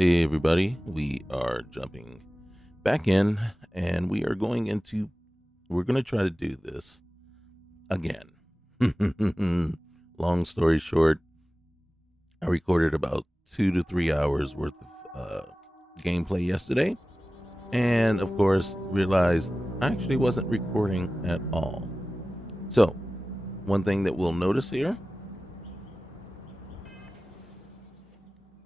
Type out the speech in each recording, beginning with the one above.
Hey everybody, we are jumping back in and we're going to try to do this again. Long story short, I recorded about 2 to 3 hours worth of gameplay yesterday and of course realized I actually wasn't recording at all. So, one thing that we'll notice here,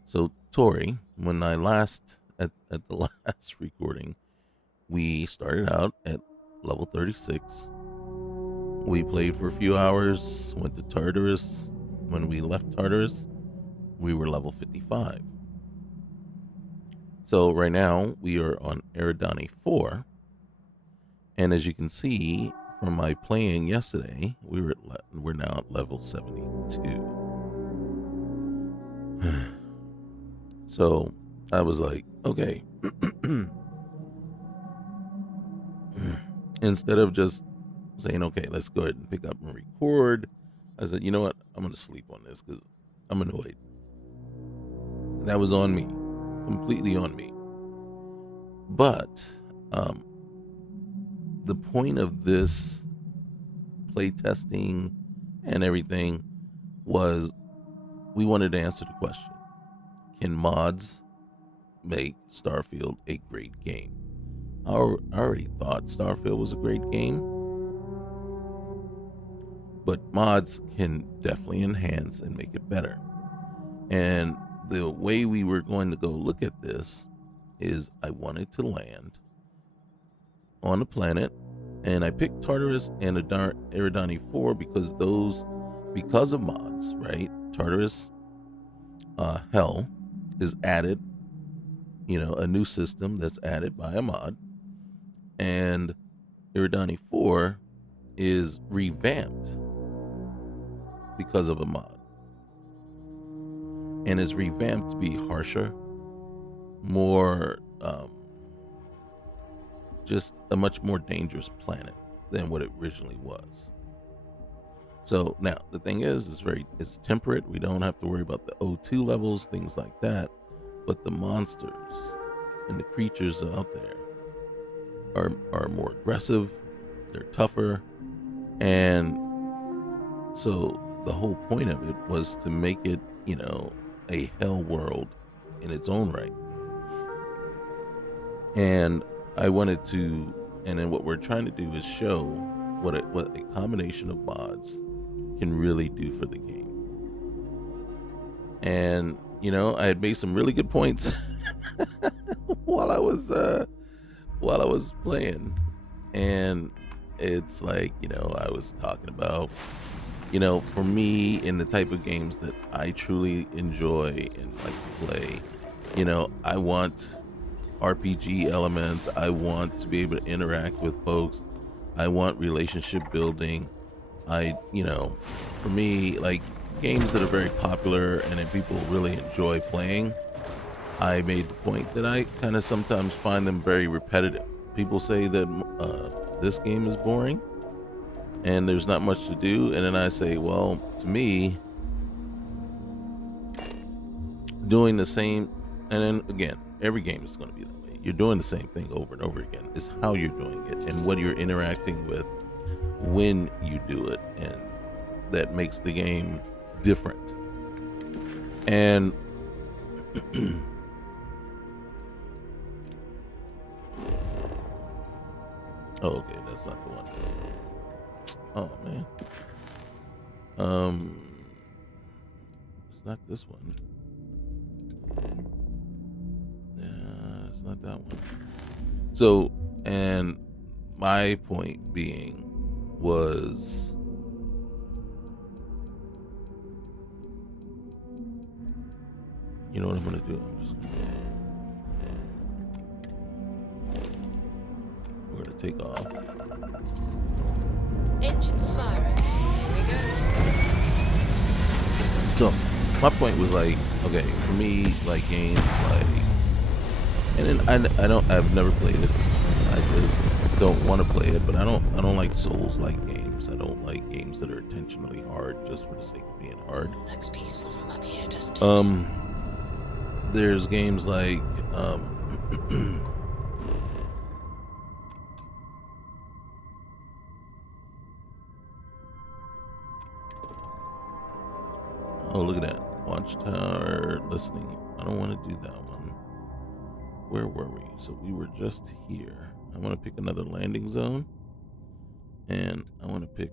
so Tori, when I last at the last recording, we started out at level 36. We played for a few hours, went to Tartarus. When we left Tartarus, we were level 55. So right now we are on Eridani 4. And as you can see from my playing yesterday, we're now at level 72. So I was like, okay. Instead of just saying, okay, let's go ahead and pick up and record, I said, you know what? I'm going to sleep on this because I'm annoyed. That was on me, completely on me. But the point of this playtesting and everything was we wanted to answer the question: can mods make Starfield a great game? I already thought Starfield was a great game, but mods can definitely enhance and make it better. And the way we were going to go look at this is I wanted to land on a planet, and I picked Tartarus and Eridani 4 because of mods, right? Tartarus Hell is added, a new system that's added by a mod, and Eridani 4 is revamped because of a mod, and is revamped to be harsher, more just a much more dangerous planet than what it originally was. So now the thing is, it's temperate. We don't have to worry about the O2 levels, things like that. But the monsters and the creatures out there are more aggressive. They're tougher, and so the whole point of it was to make it, a hell world in its own right. And I wanted to, and then what we're trying to do is show what a combination of mods can really do for the game. And I had made some really good points while I was playing, and it's like I was talking about for me in the type of games that I truly enjoy and like to play, I want RPG elements. I want to be able to interact with folks. I want relationship building. For me, like games that are very popular and that people really enjoy playing, I made the point that I kind of sometimes find them very repetitive. People say that this game is boring and there's not much to do. And then I say, well, to me, doing the same, and then again, every game is going to be that way. You're doing the same thing over and over again. It's how you're doing it and what you're interacting with when you do it, and that makes the game different. And oh, okay, that's not the one. Oh man, it's not this one. Yeah, it's not that one. So, and my point being was, you know what I'm gonna do? We're gonna take off. Engines firing. Here we go. So, my point was like, okay, for me, like games like, and then I've never played it. I just don't want to play it, but I don't like Souls-like games. I don't like games that are intentionally hard just for the sake of being hard. Looks peaceful from up here, doesn't it? there's games like oh, look at that. Watchtower listening. I don't want to do that one. Where were we? So we were just here. I want to pick another landing zone. And I want to pick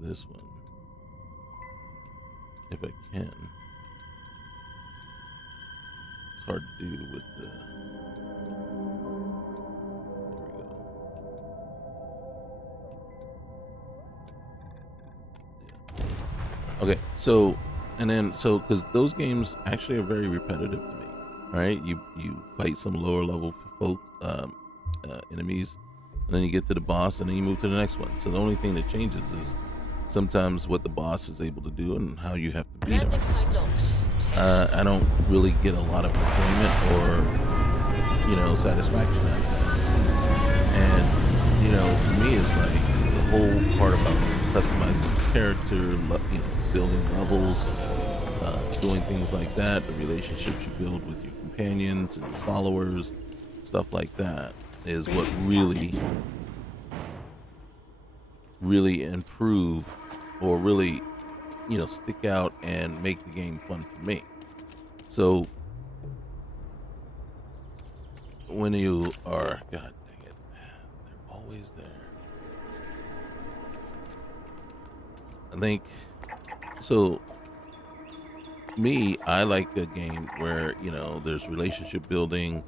this one. If I can. It's hard to do with the... There we go. Yeah. Okay, so... And then, because those games actually are very repetitive to me, right? You fight some lower level folk, enemies, and then you get to the boss, and then you move to the next one. So the only thing that changes is sometimes what the boss is able to do and how you have to beat him. I don't really get a lot of enjoyment or, satisfaction out of that. And, for me, it's like the whole part about customizing your character, building levels, doing things like that, the relationships you build with your companions and your followers, stuff like that is what really improve or really, stick out and make the game fun for me. So when you are, God dang it, they're always there. I think, so me, I like a game where, there's relationship building,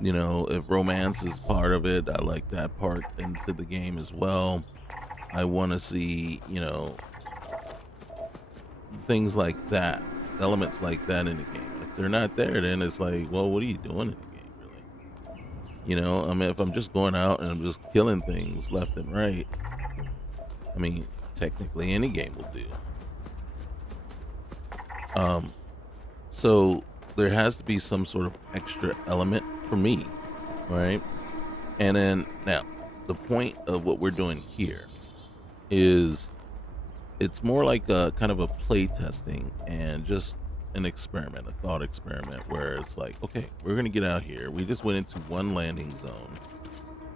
if romance is part of it, I like that part into the game as well. I want to see, things like that, elements like that in the game. If they're not there, then it's like, well, what are you doing in the game, really? I mean, if I'm just going out and I'm just killing things left and right, I mean, technically any game will do. So there has to be some sort of extra element for me, right? And then now the point of what we're doing here is it's more like a kind of a play testing and just an experiment, a thought experiment where it's like, okay, we're going to get out here. We just went into one landing zone,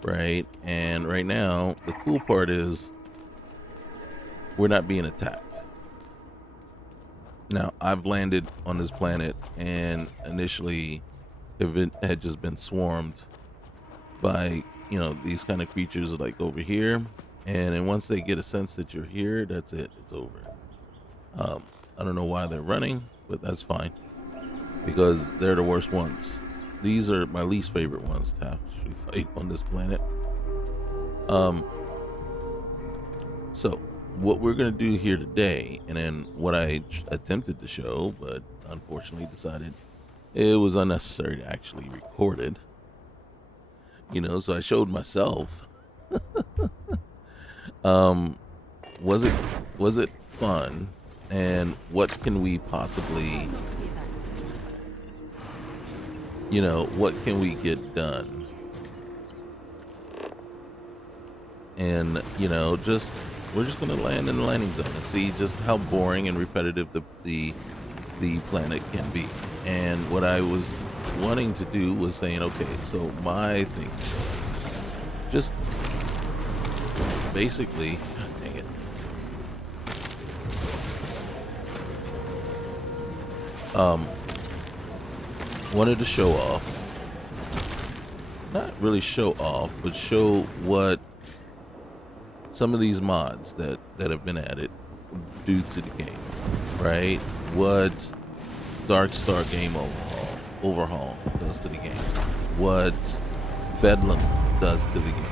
right? And right now the cool part is we're not being attacked. Now, I've landed on this planet, and initially, if it had just been swarmed by, these kind of creatures like over here, and then once they get a sense that you're here, that's it. It's over. I don't know why they're running, but that's fine, because they're the worst ones. These are my least favorite ones to actually fight on this planet. So what we're going to do here today, and then what I attempted to show, but unfortunately decided it was unnecessary to actually record it. So I showed myself. Was it fun? And what can we possibly, what can we get done? And, we're just going to land in the landing zone and see just how boring and repetitive the planet can be. And what I was wanting to do was saying, okay, so my thing was just basically, God dang it. Wanted to show off, not really show off, but show what some of these mods that have been added do to the game, right? What Dark Star game overhaul does to the game, what Bedlam does to the game.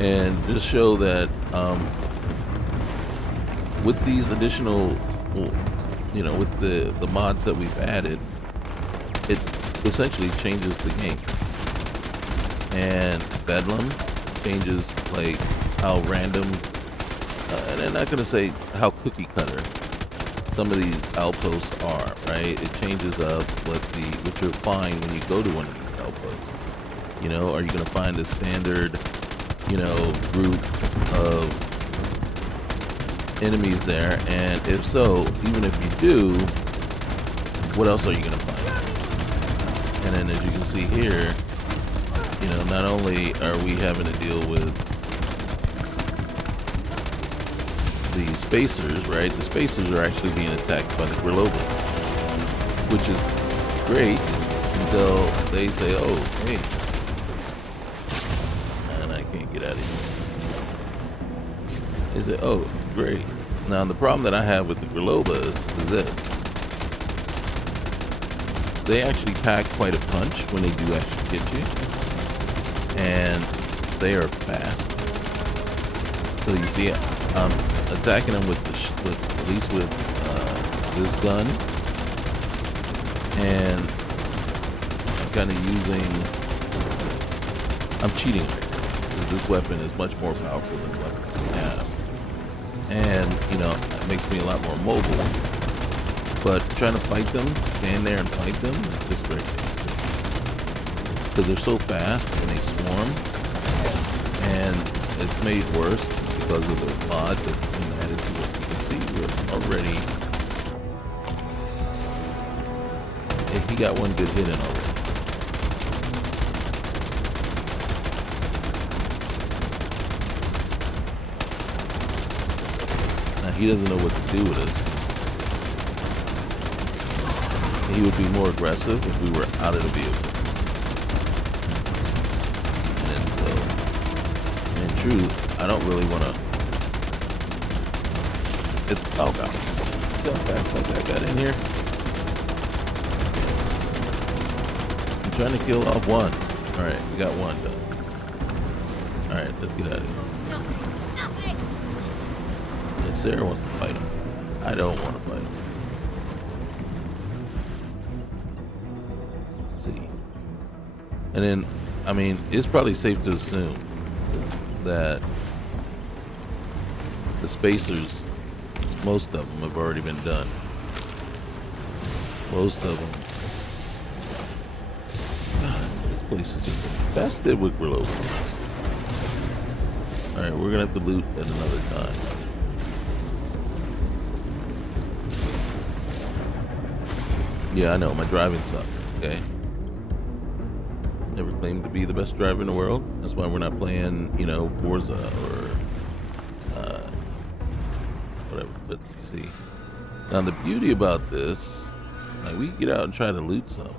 And just show that with these additional, with the mods that we've added, it essentially changes the game. And Bedlam changes like how random, and I'm not gonna say how cookie cutter some of these outposts are, right? It changes up what you'll find when you go to one of these outposts. Are you gonna find a standard group of enemies there? And if so, even if you do, what else are you going to find? And then as you can see here, not only are we having to deal with the spacers, right? The spacers are actually being attacked by the Grilobas, which is great until they say, oh, hey. And I can't get out of here. They say, oh, great. Now, the problem that I have with the Grilobas is this. They actually pack quite a punch when they do actually get you. And they are fast. So you see, I'm attacking them with at least with this gun, and I'm kind of I'm cheating right now, because this weapon is much more powerful than the weapons we have, and it makes me a lot more mobile. But trying to fight them, stand there and fight them, is just great. Because they're so fast and they swarm, and it's made worse because of the mod that's been added to it. You can see we're already. He got one good hit in already. Now he doesn't know what to do with us. He would be more aggressive if we were out of the vehicle. In truth, I don't really want to. Oh god! See how fast that guy got in here? I'm trying to kill off one. All right, we got one done. All right, let's get out of here. Yeah, Sarah wants to fight him. I don't want to fight him. Let's see. And then, I mean, it's probably safe to assume that the spacers, most of them have already been done. Most of them. God, this place is just infested with Grilobas. Alright, we're gonna have to loot at another time. Yeah, I know, my driving sucks, okay? Never claimed to be the best driver in the world. That's why we're not playing, Forza or whatever. But you see, now the beauty about this, like, we can get out and try to loot some,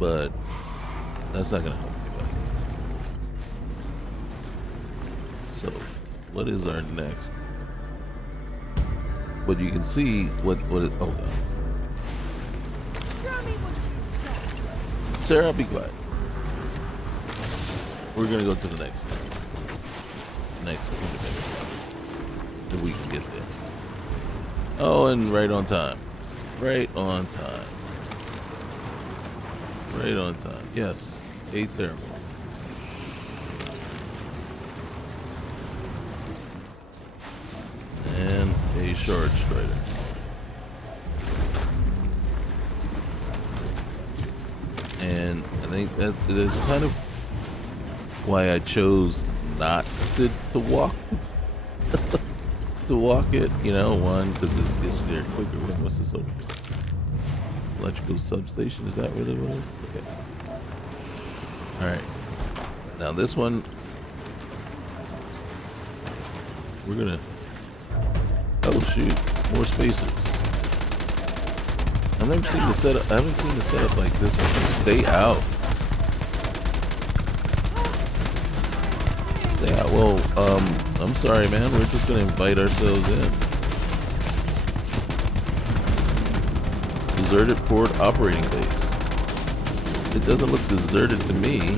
but that's not gonna help anybody. So, what is our next? But you can see what it. Oh god. Sarah, be quiet. We're gonna go to the next point of minutes, if we can get there. Oh, and right on time. Right on time. Right on time. Yes, a thermal. And a shard strider. And I think that it is kind of why I chose not to walk to walk it. One, because this gets you there quicker. What's this over here? Electrical substation. Is that what it was? Okay. All right. Now this one, we're gonna. Oh shoot! More spacers. I've never seen the setup. I haven't seen the setup like this one. Stay out. Stay out. Well, I'm sorry, man. We're just gonna invite ourselves in. Deserted port operating base. It doesn't look deserted to me.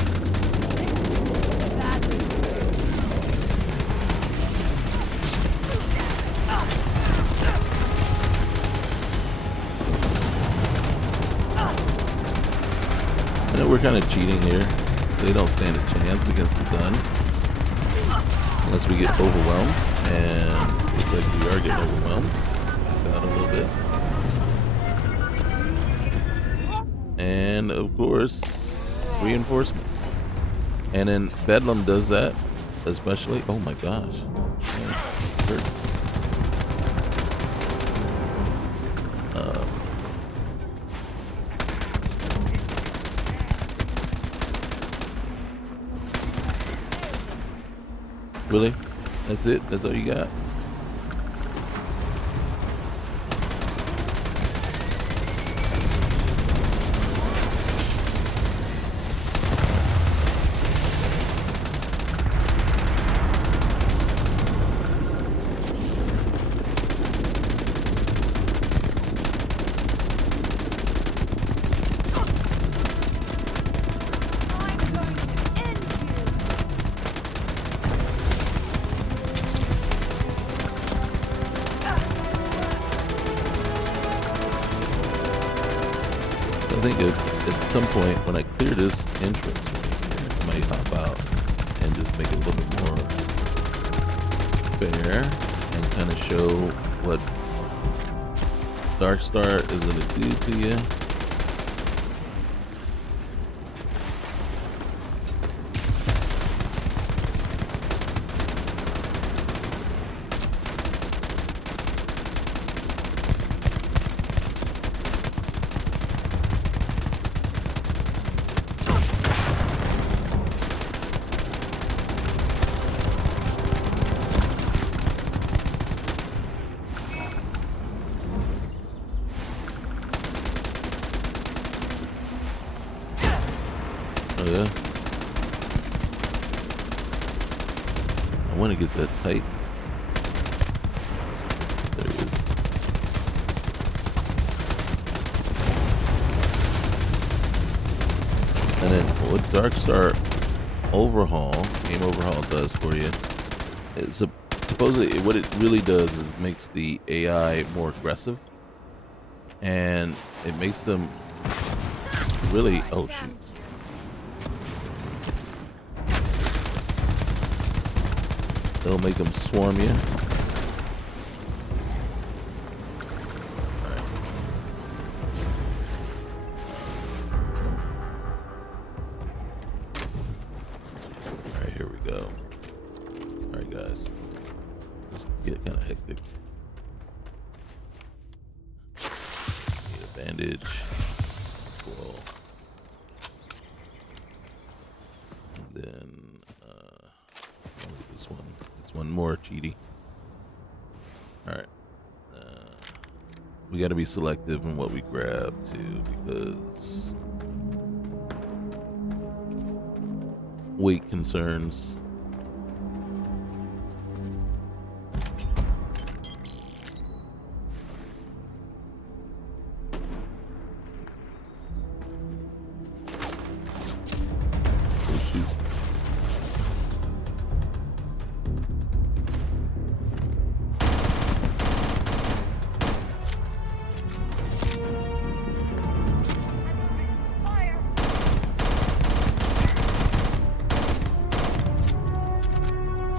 We're kind of cheating here. They don't stand a chance against the gun unless we get overwhelmed, and looks like we are getting overwhelmed. Back out a little bit. And of course, reinforcements. And then Bedlam does that, especially. Oh my gosh. Yeah, hurt. Really? That's it? That's all you got? I think at some point when I clear this entrance right here, I might hop out and just make it a little bit more fair and kind of show what Dark Star is going to do to you. Oh yeah. I want to get that tight. There it is. And then what Dark Star game overhaul does for you is supposedly what it really does is makes the AI more aggressive, and it makes them really, oh shoot. It'll make them swarm you. Alright. Alright, here we go. Alright, guys. Just get kind of hectic. Need a bandage. Cool. And then, this one. It's one more cheaty. Alright. We got to be selective in what we grab too, because weight concerns. Oh shoot.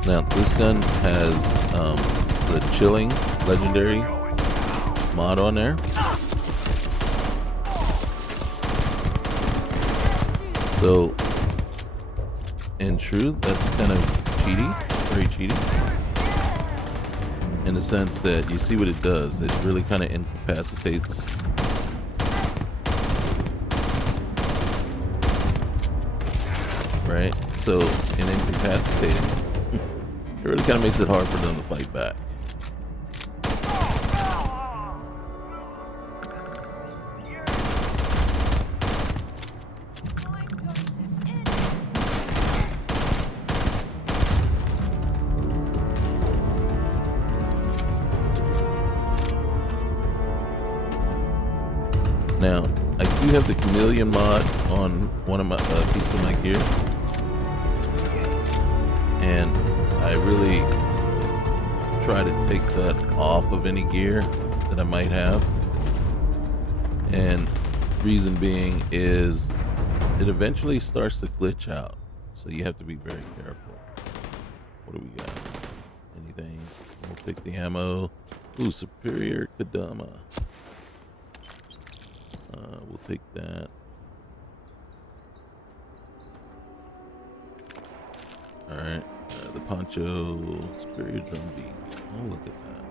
Now, this gun has the chilling legendary mod on there. So, in truth, that's kind of cheaty, very cheaty. In the sense that you see what it does. It really kind of incapacitates. Right? So, in incapacitating, it really kind of makes it hard for them to fight back. Now, I do have the chameleon mod on one of my piece of my gear, and I really try to take that off of any gear that I might have. And reason being is it eventually starts to glitch out, so you have to be very careful. What do we got? Anything? We'll take the ammo. Ooh, superior Kadama. We'll take that. All right. The poncho, superior drum beat. Oh, look at that.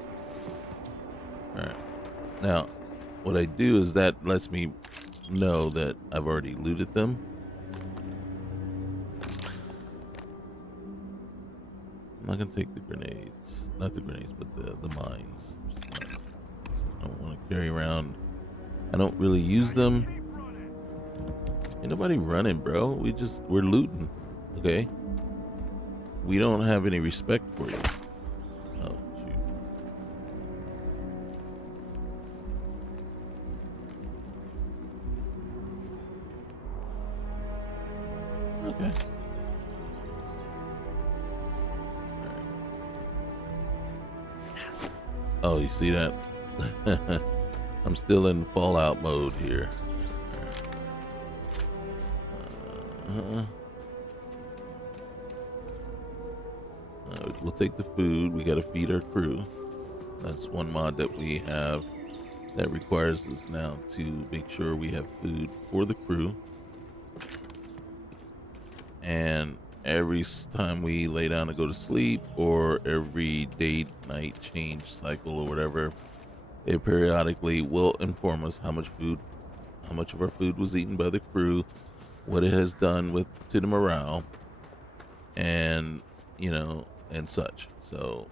All right. Now, what I do is that lets me know that I've already looted them. I'm not gonna take the grenades, not the grenades, but the mines. I don't want to carry around. I don't really use them. Ain't nobody running, bro. We're looting. Okay. We don't have any respect for you. Oh shoot. Okay. Oh, you see that? I'm still in Fallout mode here. We'll take the food. We got to feed our crew. That's one mod that we have that requires us now to make sure we have food for the crew. And every time we lay down to go to sleep, or every day night change cycle or whatever, it periodically will inform us how much of our food was eaten by the crew, what it has done to the morale, and and such. So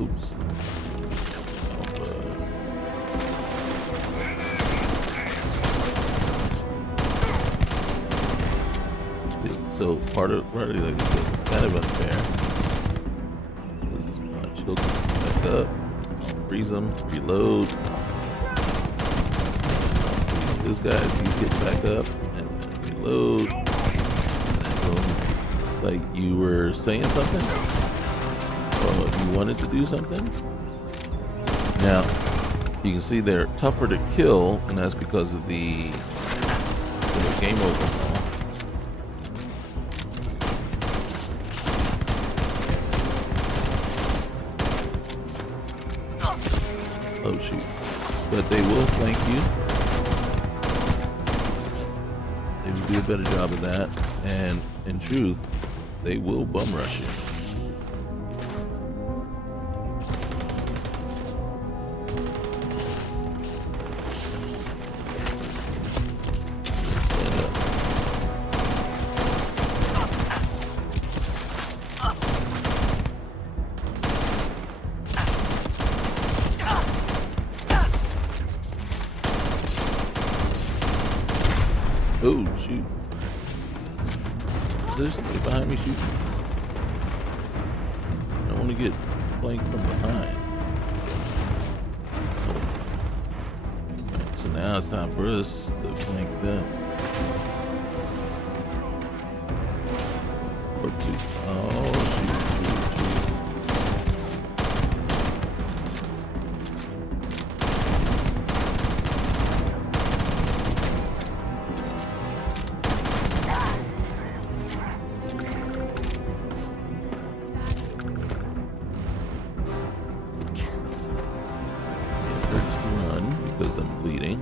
oops. So part of like I said, it's kind of unfair. She'll get back up. I'll freeze them, reload. This guy's he gets back up and then reload. And then boom. Like you were saying something? Or you wanted to do something? Now you can see they're tougher to kill, and that's because of the game overhaul. Oh shoot. But they will flank you. They will do a better job of that. And in truth, they will bum rush you. Stand up. Oh, shoot. Is there somebody behind me shooting? I don't want to get flanked from behind. Oh. Right, so now it's time for us to flank them. Or two. Oh, shoot, shoot, shoot. Because I'm bleeding.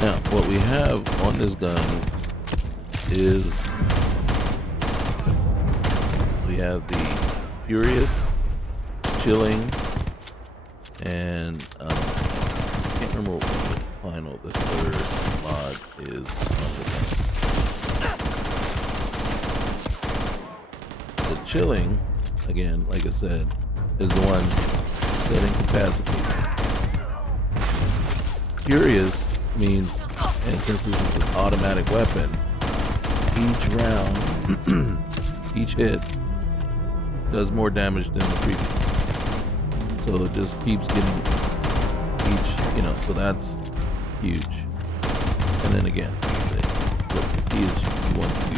Now, what we have on this gun is we have the Furious, Chilling, and I can't remember what the final, the third mod is on the gun. The Chilling again, like I said, is the one that incapacitates. Furious means, and since this is an automatic weapon, each round, each hit does more damage than the previous. So it just keeps getting each, so that's huge. And then again, what the key is you want to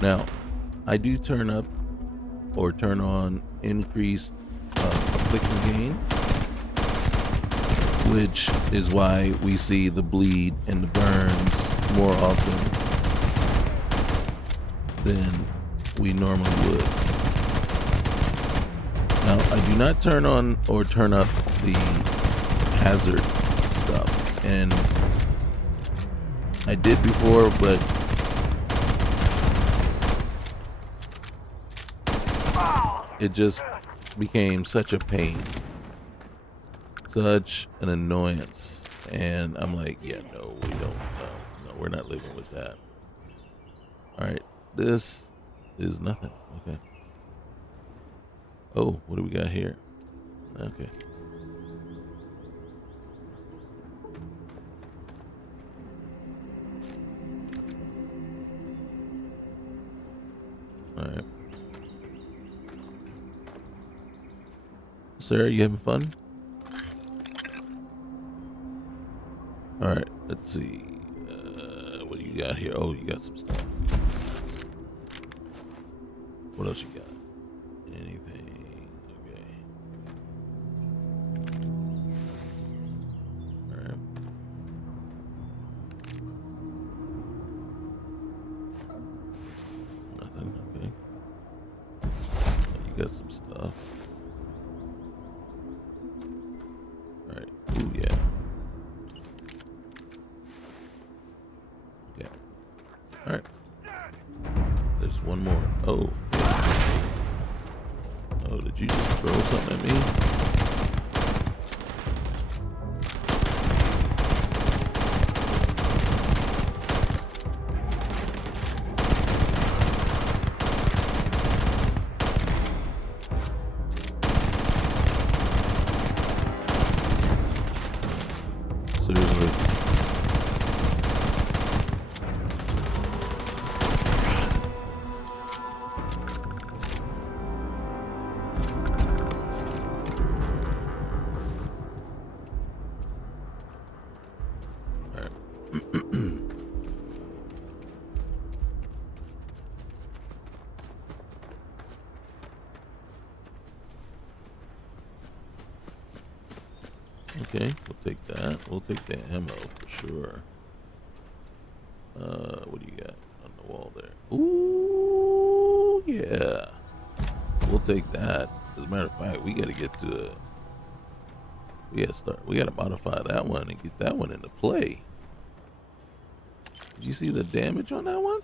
Now, I do turn up or turn on increased affliction gain, which is why we see the bleed and the burns more often than we normally would. Now, I do not turn on or turn up the hazard stuff, and I did before, but it just became such a pain, such an annoyance, and I'm like, yeah, no, we don't, no, we're not living with that. All right, this is nothing. Okay. Oh, what do we got here? Okay. All right. Sarah, you having fun? All right, let's see. What do you got here? Oh, you got some stuff. What else you got? Anything? Okay. All right. Nothing. Okay. You got some stuff. All right. Ooh, yeah. Okay. All right. There's one more. Oh. Oh, did you just throw something at me? Seriously. Okay, we'll take that. We'll take the ammo for sure. What do you got on the wall there? Ooh, yeah. We'll take that. As a matter of fact, we gotta get to a... We gotta modify that one and get that one into play. Did you see the damage on that one?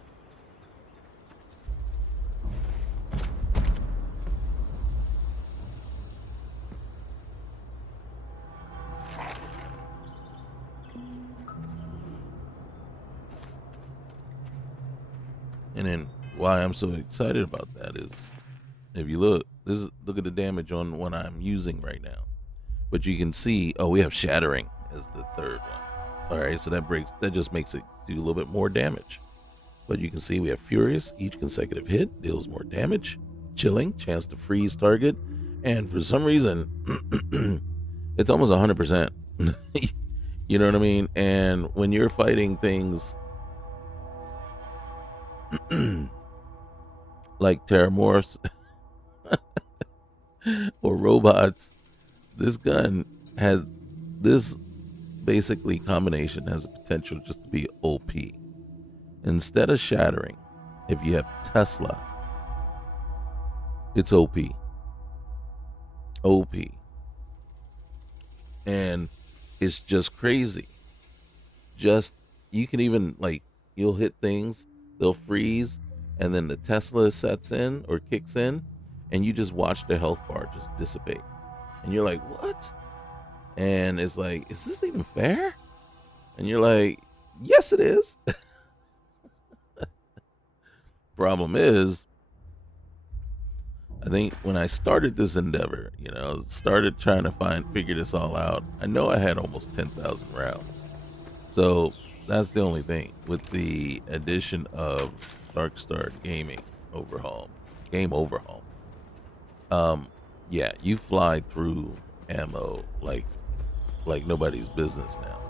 And then why I'm so excited about that is, if you look at the damage on what I'm using right now. But you can see, oh, we have shattering as the third one. All right, so that just makes it do a little bit more damage. But you can see we have furious. Each consecutive hit deals more damage. Chilling, chance to freeze target, and for some reason, it's almost 100%. You know what I mean? And when you're fighting things like terramorphs or robots, this gun has this basically combination has the potential just to be OP. Instead of shattering, if you have Tesla, it's OP. OP. And it's just crazy. Just, you can even, like, you'll hit things, they'll freeze, and then the Tesla sets in or kicks in, and you just watch the health bar just dissipate. And you're like, what? And it's like, is this even fair? And you're like, yes, it is. Problem is, I think when I started this endeavor, started trying to figure this all out, I know I had almost 10,000 rounds. So that's the only thing with the addition of Dark Star game overhaul. Yeah, you fly through ammo like nobody's business now.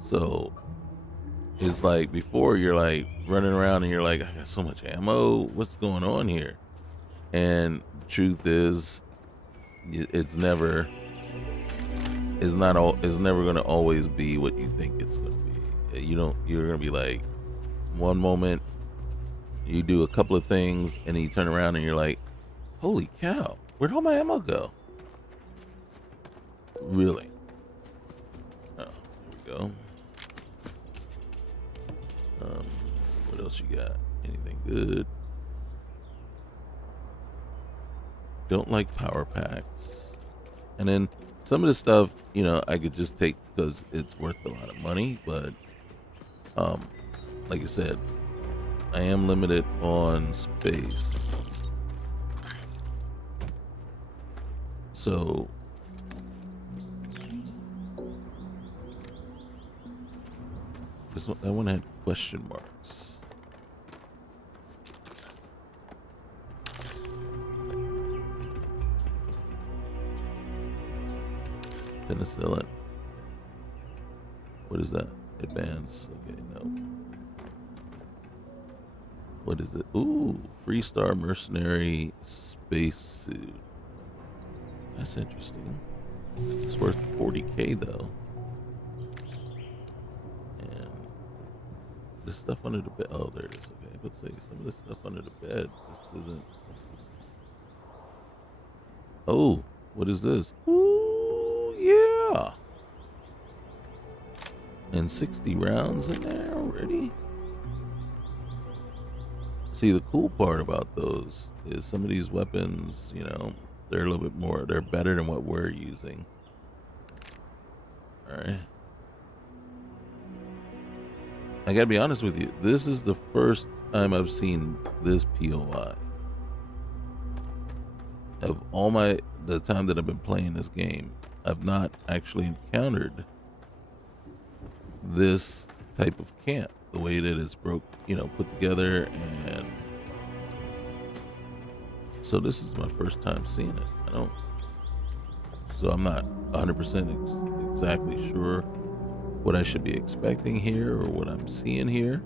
So it's like before, you're like running around and you're like, I got so much ammo. What's going on here? And truth is, it's never going to always be what you think it's going to be. You're going to be like, one moment you do a couple of things and then you turn around and you're like, holy cow, where'd all my ammo go? Really? Oh, here we go. What else you got? Anything good? Don't like power packs. And then some of the stuff, I could just take because it's worth a lot of money. But, like I said, I am limited on space. So, that one had question marks. Penicillin. What is that? Advance. Okay, no. What is it? Ooh, Freestar Mercenary Spacesuit. That's interesting. It's worth 40K though. And this stuff under the bed. Oh, there it is. Okay, let's say some of this stuff under the bed just isn't. Oh, what is this? Ooh, yeah. And 60 rounds in there already. See, the cool part about those is some of these weapons, they're a little bit more, they're better than what we're using. Alright. I gotta be honest with you, this is the first time I've seen this POI. Of all the time that I've been playing this game, I've not actually encountered this type of camp, the way that it's put together. And so this is my first time seeing it. So I'm not 100% exactly sure what I should be expecting here or what I'm seeing here.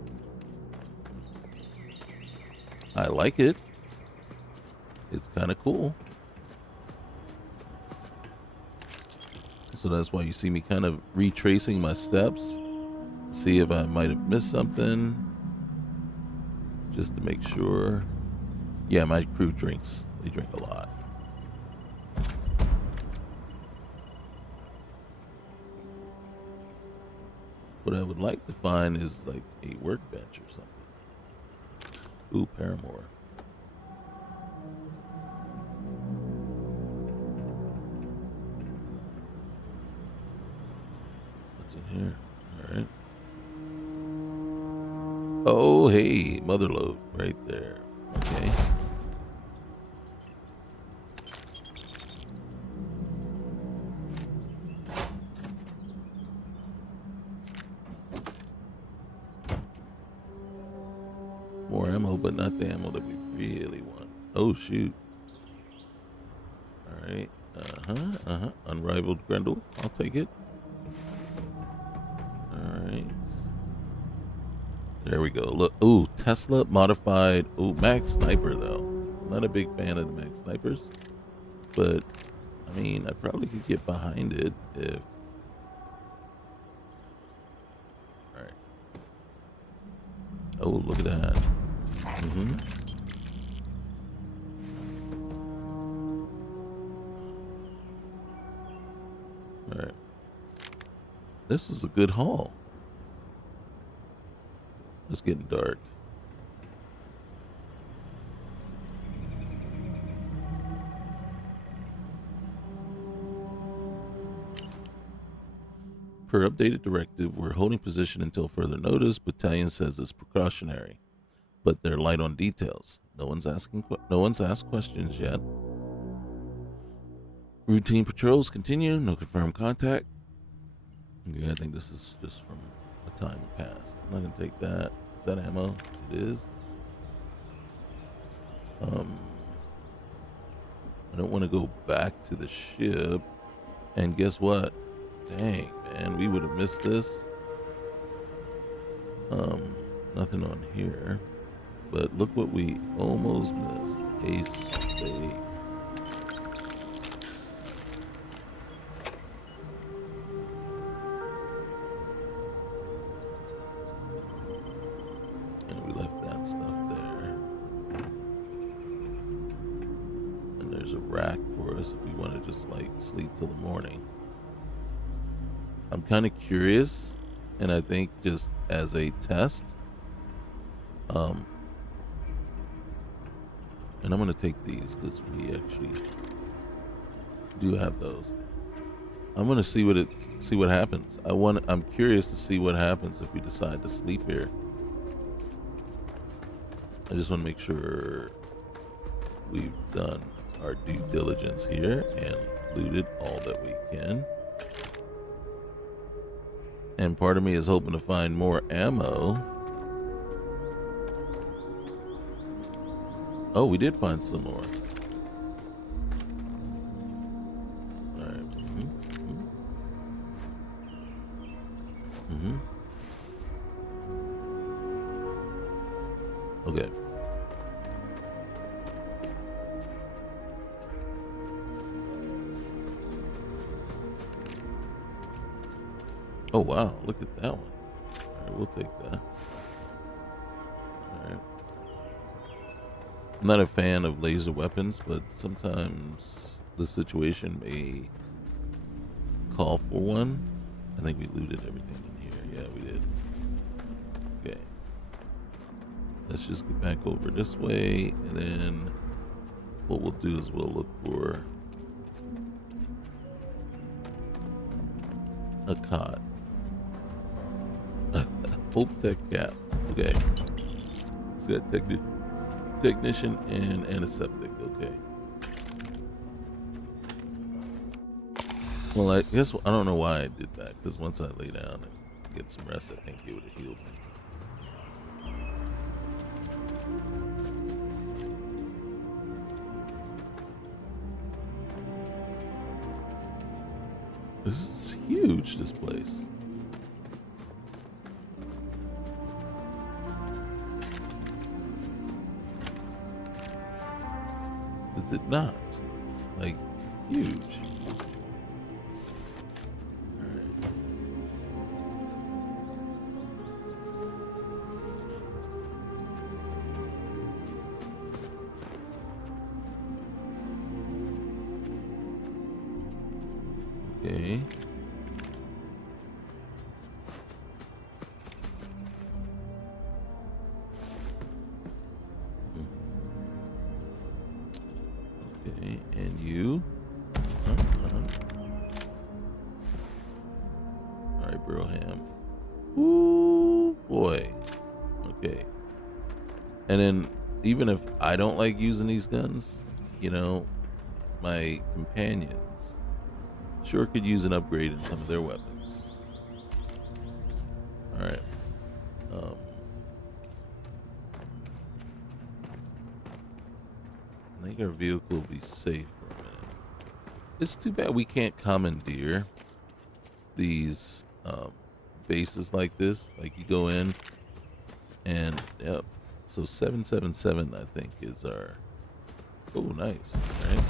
I like it. It's kind of cool. So that's why you see me kind of retracing my steps, see if I might have missed something, just to make sure. Yeah, my crew drinks. They drink a lot. What I would like to find is like a workbench or something. Ooh, Paramore. What's in here? All right. Oh, hey, motherload right there. Okay. More ammo, but not the ammo that we really want. Oh, shoot. All right. Unrivaled Grendel. I'll take it. All right. There we go. Look. Ooh, Tesla modified. Ooh, Max Sniper, though. Not a big fan of the Max Snipers. But I mean, I probably could get behind it if... Alright. Oh, look at that. Mm-hmm. Alright. This is a good haul. It's getting dark. Per updated directive, we're holding position until further notice. Battalion says it's precautionary, but they're light on details. No one's asked questions yet. Routine patrols continue. No confirmed contact. Yeah, I think this is just from a time past. I'm not gonna take that. Is that ammo? It is. I don't want to go back to the ship. And guess what? Dang, man, we would have missed this. Nothing on here. But look what we almost missed. A steak. And we left that stuff there. And there's a rack for us if we want to just like sleep till the morning. I'm kind of curious, and I think just as a test, and I'm gonna take these because we actually do have those. I'm gonna see what happens. I'm curious to see what happens if we decide to sleep here. I just want to make sure we've done our due diligence here and looted all that we can. And part of me is hoping to find more ammo. Oh, we did find some more. Alright. Okay. Oh wow, look at that one. Alright, we'll take that. Alright. I'm not a fan of laser weapons, but sometimes the situation may call for one. I think we looted everything in here. Yeah, we did. Okay. Let's just get back over this way, and then what we'll do is we'll look for a cot. Hope Tech Cap. Okay. It's got technician and antiseptic. Okay. Well, I guess I don't know why I did that, because once I lay down and get some rest, I think it would have healed me. This is huge, this place. Is it not? Like, huge. Alright. Okay. Okay, and you? Alright, Broham. Ooh, boy. Okay. And then, even if I don't like using these guns, you know, my companions sure could use an upgrade in some of their weapons. Alright. I think our vehicle will be safe for a minute. It's too bad we can't commandeer these bases like this. Like you go in and yep. So 777 I think is our... Oh, nice. All right.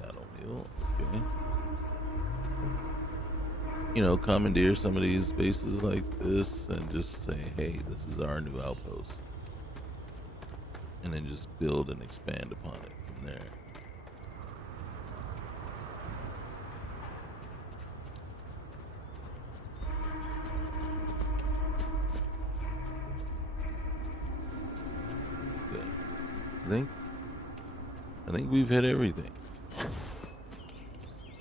Got deal. Okay. Commandeer some of these bases like this and just say, hey, this is our new outpost. And then just build and expand upon it from there. Good. I think we've hit everything.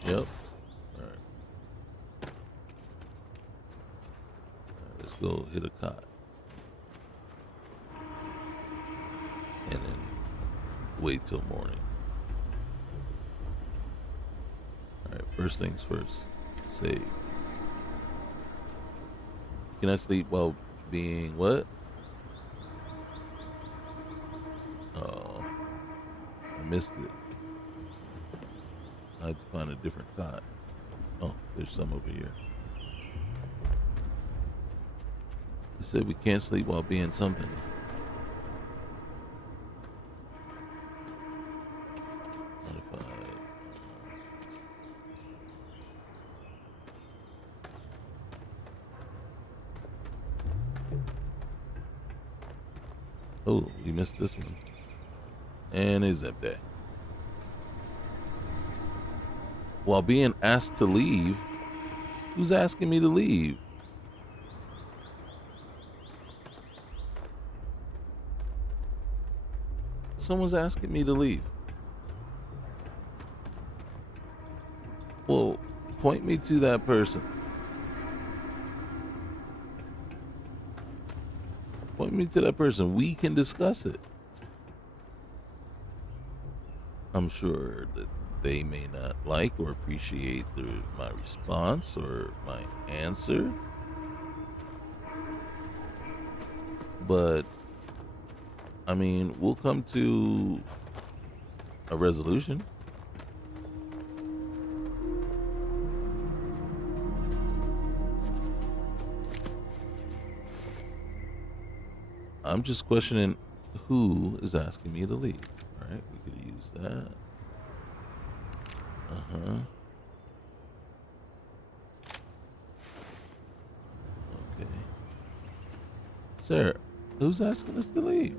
Yep. Alright. Let's go hit a cot. And then wait till morning. Alright, first things first. Save. Can I sleep while being what? Oh, I missed it. I had to find a different cot. Oh, there's some over here. It said we can't sleep while being something. Modified. Oh, we missed this one. And it's empty. While being asked to leave, who's asking me to leave? Someone's asking me to leave. Well, point me to that person. Point me to that person. We can discuss it. I'm sure that they may not like or appreciate my response or my answer. But, I mean, we'll come to a resolution. I'm just questioning who is asking me to leave. All right, we could use that. Okay. Sir, who's asking us to leave?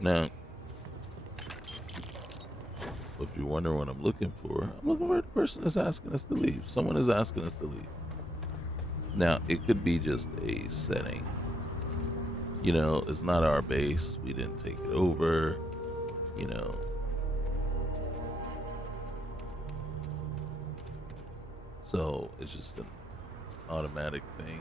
Now, if you're wondering what I'm looking for the person that's asking us to leave. Someone is asking us to leave. Now, it could be just a setting. It's not our base. We didn't take it over. You know. So it's just an automatic thing.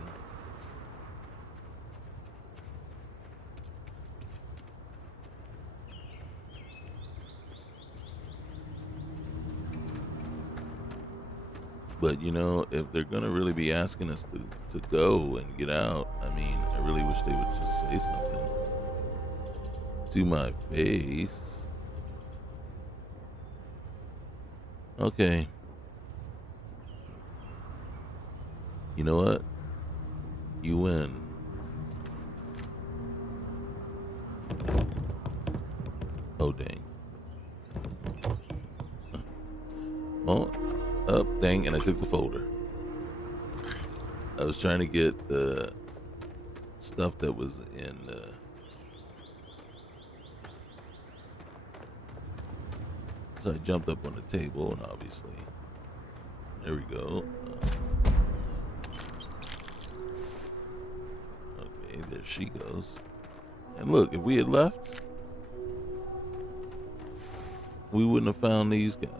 But if they're gonna really be asking us to go and get out, I mean, I really wish they would just say something to my face. Okay. You know what? You win. Oh dang. Oh, dang, and I took the folder. I was trying to get the stuff that was in so I jumped up on the table, and obviously, there we go. Okay, there she goes. And look, if we had left, we wouldn't have found these guys.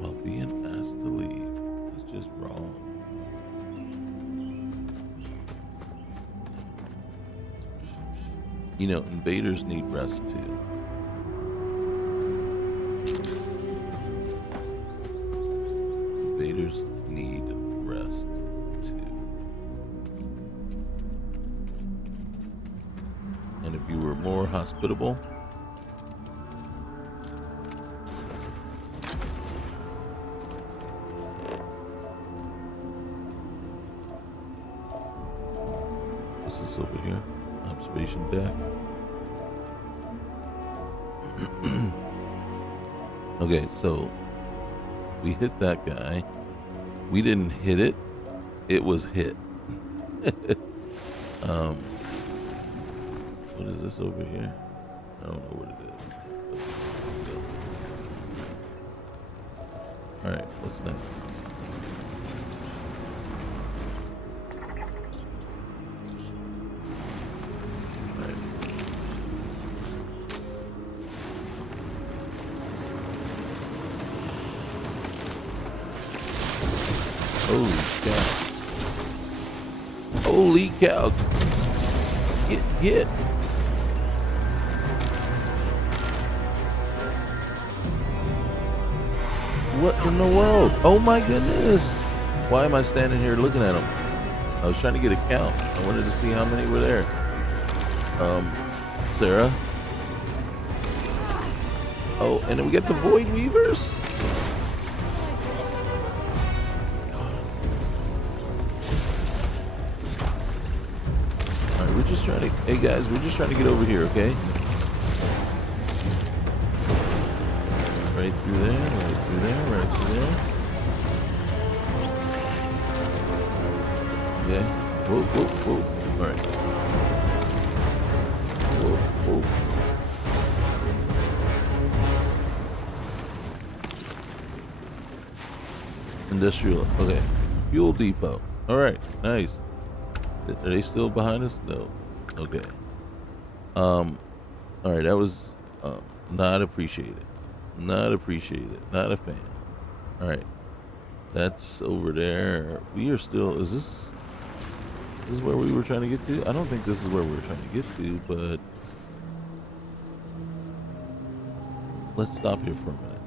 while being asked to leave. That's just wrong. You know, invaders need rest too. Invaders need rest too. And if you were more hospitable, what's this over here? Observation deck. Okay, so we hit that guy. We didn't hit it. It was hit. What is this over here? I don't know what it is. All right, what's next? Holy cow. Holy cow. Get. What in the world? Oh my goodness. Why am I standing here looking at them? I was trying to get a count. I wanted to see how many were there. Sarah. Oh, and then we got the Void Weavers. We're just trying to, hey guys, we're just trying to get over here, okay? Right through there, right through there, right through there. Okay. Whoa, whoa, whoa. All right. Whoa, whoa. Industrial, okay. Fuel depot. All right, nice. Are they still behind us? No. Okay. All right, that was not appreciated. Not appreciated. Not a fan. All right. That's over there. We are still, is this where we were trying to get to? I don't think this is where we were trying to get to, but let's stop here for a minute.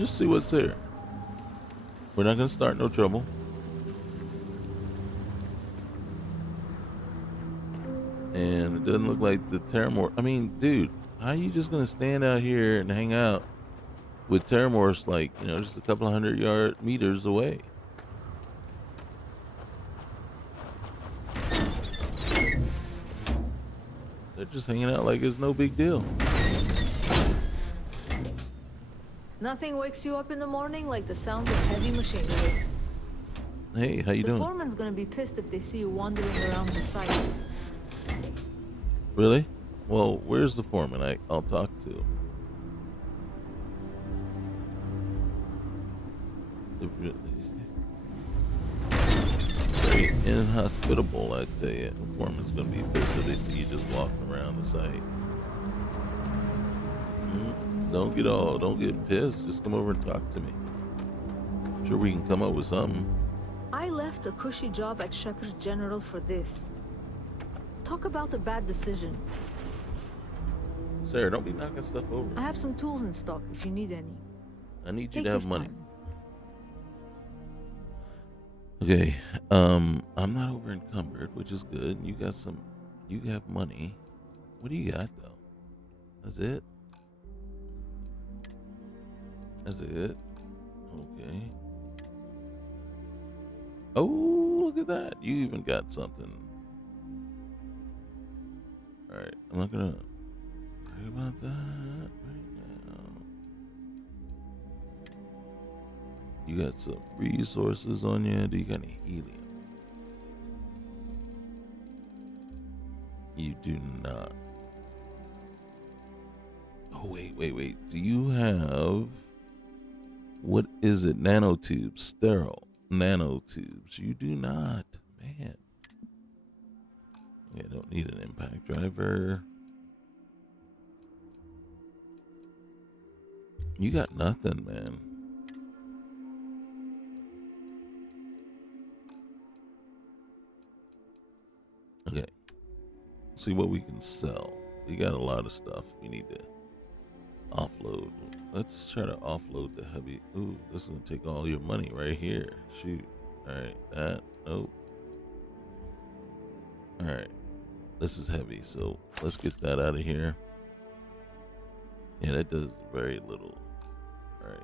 Just see what's there. We're not going to start no trouble. And it doesn't look like the Terramore. I mean, dude, how are you just going to stand out here and hang out with Terramores like, you know, just a couple of 100 meters away? They're just hanging out like it's no big deal. Nothing wakes you up in the morning like the sound of heavy machinery. Hey, how you doing? The foreman's gonna be pissed if they see you wandering around the site. Really? Well, where's the foreman? I'll talk to him. Very inhospitable, I tell you. The foreman's gonna be pissed if they see you just walking around the site. Don't get pissed. Just come over and talk to me. I'm sure we can come up with something. I left a cushy job at Shepherd's General for this. Talk about a bad decision. Sarah, don't be knocking stuff over. I have some tools in stock if you need any. I need you Take to have your money. time. Okay. I'm not over encumbered, which is good. You have money. What do you got though? That's it? That's it? Okay. Oh, look at that. You even got something. Alright, I'm not gonna worry about that right now. You got some resources on you. Do you got any helium? You do not. Oh, wait. Do you have, what is it? Nanotubes, sterile nanotubes. You do not, man. Yeah, don't need an impact driver. You got nothing, man. Okay. See what we can sell. We got a lot of stuff we need to offload. Let's try to offload the heavy. Ooh, this is gonna take all your money right here. Shoot. Alright, that. Nope. Alright. This is heavy, so let's get that out of here. Yeah, that does very little. Alright.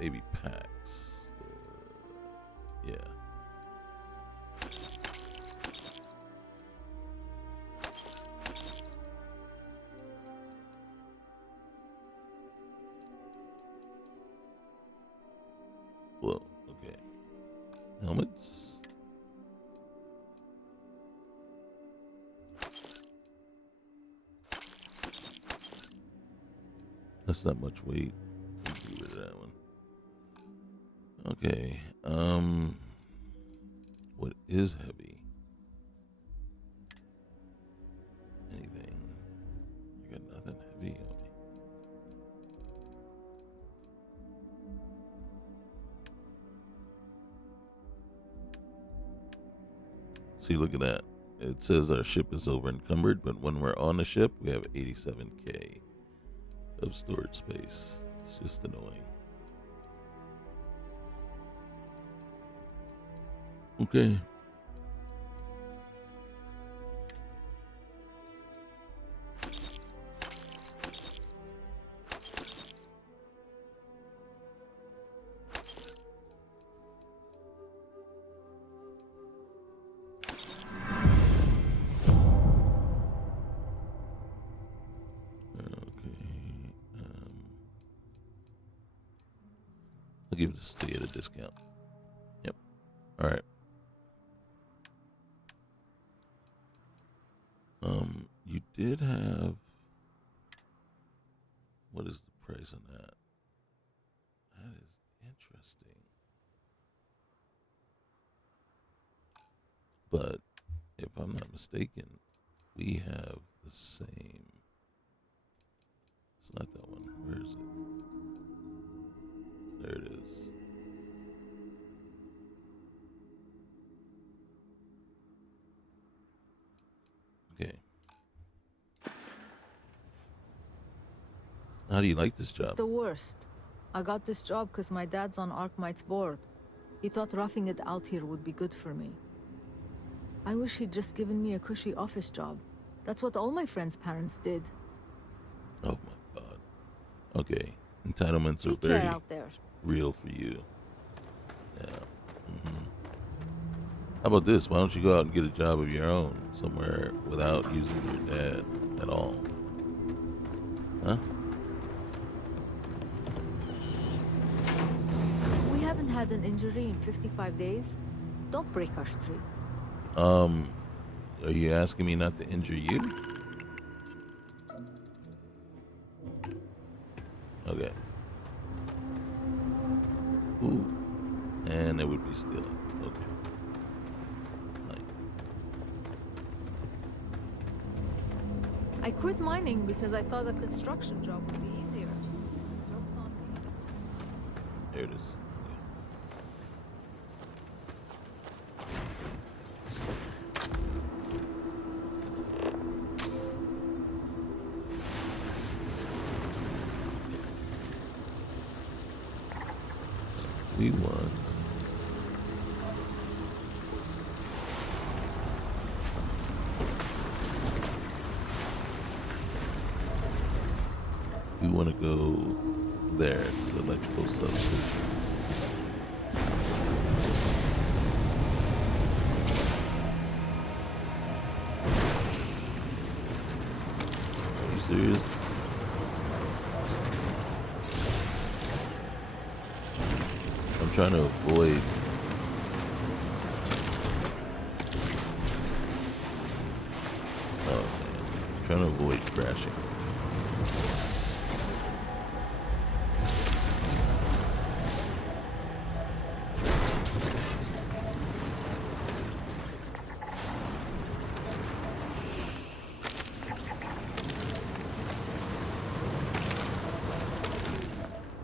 Baby packs. Yeah. Whoa, okay. Helmets. That's not much weight. Get rid of that one. Okay. What is heavy? Anything? I got nothing heavy on me. See, look at that. It says our ship is over encumbered, but when we're on the ship, we have 87K of storage space. It's just annoying. Okay. I'll give this to you at a discount. Yep. All right. You did have. What is the price on that? That is interesting. But if I'm not mistaken, we have the same. It's not that one. Where is it? There it is. Okay. How do you like this job? It's the worst. I got this job because my dad's on Arkmite's board. He thought roughing it out here would be good for me. I wish he'd just given me a cushy office job. That's what all my friends' parents did. Oh my god. Okay. Entitlements are Take very care out there. real for you. Yeah. How about this? Why don't you go out and get a job of your own somewhere without using your dad at all? Huh? We haven't had an injury in 55 days. Don't break our streak. Are you asking me not to injure you? Okay. Ooh. And it would be stealing. Okay. Like, I quit mining because I thought a construction job would be easier. Joke's on me. there it is. We want to go there to the electrical substation. Are you serious? I'm trying to avoid trying to avoid crashing.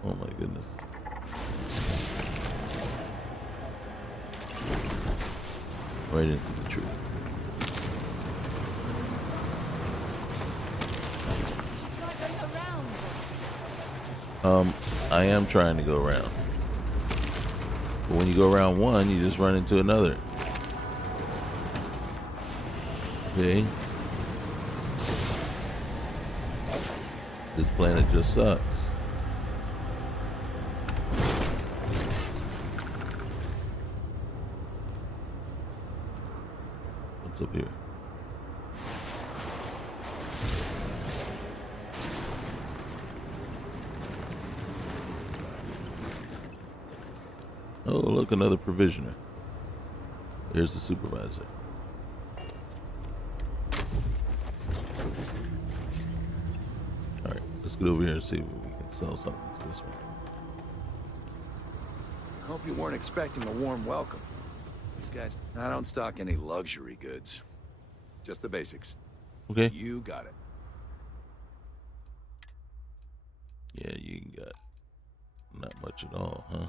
Oh my goodness. Right into the tree. I am trying to go around. But when you go around one, you just run into another. Okay. This planet just sucks. What's up here? Oh, look, another provisioner. There's the supervisor. All right, let's get over here and see if we can sell something to this one. Hope you weren't expecting a warm welcome. These guys, I don't stock any luxury goods. Just the basics. Okay. You got it. Yeah, you got not much at all, huh?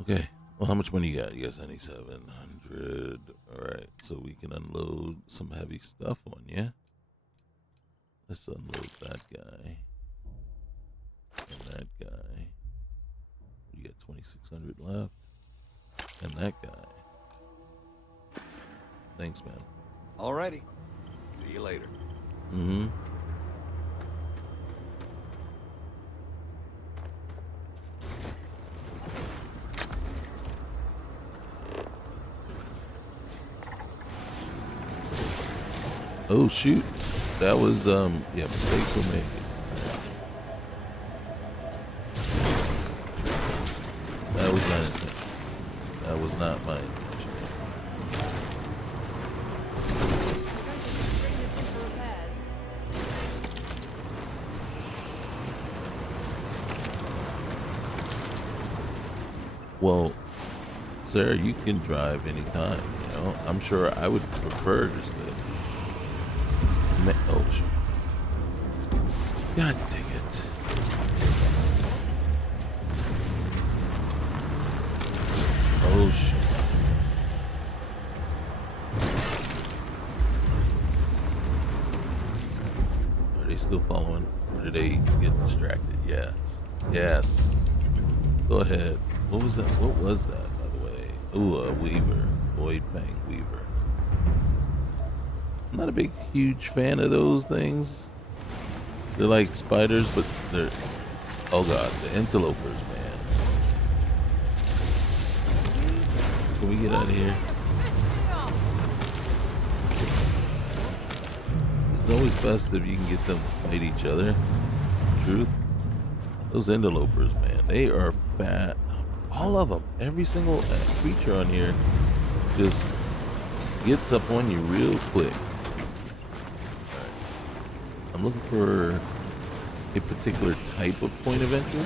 Okay. Well, how much money you got? You got 700. All right. So we can unload some heavy stuff on you. Let's unload that guy. And that guy. You got 2,600 left. And that guy. Thanks, man. Alrighty. See you later. Mm-hmm. Oh shoot. That was yeah, mistakes were made. That was my intention. That was not my intention. Well, Sarah, you can drive anytime, you know. I'm sure I would prefer just to oh shit. God dang it. Oh shit. Are they still following? Or did they get distracted? Yes. Yes. Go ahead. What was that? What was that, by the way? Ooh, a Weaver. Void Fang Weaver. I'm not a big, huge fan of those things. They're like spiders, but they're... Oh god, the interlopers, man. Can we get out of here? It's always best if you can get them to fight each other. Truth. Those interlopers, man, they are fat. All of them. Every single creature on here just gets up on you real quick. I'm looking for a particular type of point of entry.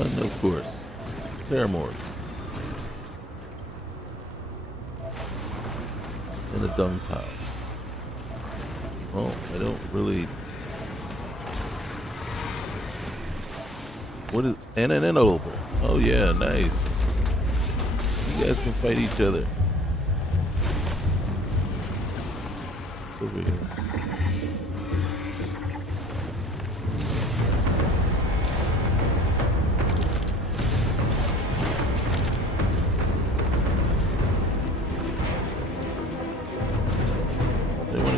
And of course, Terramorgs. In a dung pile. Oh, I don't really. What is and an interloper? Oh yeah, nice. You guys can fight each other. It's over here.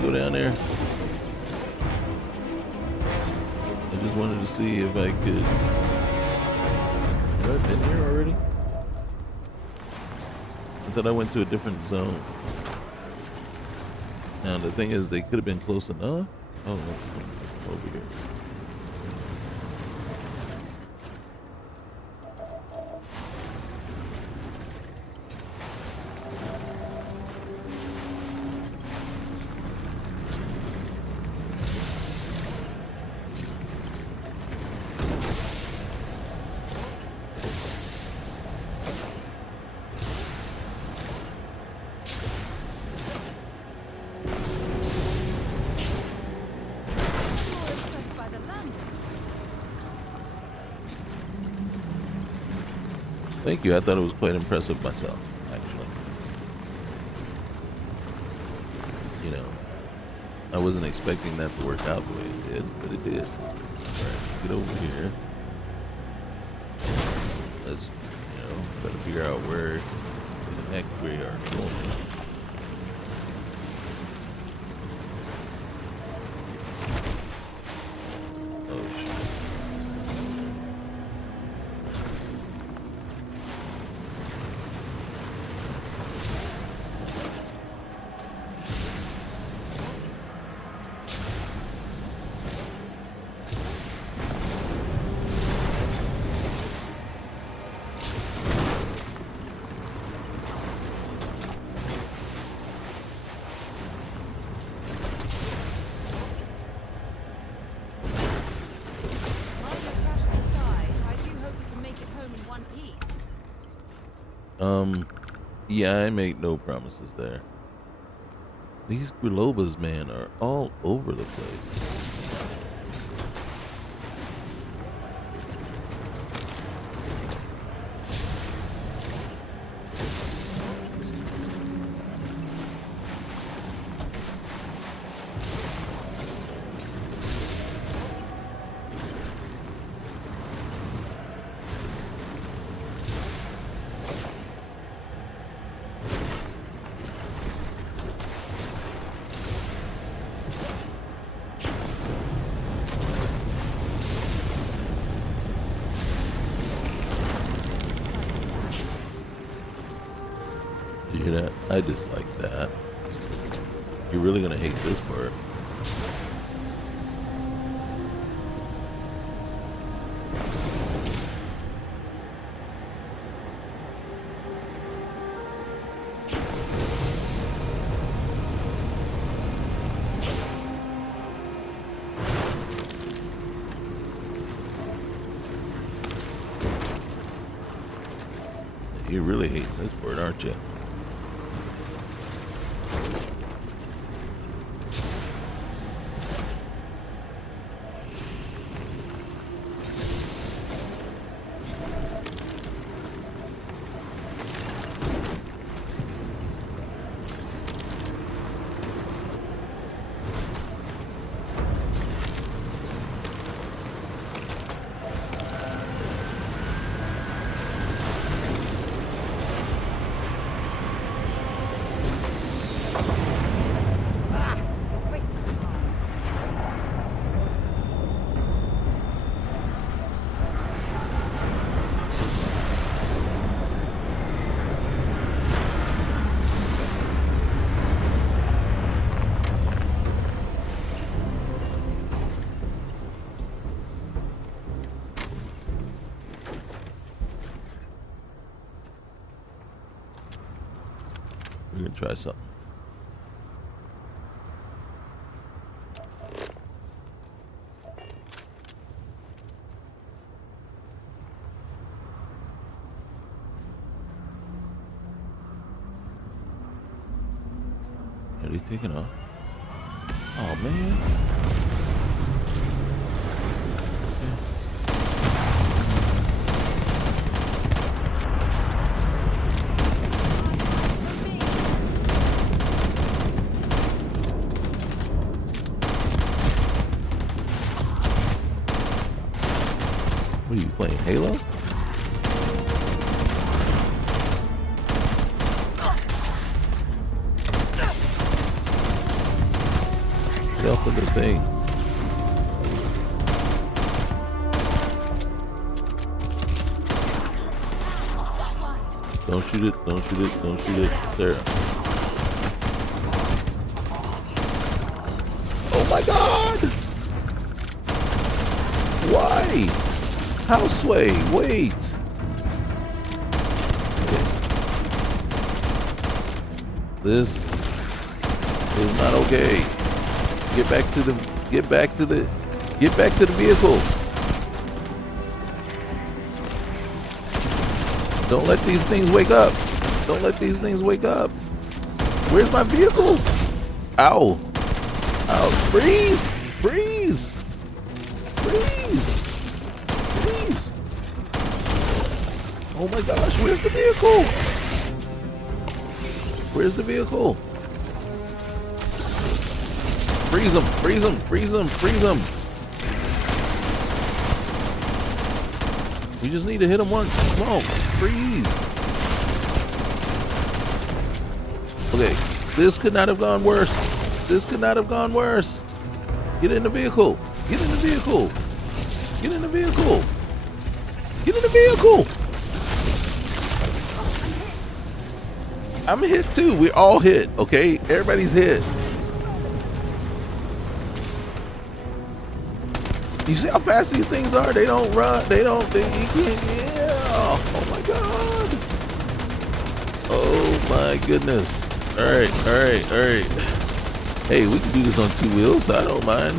Go down there. I just wanted to see if I could. Have I been here already? I thought I went to a different zone. Now the thing is, they could have been close enough. Oh, over here. Thank you. I thought it was quite impressive myself, actually. You know, I wasn't expecting that to work out the way it did, but it did. Alright, get over here. Let's, try to figure out where the heck we are going. Oh, shit. Yeah, I make no promises there. These Grulobas, man, are all over the place. You hear that? I dislike that. You're really gonna hate this part. You really hate this part, aren't you? We're gonna try something. Are they taking off? Oh man. What are you playing, Halo? Get off of the thing. Don't shoot it, don't shoot it, don't shoot it. There. Oh my god! Why? Houseway, wait. Okay. This is not okay. Get back to the vehicle. Don't let these things wake up. Don't let these things wake up. Where's my vehicle? Ow. Ow. Freeze. Freeze. Freeze. Freeze. Oh my gosh, where's the vehicle? Where's the vehicle? Freeze him, freeze him, freeze him, freeze him. We just need to hit him once. Come on, freeze. Okay, this could not have gone worse. This could not have gone worse. Get in the vehicle. Get in the vehicle. Get in the vehicle. Get in the vehicle. I'm hit too. We're all hit, okay? Everybody's hit. You see how fast these things are? They don't run. You can't, yeah. Oh my God. Oh my goodness. All right. Hey, we can do this on 2 wheels. I don't mind.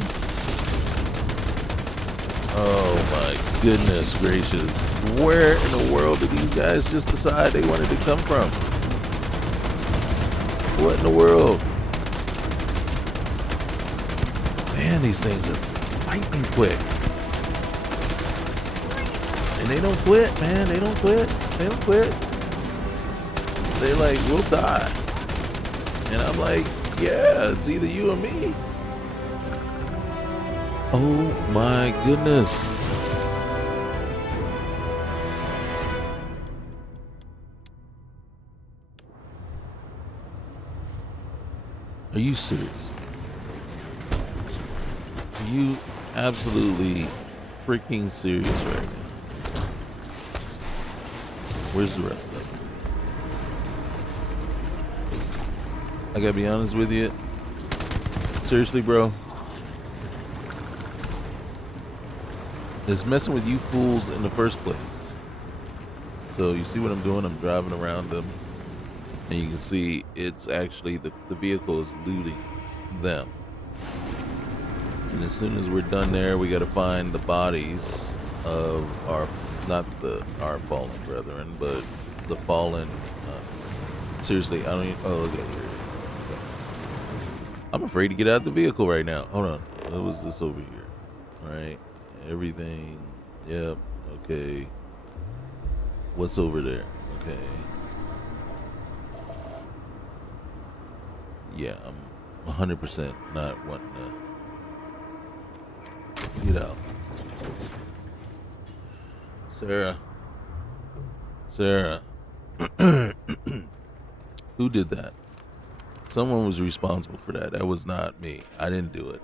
Oh my goodness gracious. Where in the world did these guys just decide they wanted to come from? What in the world? Man, these things are lightning quick. And they don't quit, man. They don't quit. They don't quit. They're like, we'll die. And I'm like, yeah, it's either you or me. Oh my goodness. Are you serious? Are you absolutely freaking serious right now? Where's the rest of it? I gotta be honest with you. Seriously, bro. It's messing with you fools in the first place. So you see what I'm doing? I'm driving around them. And you can see it's actually the vehicle is looting them. And as soon as we're done there, we got to find the bodies of our fallen brethren, but the fallen. Seriously, I don't even. Oh, look at here. I'm afraid to get out the vehicle right now. Hold on. What was this over here? All right. Everything. Yep. Okay. What's over there? Okay. Yeah, I'm 100% not wanting to get out. Sarah. Who did that? Someone was responsible for that. That was not me. I didn't do it.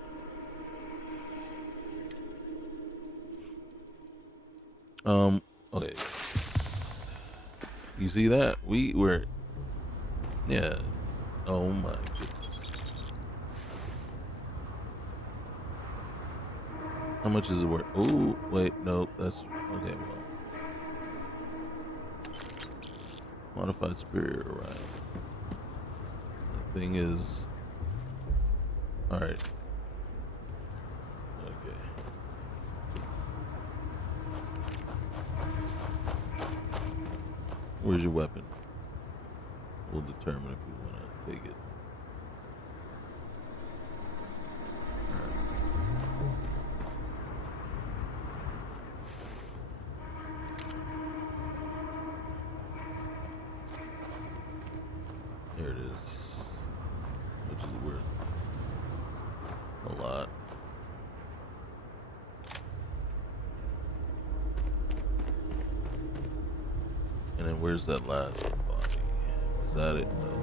Okay. You see that? We were, yeah. Oh my goodness. How much is it worth? Oh, wait, no, that's, okay, well. Modified superior arrival. The thing is, alright. Okay. Where's your weapon? We'll determine if we want to take it. There it is. Which is worth a lot. And then where's that last body? Is that it? No.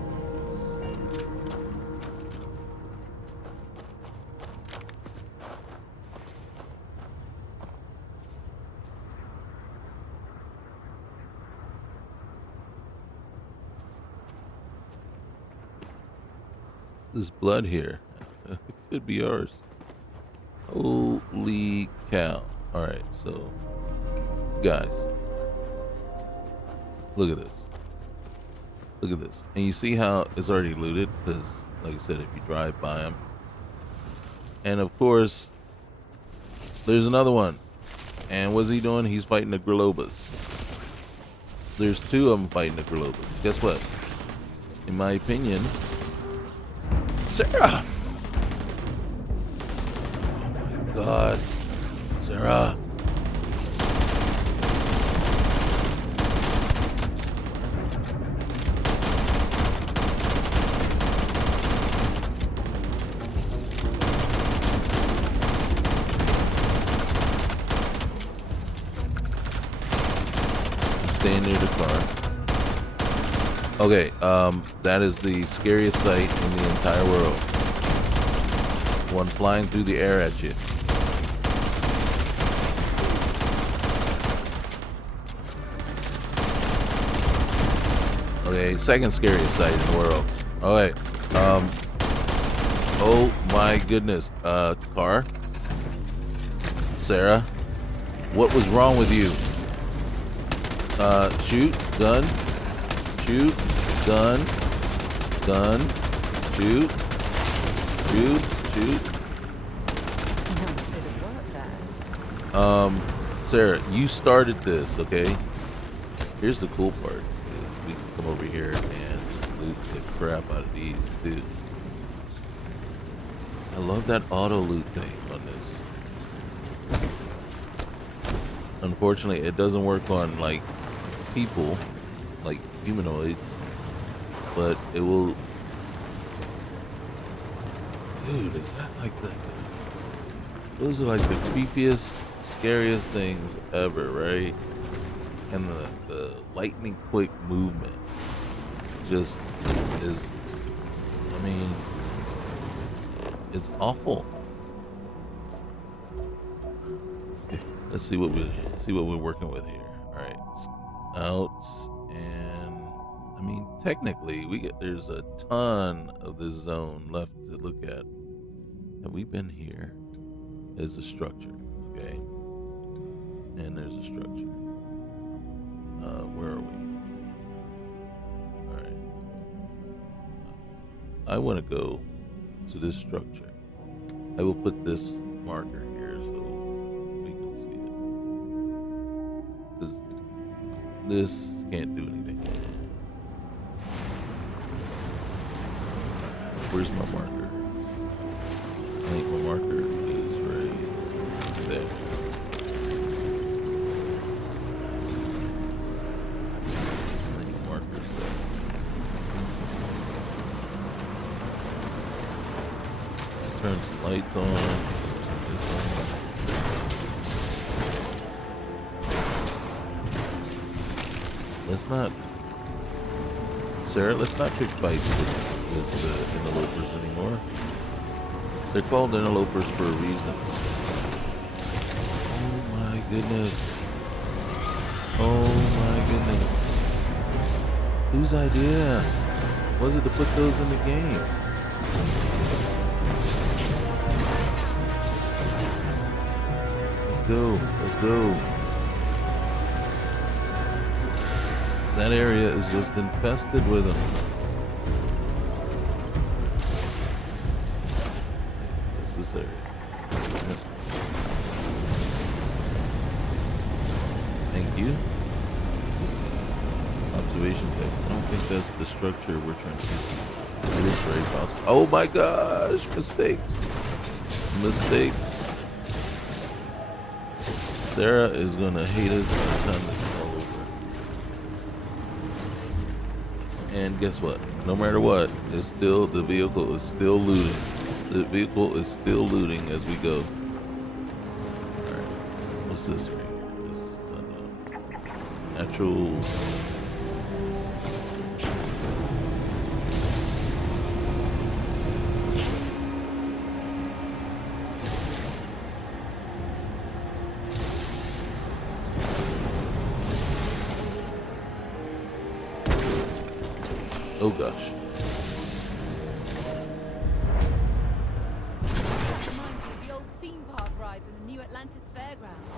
This blood here could be ours. Holy cow. Alright, so guys, look at this. Look at this. And you see how it's already looted? Because, like I said, if you drive by them. And of course, there's another one. And what's he doing? He's fighting the Grillobas. There's 2 of them fighting the Grillobas. Guess what? In my opinion, Sarah! Oh my God. Sarah. near the car. Okay, that is the scariest sight in the entire world. One flying through the air at you. Okay, second scariest sight in the world. Okay, oh my goodness, car. Sarah, what was wrong with you? Shoot, gun, shoot, gun, shoot, shoot. Nice bit of work there. Sarah, you started this, okay? Here's the cool part, is we can come over here and loot the crap out of these too. I love that auto loot thing on this. Unfortunately, it doesn't work on like people, like humanoids, but it will. Dude, is that like the? Those are like the creepiest, scariest things ever, right? And the lightning quick movement just is. I mean, it's awful. Let's see what we're working with here. All right, outs, and I mean technically there's a ton of this zone left to look at. Have we been here? There's a structure, okay, and there's a structure. Where are we? All right, I want to go to this structure. I will put this marker here so we can see it. Because this can't do anything. Where's my marker? I think my marker is right there. I think my marker's there. Let's turn some lights on. Turn this on. Let's not, Sarah, let's not pick fights with interlopers anymore. They're called interlopers for a reason. Oh my goodness. Oh my goodness. Whose idea was it to put those in the game? Let's go. Let's go. That area is just infested with them. What's this area? Yep. Thank you. Just observation deck. I don't think that's the structure we're trying to get to. It is very possible. Oh my gosh! Mistakes. Mistakes. Sarah is gonna hate us by the time this is all over. And guess what? No matter what, it's still, the vehicle is still looting. The vehicle is still looting as we go. Alright. What's this right here? This is natural. Oh gosh. Reminds me of the old theme park rides in the new Atlantis Fairgrounds.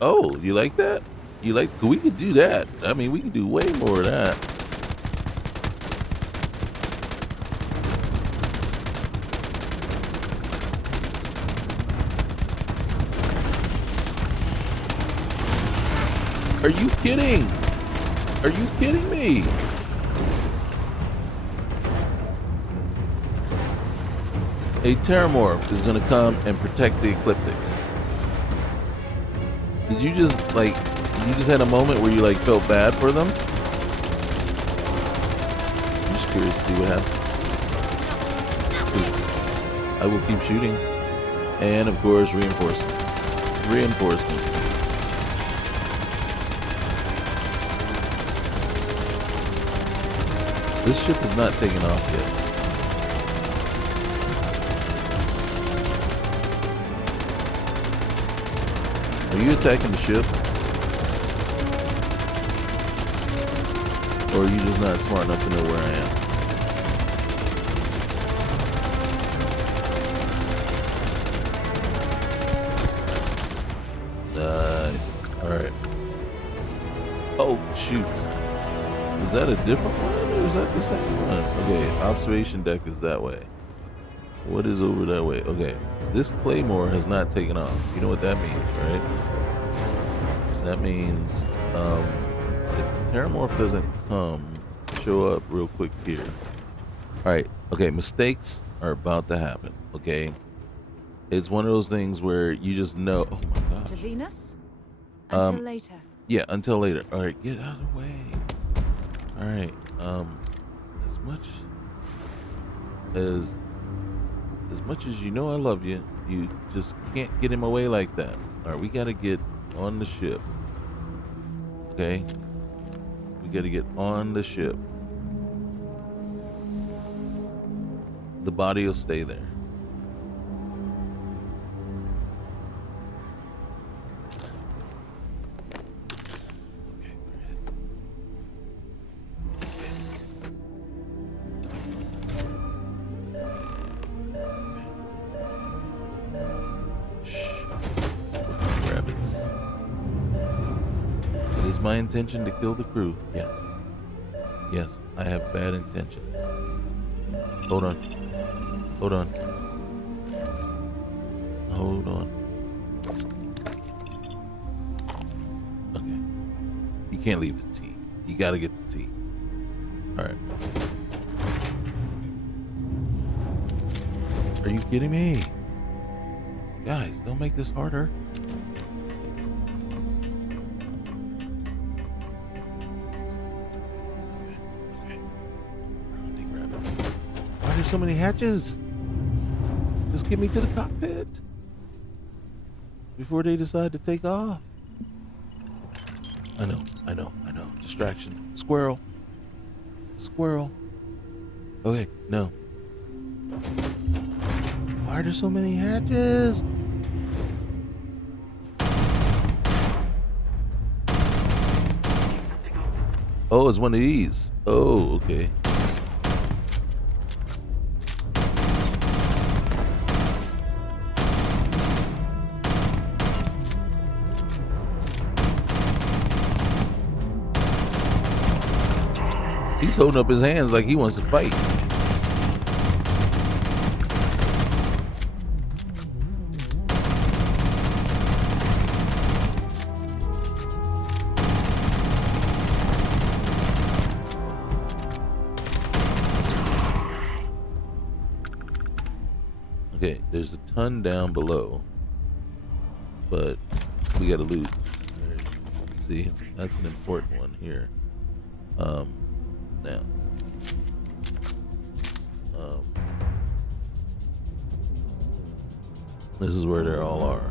Oh, you like that? You like? We could do that. I mean, we can do way more of that. Are you kidding? Are you kidding me? A Terramorph is going to come and protect the Ecliptic. Did you just had a moment where you like felt bad for them? I'm just curious to see what happens. I will keep shooting. And of course, reinforcements. Reinforcements. This ship is not taking off yet. Are you attacking the ship? Or are you just not smart enough to know where I am? Nice. Alright. Oh, shoot. Is that a different one or is that the second one? Okay, observation deck is that way. What is over that way? Okay, this claymore has not taken off. You know what that means, right? That means if the Terramorph doesn't show up real quick here. Alright, okay, mistakes are about to happen, okay? It's one of those things where you just know, oh my gosh. To Venus? Until later. Yeah, until later. Alright, get out of the way. Alright, as much as you know I love you, you just can't get him away like that. Alright, we gotta get on the ship. Okay? We gotta get on the ship. The body will stay there. My intention to kill the crew. Yes. Yes, I have bad intentions. Hold on. Hold on. Hold on. Okay. You can't leave the tea. You gotta get the tea. Alright. Are you kidding me? Guys, don't make this harder. So many hatches. Just get me to the cockpit before they decide to take off. I know. Distraction. Squirrel. Okay, no. Why are there so many hatches? Oh, it's one of these. Oh, okay. He's holding up his hands like he wants to fight. Okay, there's a ton down below, but we gotta loot. See, that's an important one here. Now, this is where they all are.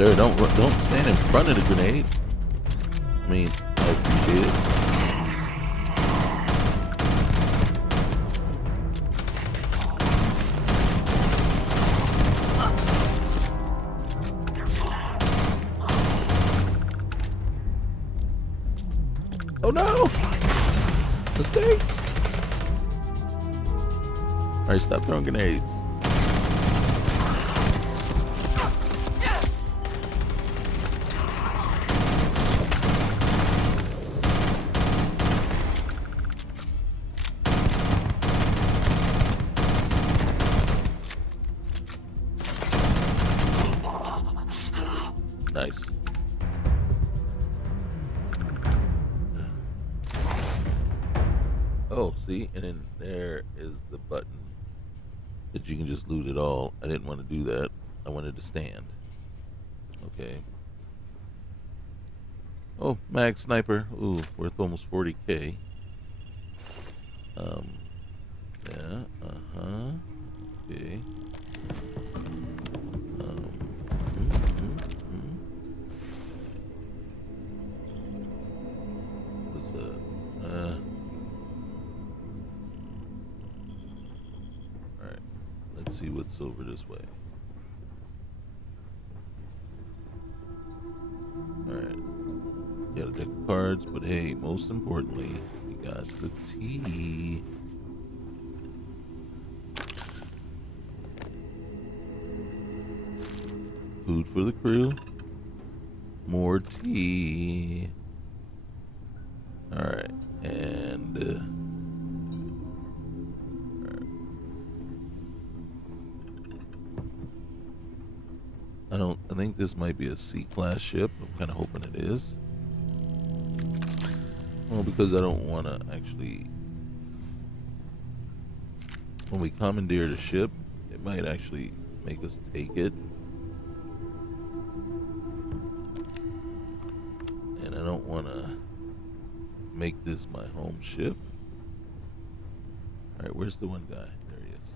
Sir, don't stand in front of the grenade. I mean, I appreciate it. Oh no! Mistakes! Alright, stop throwing grenades. Nice. See, and then there is the button that you can just loot it all. I didn't want to do that. I wanted to stand. Okay. Oh, mag sniper. Ooh, worth almost 40K. Yeah, uh-huh. Okay. Mm, mm, mm. What's that? Alright. Let's see what's over this way. Alright. Got a deck of cards, but hey, most importantly, we got the tea. Food for the crew. More tea. Alright. And alright. I think this might be a C-class ship. I'm kind of hoping it is. Well, because I don't want to actually, when we commandeer the ship, it might actually make us take it. And I don't want to make this my home ship. Alright, where's the one guy? There he is.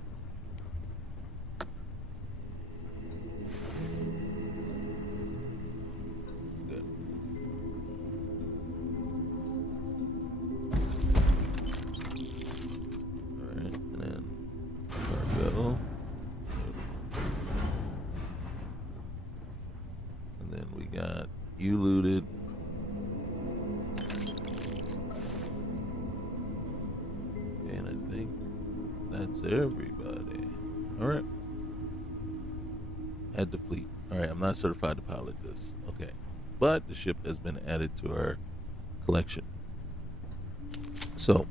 Good. Alright, and then cargo. And then we got you looted. And I think that's everybody. Alright. Add the fleet. Alright, I'm not certified to pilot this. Okay. But the ship has been added to our collection. So,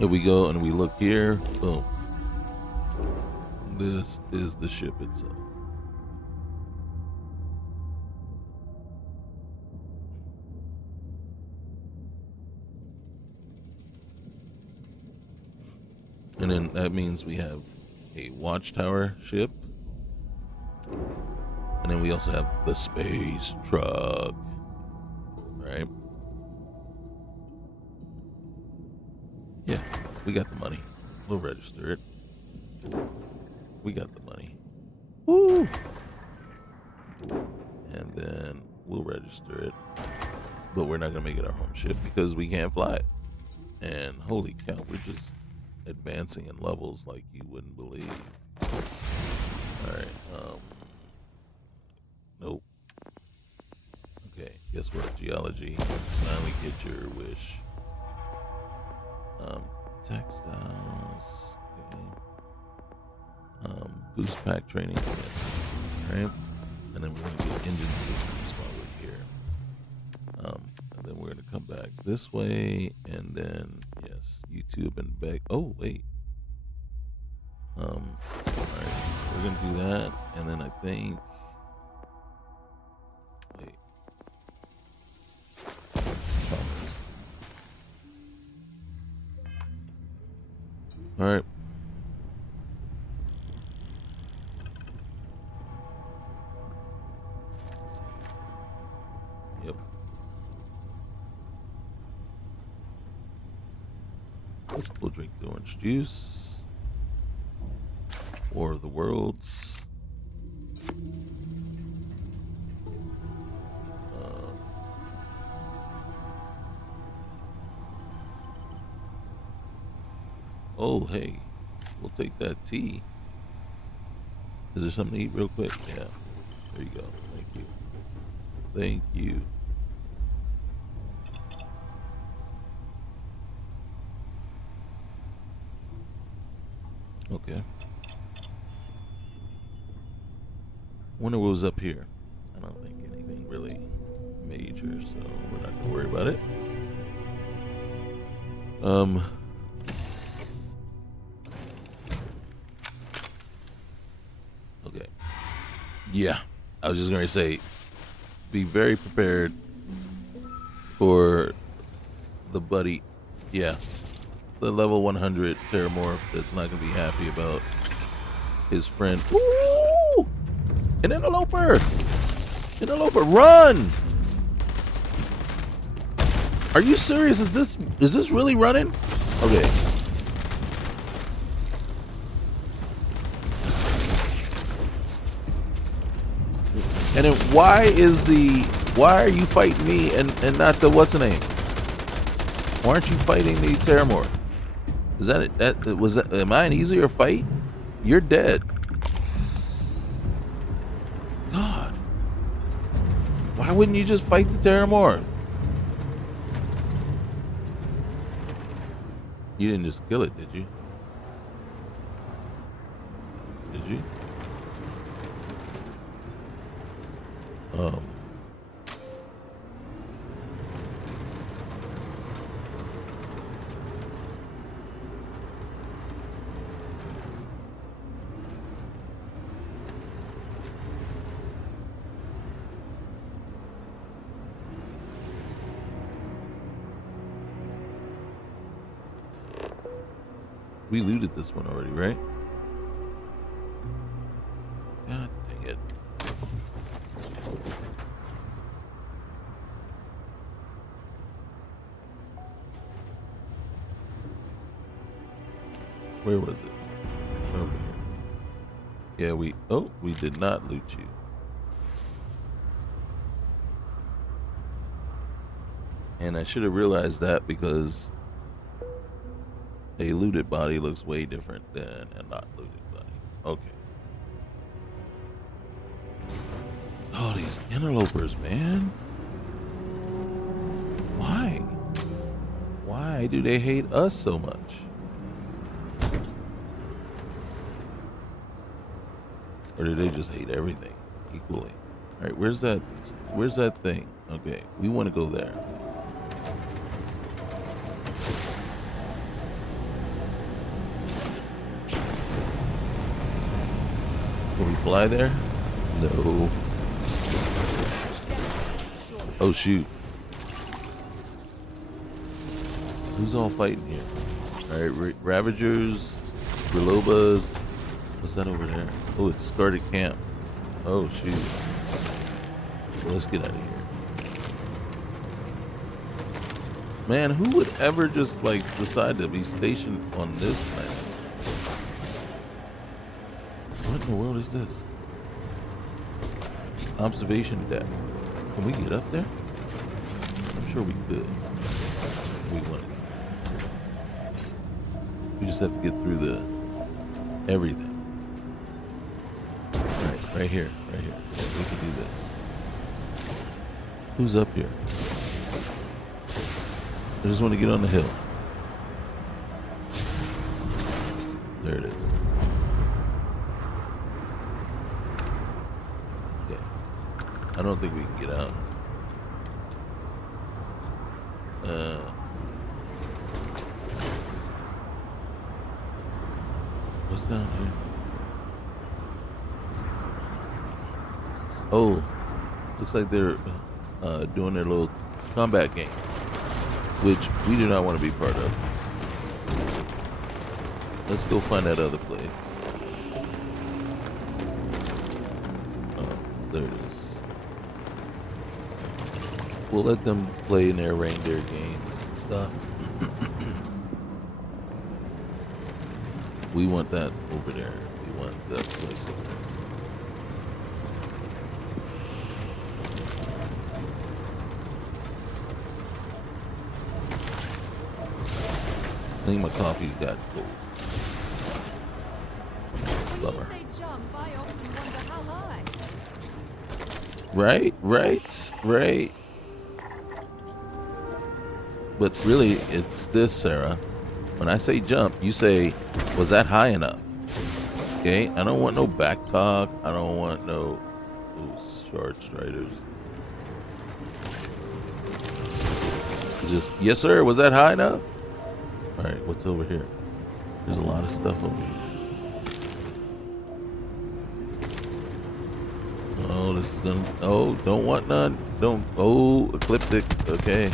if we go and we look here, boom. This is the ship itself. And then that means we have a watchtower ship. And then we also have the space truck. Right? Yeah, we got the money. We'll register it. We got the money. Woo! And then we'll register it. But we're not going to make it our home ship because we can't fly it. And holy cow, we're just advancing in levels like you wouldn't believe. Alright, nope. Okay, guess what? Geology. Finally get your wish. Textiles. Okay. Boost pack training. Yes. Alright. And then we're gonna get engine systems while we're here. And then we're gonna come back this way, and then yes, YouTube and back. Oh wait. Alright, we're gonna do that, and then I think. Wait. Alright. Yep. We'll drink the orange juice. War of the Worlds. Oh, hey, we'll take that tea. Is there something to eat real quick? Yeah, there you go. Thank you. Thank you. Okay. Wonder what was up here. I don't think anything really major, so we're not gonna worry about it. Okay. Yeah, I was just gonna say, be very prepared for the buddy. Yeah, the level 100 Terramorph that's not gonna be happy about his friend. Ooh! An interloper! Interloper, run! Are you serious? Is this really running? Okay. And then why are you fighting me and not the what's the name? Why aren't you fighting the Terramorph? Is am I an easier fight? You're dead. God. Why wouldn't you just fight the Terramorph? You didn't just kill it, did you? Did you? We looted this one already, right? God dang it. Where was it? Over here. Yeah, we did not loot you. And I should have realized that because a looted body looks way different than a not looted body. Okay. Oh, these interlopers, man. Why? Why do they hate us so much? Or do they just hate everything equally? All right, where's that thing? Okay, we want to go there. Can we fly there? No. Oh shoot. Who's all fighting here? Alright, Ravagers, Relobas. What's that over there? Oh, it's discarded camp. Oh shoot. Let's get out of here. Man, who would ever just like decide to be stationed on this planet? What in the world is this? Observation deck. Can we get up there? I'm sure we could. We wanted. We just have to get through the everything. Right here. We can do this. Who's up here? I just want to get on the hill. There it is. Okay. I don't think we can get out. What's down here? Oh, looks like they're doing their little combat game, which we do not want to be part of. Let's go find that other place. Oh, there it is. We'll let them play in their reindeer games and stuff. We want that over there. We want that place over there. I think my coffee's got cold. When you say jump, I often wonder how high. Right. But really, it's this, Sarah. When I say jump, you say, was that high enough? Okay? I don't want no back talk. I don't want no short striders. Just, yes, sir. Was that high enough? All right, what's over here? There's a lot of stuff over here. Oh, this is gonna. Oh, don't want none. Don't. Oh, ecliptic. Okay.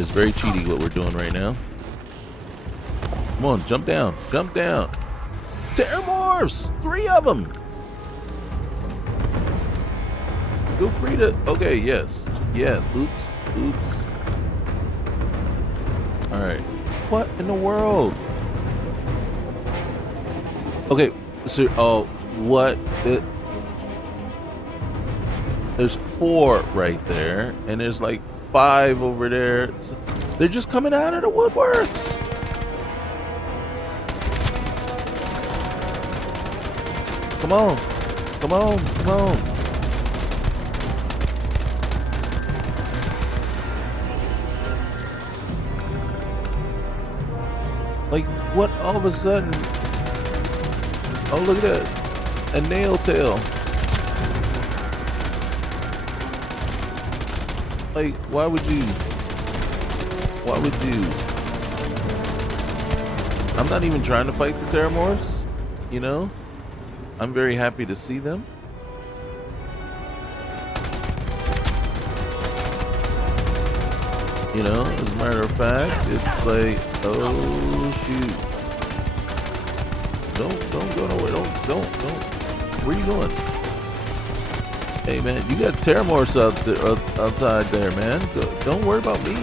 It's very cheaty what we're doing right now. Come on, jump down. Jump down. Terramorphs! 3 of them! Feel free to... Okay, yes. Yeah, oops. Oops. Alright. What in the world? Okay, so... Oh, what? There's 4 right there, and there's like 5 over there. They're just coming out of the woodworks. Come on. Come on. Come on. Like, what all of a sudden? Oh, look at that. A nail tail. Like, why would you? I'm not even trying to fight the Terramorphs, you know? I'm very happy to see them. You know, as a matter of fact, it's like, oh shoot. Don't go nowhere. Don't. Where you going? Hey man, you got Terramorphs out there, outside there, man. Don't worry about me.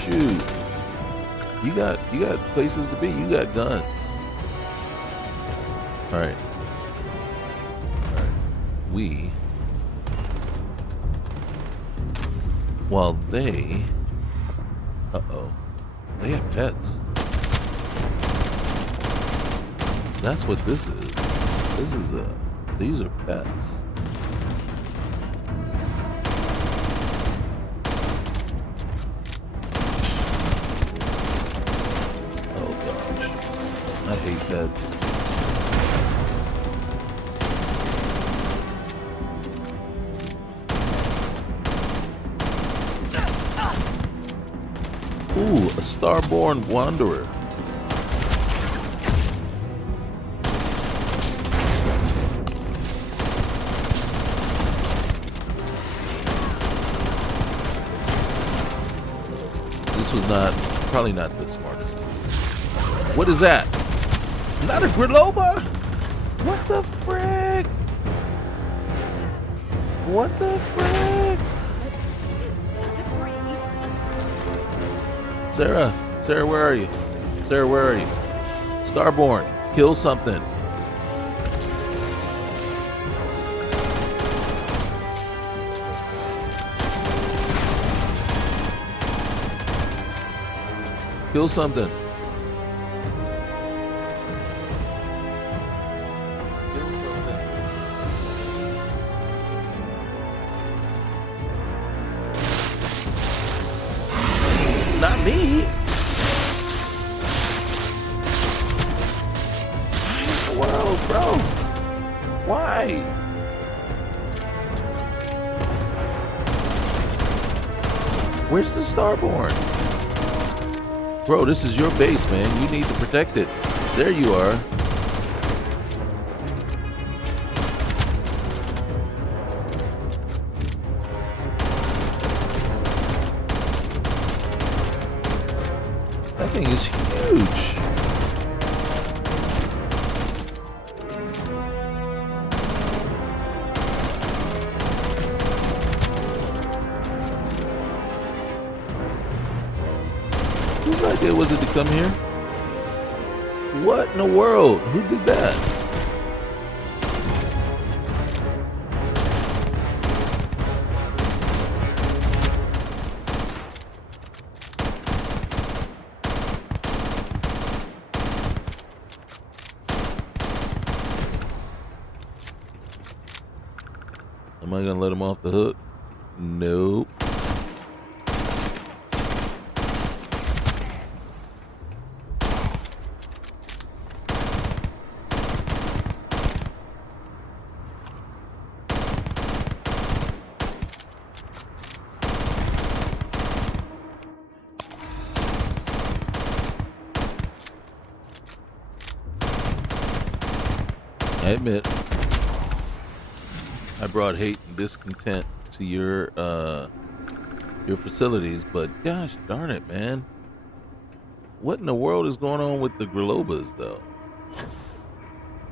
Shoot. You got places to be. You got guns. All right. We, while they, they have pets. That's what this is. These are pets. Oh gosh, I hate pets. Ooh, a starborn wanderer. This was probably not this smart. What is that? Not a Griloba? What the frick? What the frick? Sarah, where are you? Sarah, where are you? Starborn, kill something. Kill something. Kill something. Not me. What in the world, bro? Why? Where's the Starborn? Bro, this is your base, man. You need to protect it. There you are. That thing is huge. Whose idea was it to come here? What in the world? Who did that? Am I gonna let him off the hook? Nope. I admit, I brought hate and discontent to your your facilities, but gosh darn it, man. What in the world is going on with the Grilobas, though?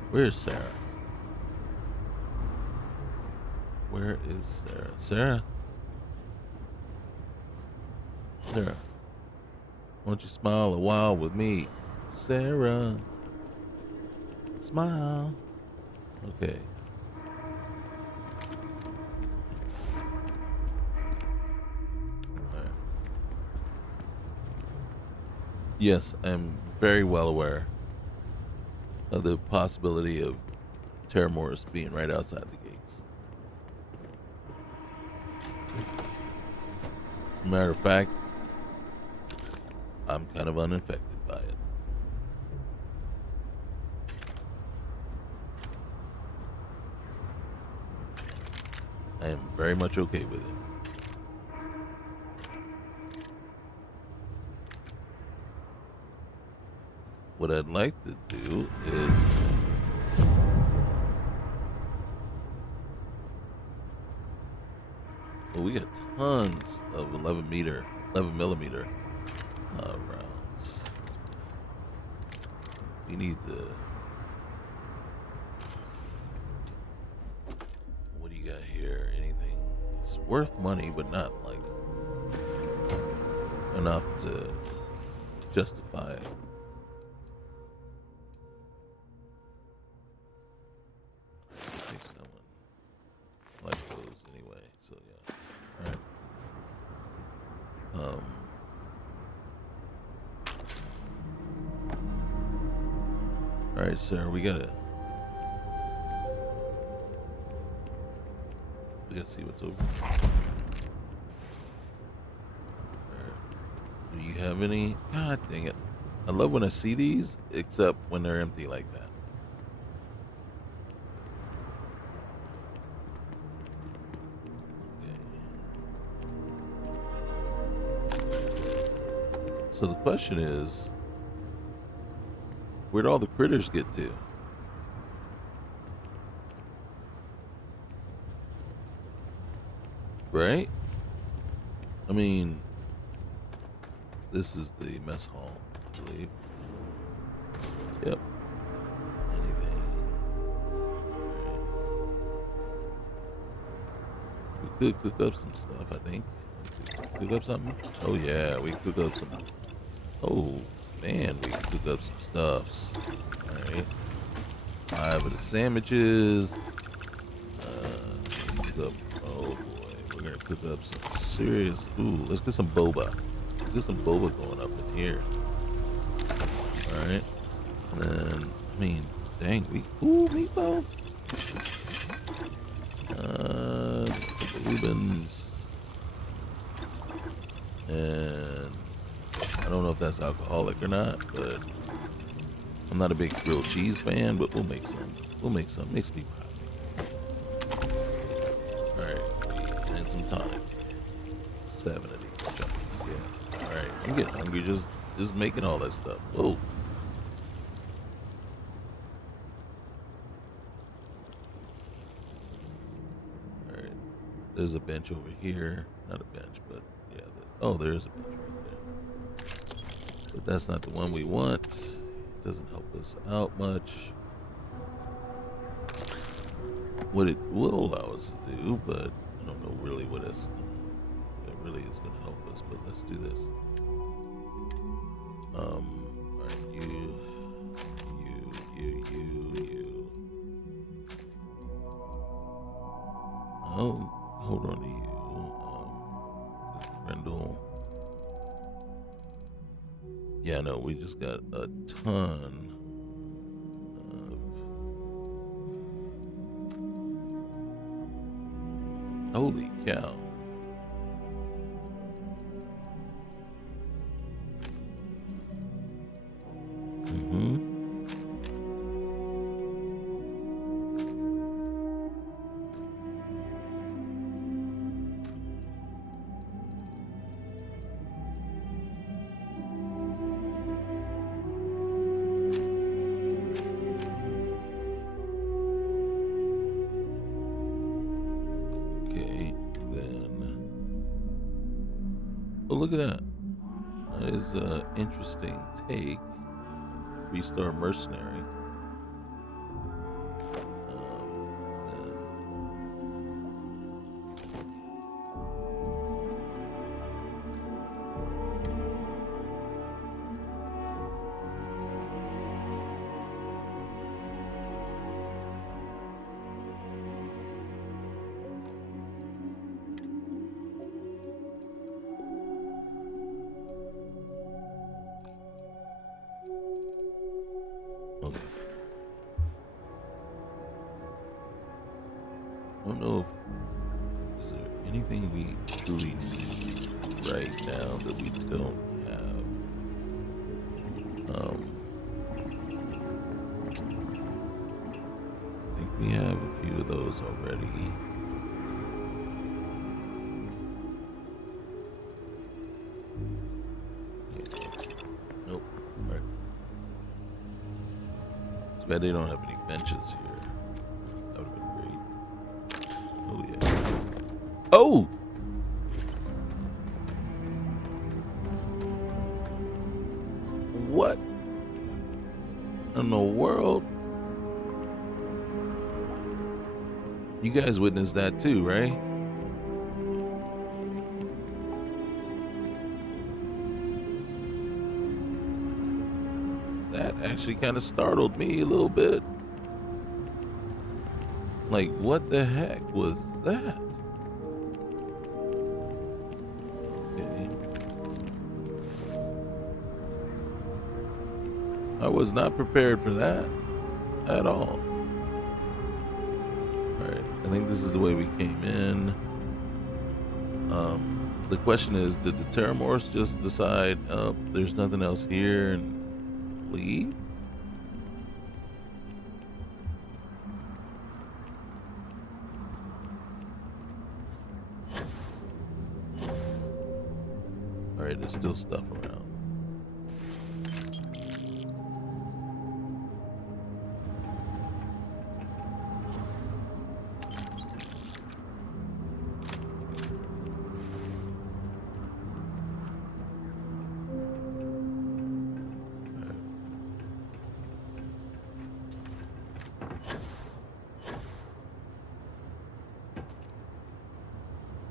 Where's Sarah? Where is Sarah? Sarah? Sarah. Won't you smile a while with me? Sarah. Smile. Okay. Alright. Yes, I'm very well aware of the possibility of Terramorphs being right outside the gates. Matter of fact, I'm kind of unaffected by it. I am very much okay with it. What I'd like to do is well, we got tons of 11 millimeter rounds. We need to. What do you got here? Anything? It's worth money, but not like enough to justify it. I think someone like those anyway. So yeah. All right. All right, Sarah, we gotta see what's over. Do you have any? God dang it! I love when I see these, except when they're empty like that. Okay. So the question is, where'd all the critters get to? Right? I mean, this is the mess hall, I believe. Yep. Anything? Right. We could cook up some stuff, I think. Let's see. Cook up something? Oh yeah, we cook up some. Oh man, we cook up some stuffs. Alright. 5 of the sandwiches. Cook up. Oh boy, we're gonna cook up some serious. Ooh, let's get some boba. Let's get some boba going up in here. Alright. And then, I mean, dang, meatball. Rubens. And I don't know if that's alcoholic or not, but I'm not a big grilled cheese fan, but we'll make some. Makes me proud. Alright, and some tonic. 7 of these chunks, yeah. Alright, I'm getting hungry just making all that stuff. Whoa. Alright, there's a bench over here. Not a bench, but yeah. There's a bench right there. But that's not the one we want. It doesn't help us out much. What it will allow us to do, but I don't know really what it really is going to help us. But let's do this. Alright, you. Oh, hold on to you. Rendell. Yeah, no, we just got a ton of. Holy cow. Okay, then Oh, look at that. That is an interesting take. Freestar Mercenary. Um, okay. I don't know if is there anything we truly need right now that we don't have. I think we have a few of those already. Yeah. Nope. All right. Too bad they don't have any benches here. That would have been great. Oh yeah. Oh! What in the world? You guys witnessed that too, right? That actually kind of startled me a little bit. Like, what the heck was that? Okay. I was not prepared for that at all. Alright, I think this is the way we came in. The question is, did the Terramorphs just decide, oh, there's nothing else here and leave? Alright, there's still stuff around.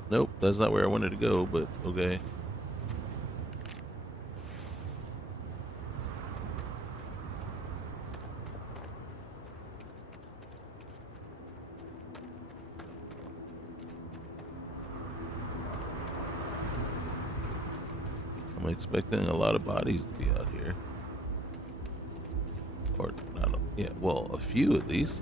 Nope, that's not where I wanted to go, but okay. I'm expecting a lot of bodies to be out here. Or not, yeah, well, a few at least.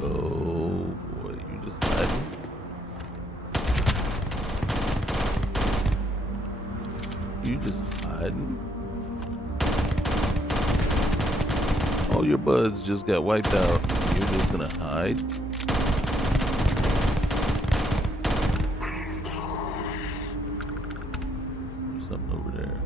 Oh boy, you just hiding? You just hiding? All your buds just got wiped out. You're just gonna hide? There's something over there.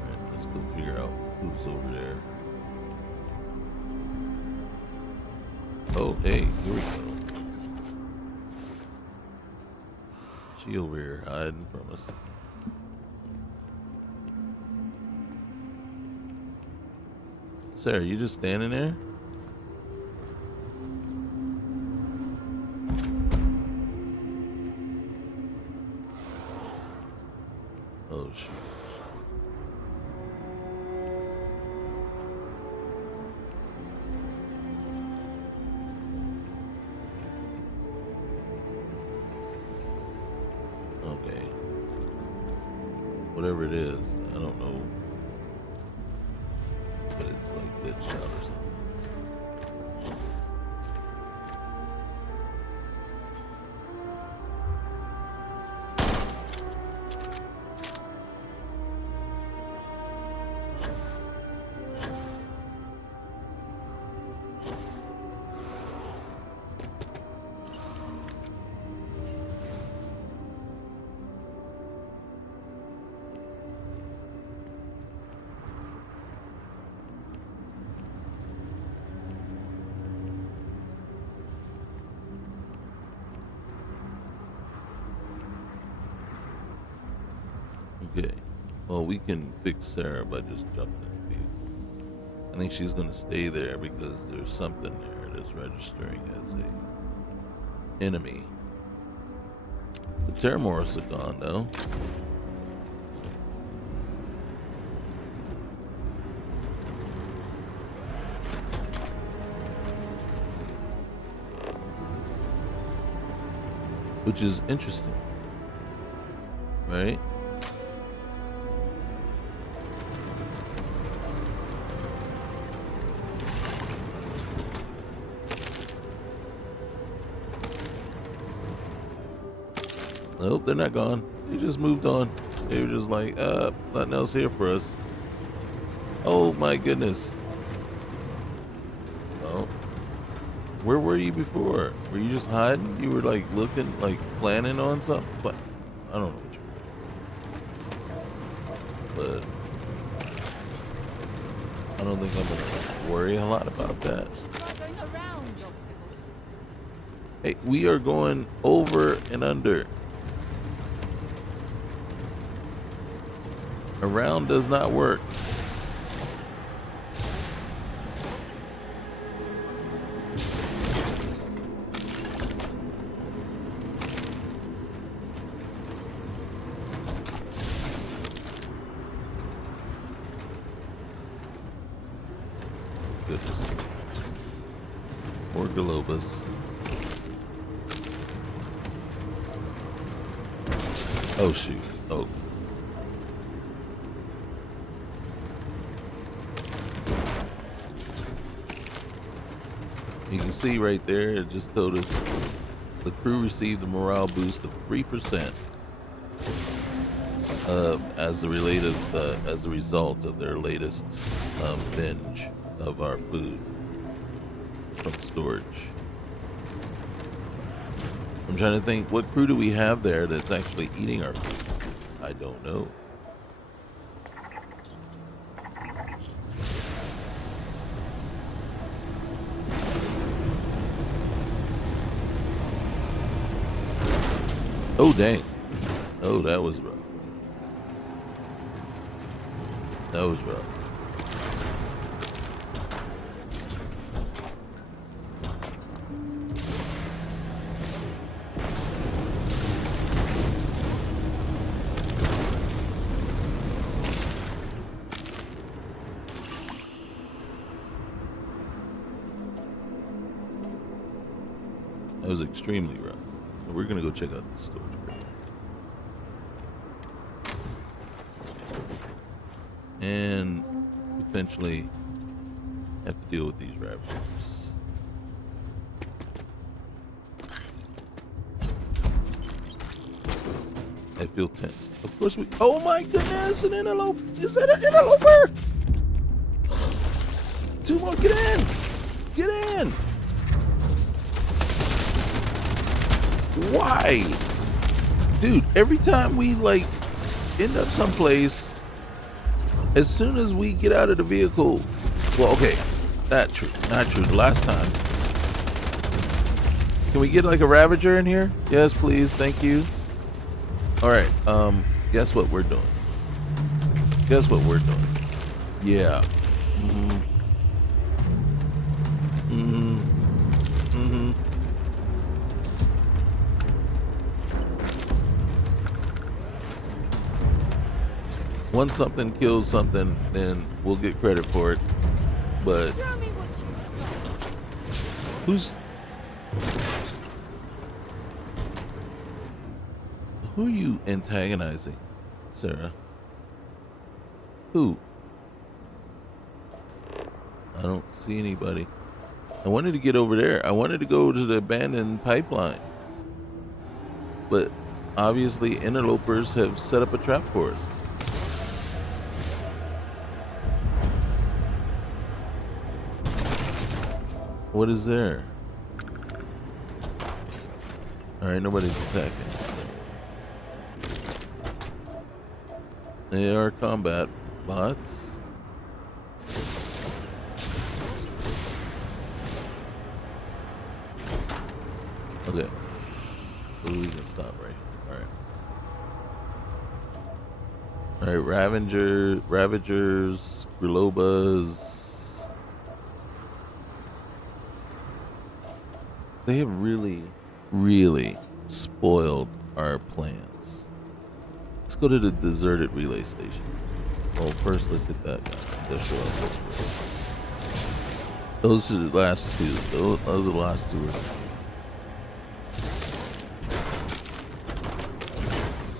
Alright, let's go figure out who's over there. Oh, hey, here we go. She over here hiding from us. Sarah, you just standing there? Oh, shoot. Okay. whatever it is. I don't know, but it's like glitched out or something. Okay. Well, we can fix Sarah by just jumping in the vehicle. I think she's gonna stay there because there's something there that's registering as a enemy. The Terramorphs are gone though. Which is interesting. Right? Nope, they're not gone. They just moved on. They were just like, nothing else here for us. Oh my goodness. Oh. Where were you before? Were you just hiding? You were like looking, like planning on something? But I don't know what you were. But I don't think I'm gonna worry a lot about that. Try going around obstacles. Hey, we are going over and under. Around does not work. Goodness. More Galobas. Oh shoot. Oh. You can see right there, it just told us the crew received a morale boost of 3% as a result of their latest binge of our food from storage. I'm trying to think, what crew do we have there that's actually eating our food? I don't know. Oh, dang. Oh, that was rough. That was rough. That was extremely rough. We're gonna go check out the storage crate. And potentially have to deal with these ravagers. I feel tense. Of course we. Oh my goodness! An antelope! Is that an interloper? Two more! Get in! Get in! Why? Dude, every time we like end up someplace, as soon as we get out of the vehicle, well, okay, not true. The last time. Can we get like a Ravager in here? Yes, please. Thank you. All right. Guess what we're doing? Guess what we're doing? Yeah. Once something kills something, then we'll get credit for it. But Show me what you who are you antagonizing, Sarah? Who? I don't see anybody. I wanted to get over there. I wanted to go to the abandoned pipeline. But obviously interlopers have set up a trap for us. What is there? Alright, nobody's attacking. They are combat bots. Okay. So we can stop right here. Alright, Ravagers, Grilobas. They have really spoiled our plans. Let's go to the deserted relay station. Well, first let's get that guy. Those are the last two. Those are the last two.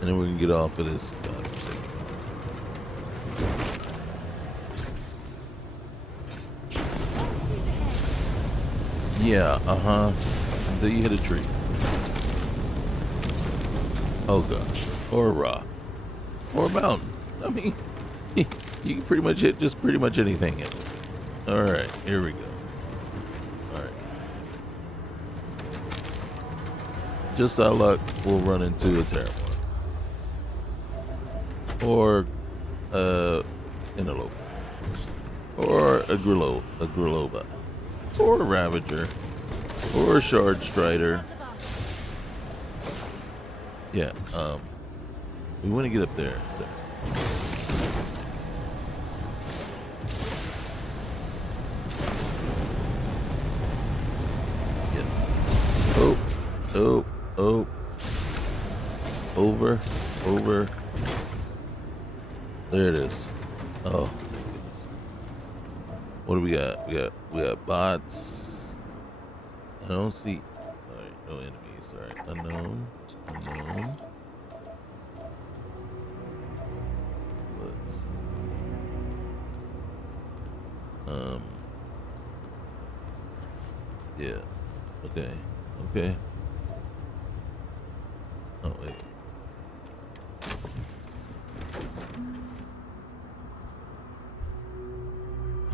And then we can get off of this godforsaken. Yeah, until you hit a tree. Oh gosh. Or a rock. Or a mountain. I mean, you can pretty much hit just pretty much anything in it. Alright, here we go. Alright. Just our luck, we'll run into a terror. Or interloper, or a Griloba, or a Ravager, or a Shard Strider. Yeah, we want to get up there. So. Yes. Oh. Over. There it is. Oh, thank goodness. What do we got? We got bots. I don't see. Alright, no enemies. Alright, unknown. Let's. Yeah. Okay. Oh wait.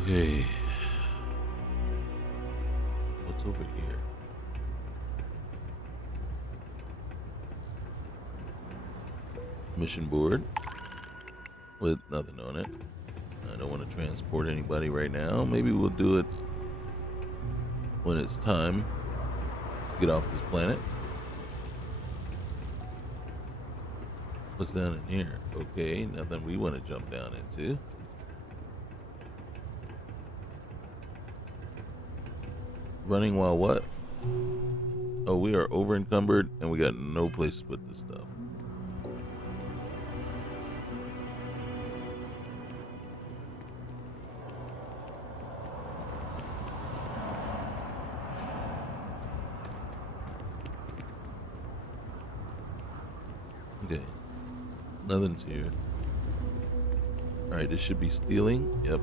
Okay. What's over here? Mission board with nothing on it. I don't want to transport anybody right now. Maybe we'll do it when it's time to get off this planet. What's down in here? Okay, nothing we want to jump down into. Running while what? Oh, we are over encumbered and we got no place to put this stuff. Okay. Nothing's here. Alright, this should be stealing. Yep.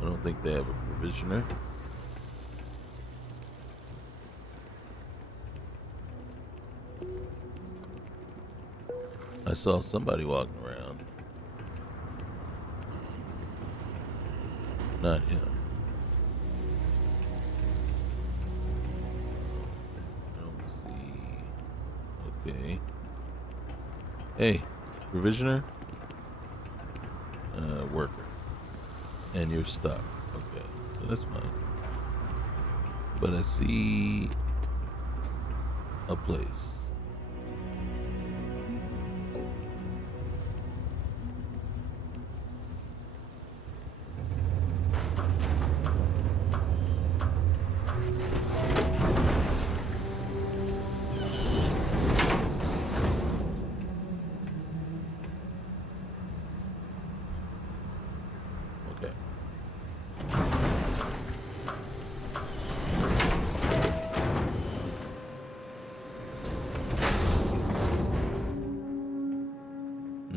I don't think they have a provisioner. I saw somebody walking around. Not him. I don't see. Okay. Hey, provisioner? Worker. And you're stuck. Okay, so that's fine. But I see a place. Okay.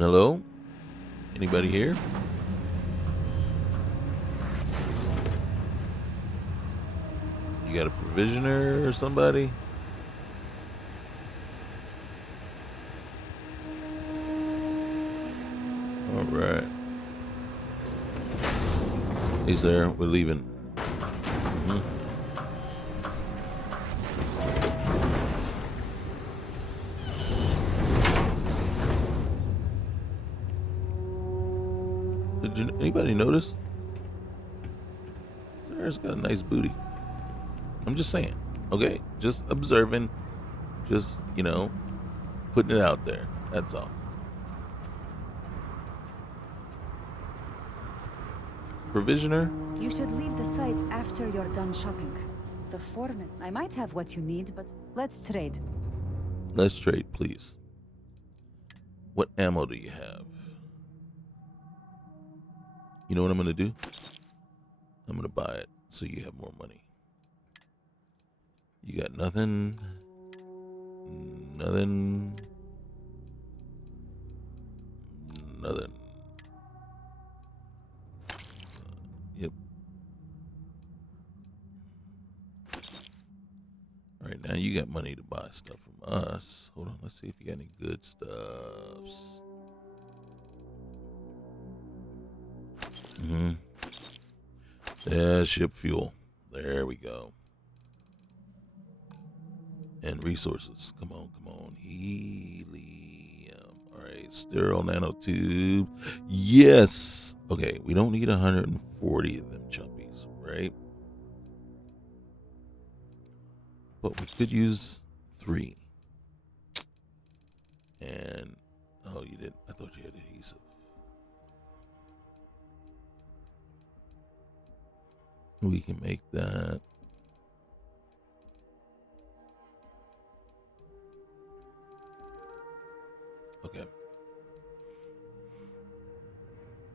Hello? Anybody here? You got a provisioner or somebody? All right. He's there. We're leaving. Hmm. Did anybody notice? Sarah's got a nice booty. I'm just saying. Okay? Just observing. Just, putting it out there. That's all. Provisioner? You should leave the site after you're done shopping. The foreman. I might have what you need, but let's trade. Let's trade, please. What ammo do you have? You know what I'm going to do? I'm going to buy it so you have more money. You got nothing. Nothing. Nothing. Yep. All right, now you got money to buy stuff from us. Hold on, let's see if you got any good stuffs. Yeah, ship fuel. There we go. And resources. Come on, come on. Helium. All right, sterile nanotube. Yes. Okay, we don't need 140 of them chumpies, right? But we could use 3. And, oh, you didn't. I thought you had adhesive. We can make that. Okay.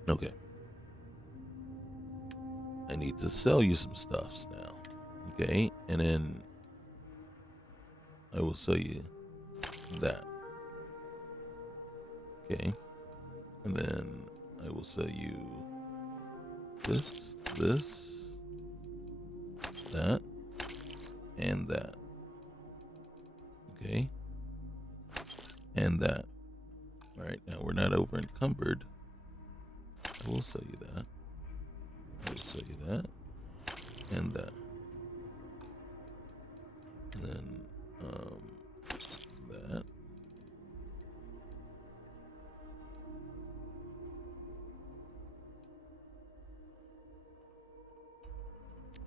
Okay. I need to sell you some stuffs now. Okay. And then I will sell you that. Okay. And then I will sell you this, that, and that. Okay. And that. All right, now we're not over encumbered. I will sell you that. I will sell you that. And that. And then, that.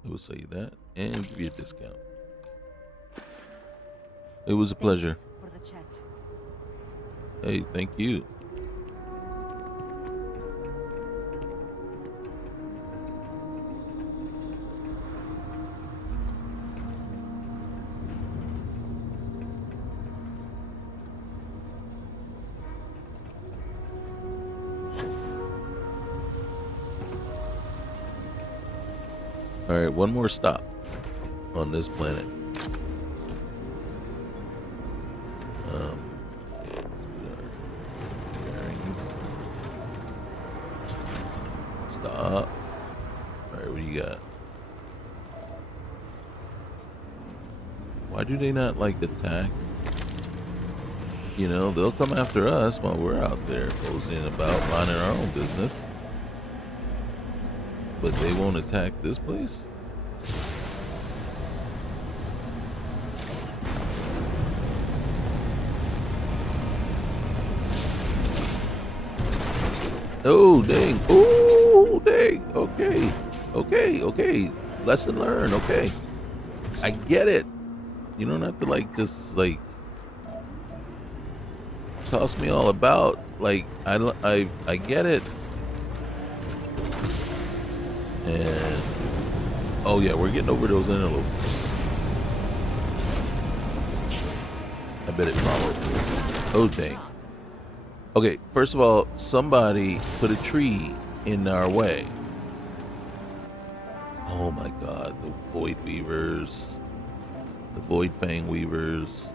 I will sell you that and give you a discount. It was a pleasure. Thanks for the chat. Hey, thank you. All right, one more stop on this planet. Stop. All right, what do you got? Why do they not like attack? They'll come after us while we're out there posing about minding our own business. But they won't attack this place? Oh, dang. Oh, dang. Okay. Okay. Lesson learned. Okay. I get it. You don't have to, just toss me all about. I get it. And oh yeah, we're getting over those antelopes. I bet it follows us. Oh dang. Okay, first of all, somebody put a tree in our way. Oh my god, the void weavers. The void fang weavers.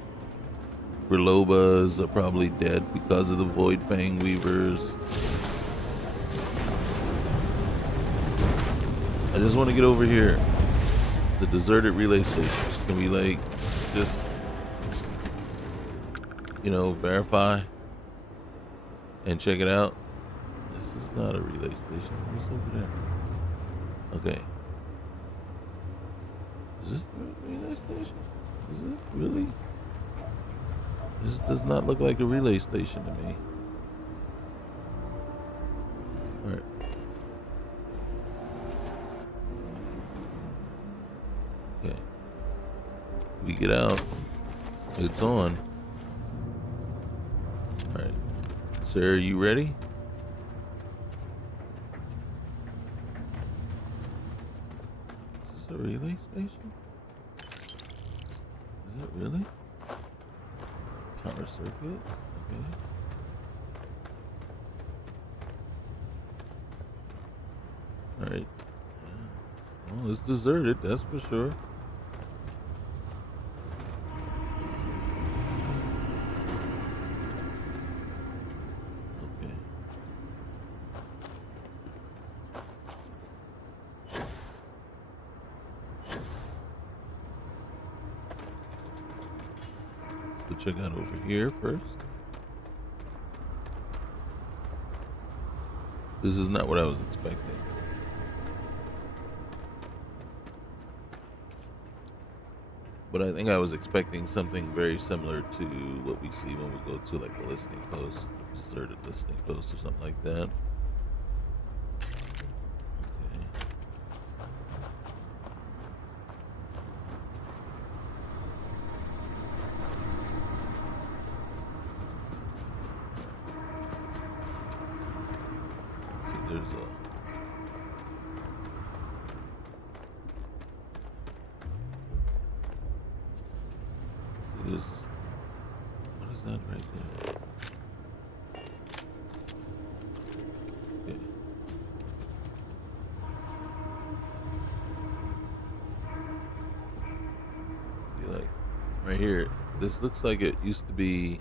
Berlobas are probably dead because of the Void Fang Weavers. I just want to get over here. The deserted relay station. Can we like just, you know, verify and check it out? This is not a relay station. What's over there? Okay. Is this the relay station? Is it really? This does not look like a relay station to me. Alright. Okay. We get out. It's on. Alright. Sarah, you ready? Is this a relay station? Is it really? Power circuit? Okay. Alright. Well, it's deserted, that's for sure. Okay. We'll check out over here first. This is not what I was expecting. But I think I was expecting something very similar to what we see when we go to like a listening post, deserted listening post or something like that. Okay. See, there's a what is that right there? Okay. See, like right here, this looks like it used to be,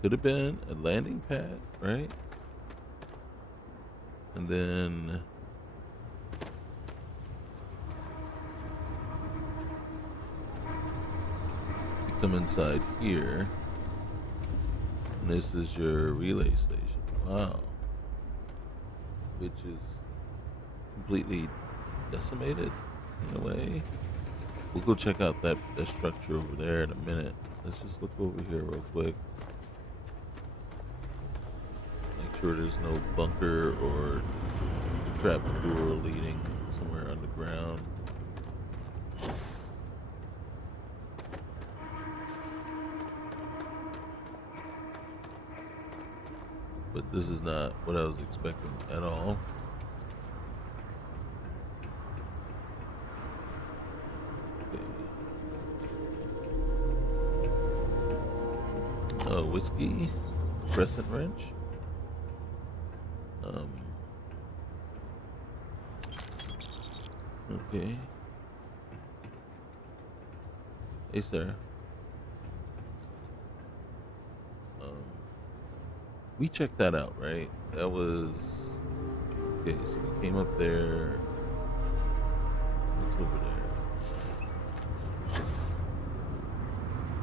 could have been a landing pad, right? And then come inside here, and this is your relay station. Wow. Which is completely decimated in a way. We'll go check out that structure over there in a minute. Let's just look over here real quick. Make sure there's no bunker or trap door leading somewhere underground. But this is not what I was expecting at all. Okay. Whiskey, crescent wrench. Okay. Hey, sir. We checked that out, right? That was okay. So we came up there. What's over there?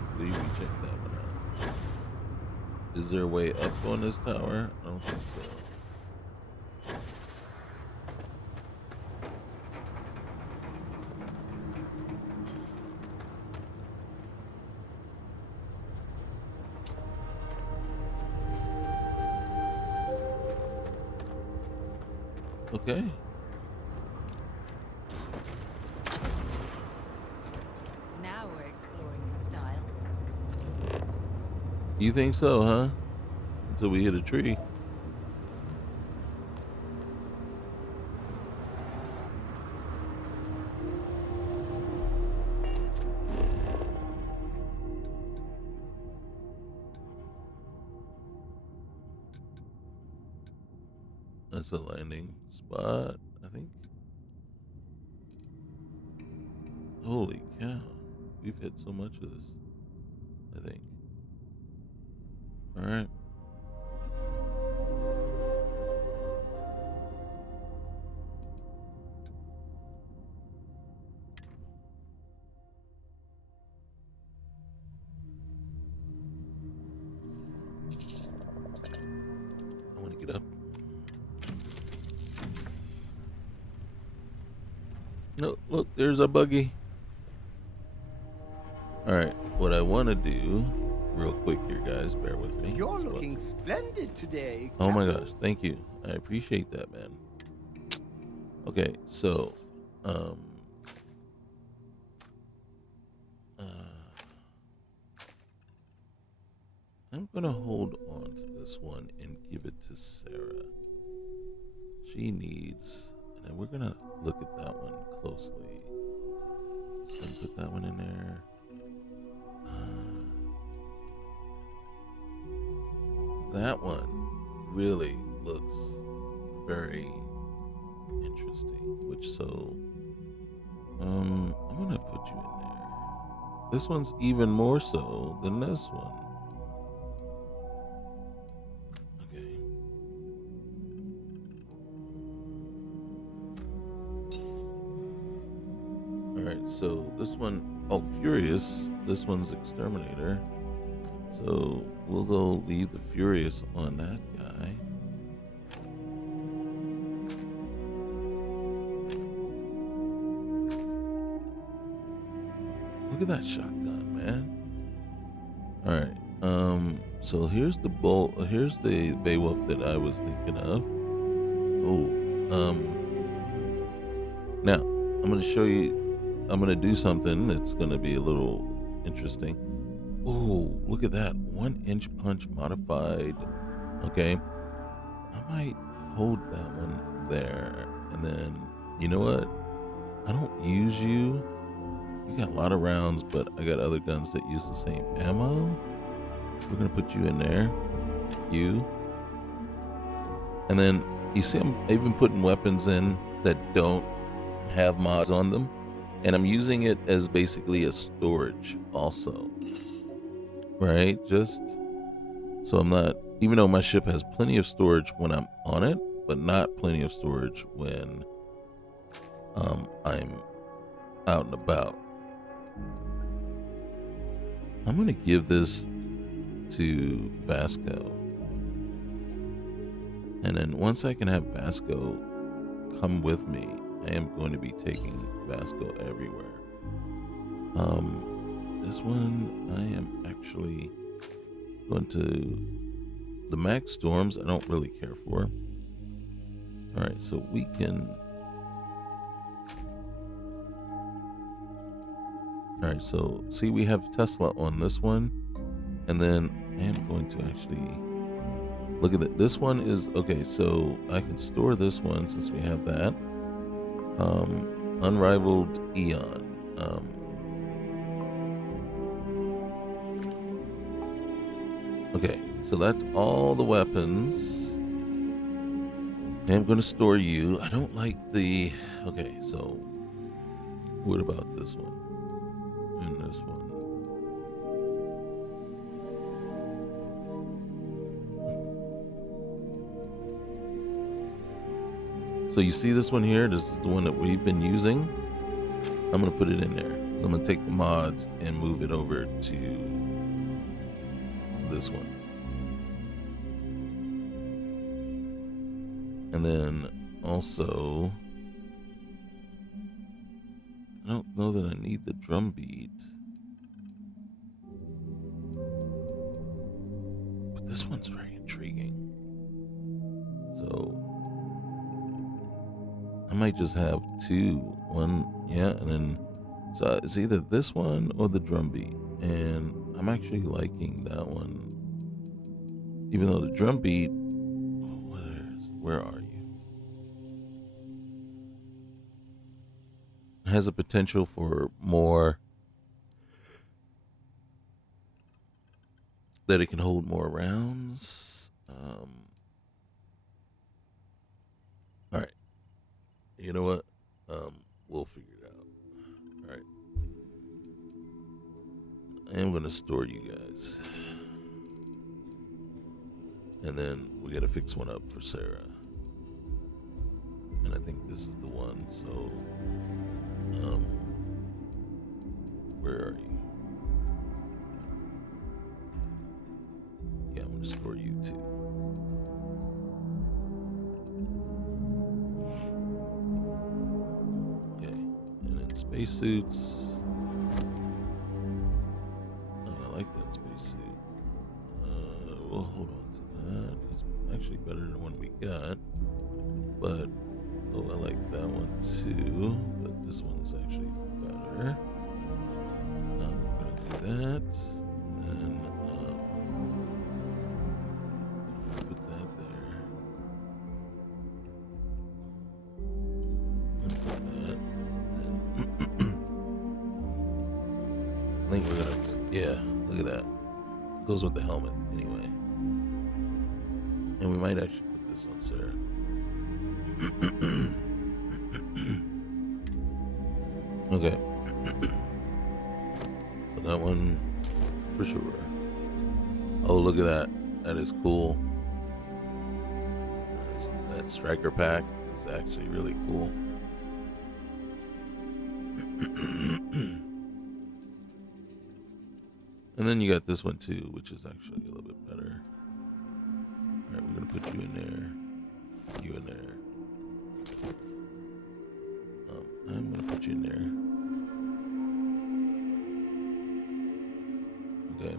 I believe we checked that one out. Is there a way up on this tower? I don't think so. Okay. Now we're exploring in style. You think so, huh? Until we hit a tree. That's a landing spot, I think. Holy cow. We've hit so much of this, I think. No, look, there's a buggy. All right, what I want to do, real quick here, guys, bear with me. You're looking splendid today, Oh my Captain. gosh, thank you. I appreciate that, man. Okay, so, um, uh, I'm gonna hold on to this one and give it to Sarah. She needs, and then we're gonna look at that one closely. Just gonna put that one in there. That one really looks very interesting. I'm gonna put you in there. This one's even more so than this one. Okay. Alright, so this one, oh, Furious. This one's Exterminator. So we'll go leave the Furious on that guy. Look at that shotgun, man. Alright, so here's the here's the Beowulf that I was thinking of. Oh, now I'm gonna show you. I'm gonna do something that's gonna be a little interesting. Oh, look at that 1-inch punch modified. Okay, I might hold that one there, and then you know what? I don't use you. You got a lot of rounds, but I got other guns that use the same ammo. We're gonna put you in there, you, and then you see I'm even putting weapons in that don't have mods on them, and I'm using it as basically a storage also, right? Just so I'm not, even though my ship has plenty of storage when I'm on it, but not plenty of storage when I'm out and about. I'm gonna give this to Vasco, and then once I can have Vasco come with me, I am going to be taking Vasco everywhere. This one I am actually going to, the Max Storms I don't really care for. All right, so we can. All right, so see, we have Tesla on this one, and then I am going to actually look at it. This one is okay, so I can store this one since we have that. Unrivaled Eon. Okay, so that's all the weapons. I'm going to store you. I don't like the. Okay, so what about this one? And this one. So you see this one here? This is the one that we've been using. I'm going to put it in there. So I'm going to take the mods and move it over to this one. And then also, I don't know that I need the drum beat. But this one's very intriguing. So I might just have two. One, yeah, and then so it's either this one or the drum beat. And I'm actually liking that one. Even though the drum beat, where are you? It has a potential for more, that it can hold more rounds. All right. You know what? We'll figure it out. All right. I am going to store you guys. And then we got to fix one up for Sarah. And I think this is the one. So, where are you? Yeah, I'm going to store you too. Okay. spacesuits. Oh, I like that spacesuit. We'll hold on to that. It's actually better than the one we got. But, oh, I like that one too. But this one's actually better. We're going to do that. And then, put that there. Put that. And then, I think we're going to, yeah, look at that. Goes with the helmet anyway. And we might actually put this on Sarah. Okay. So that one for sure. Oh, look at that. That is cool. That striker pack is actually really cool. And then you got this one too, which is actually a little bit better. Alright, we're gonna put you in there. You in there. I'm gonna put you in there. Okay.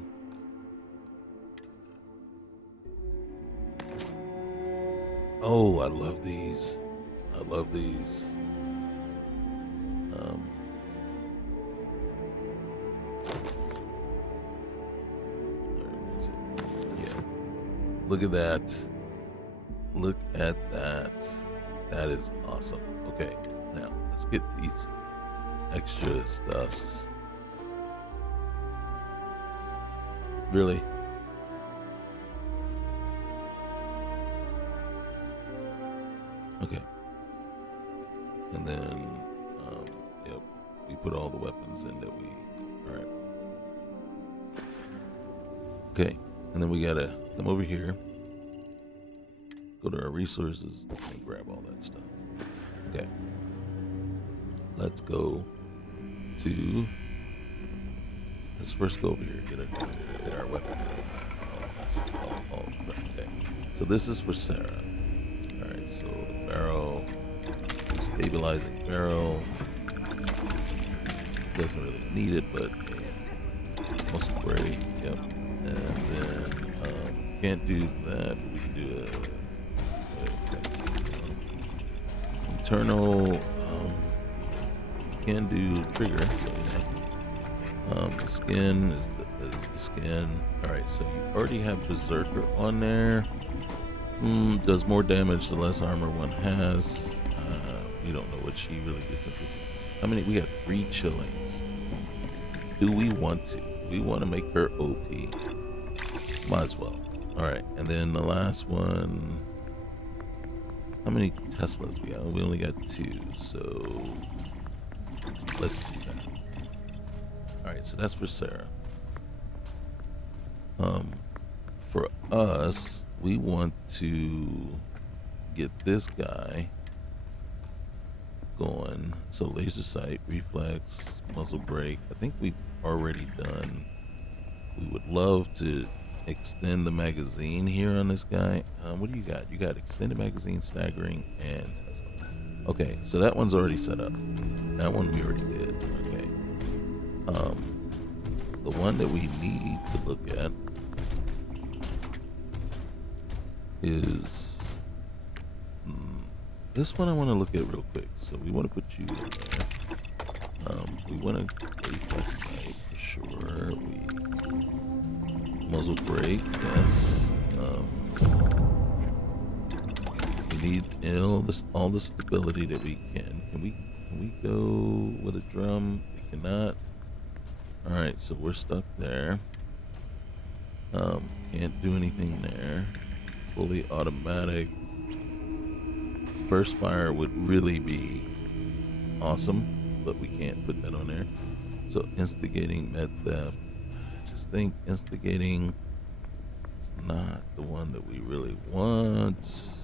Oh, I love these. I love these. Yeah. Look at that. Look at that. That is awesome. Okay, now let's get these extra stuffs. Really? Okay. And then, yep, we put all the weapons in that we, alright. Okay, and then we gotta come over here, go to our resources, and grab all that stuff. Okay. Let's go to, let's first go over here, get our weapons. Okay. So this is for Sarah. Alright, so the barrel, stabilizing barrel. Doesn't really need it, but muscle spray, yep. And then can't do that, but we can do internal, can do trigger. The skin is the skin. Alright, so you already have Berserker on there. Does more damage the less armor one has. We don't know what she really gets into. How many? We got 3 chillings. Do we want to? We want to make her OP. Might as well. Alright, and then the last one. How many Teslas we got? We only got 2, so let's do that. Alright, so that's for Sarah. For us, we want to get this guy going. So laser sight, reflex, muzzle brake. I think we've already done. We would love to extend the magazine here on this guy. What do you got? You got extended magazine, staggering, and Tesla. Okay, so that one's already set up. That one we already did. Okay. The one that we need to look at is this one. I want to look at real quick. So we want to put you in there. We want to reflex sight for sure. We muzzle brake, yes. We need all the stability that we can. Can we go with a drum? We cannot. All right, so we're stuck there. Can't do anything there. Fully automatic. Burst fire would really be awesome, but we can't put that on there. So instigating med theft. I just think instigating is not the one that we really want.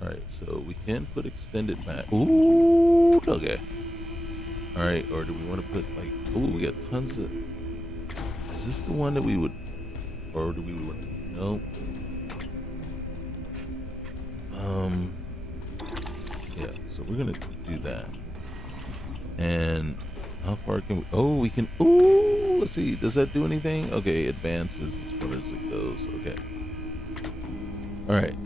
All right, so we can put extended mag. Ooh, okay. All right, or do we want to put like? Ooh, we got tons of. Is this the one that we would, or do we want? No. Yeah, so we're gonna do that. And how far can we? Oh, we can. Ooh, let's see. Does that do anything? Okay, advances as far as it goes. Okay. All right.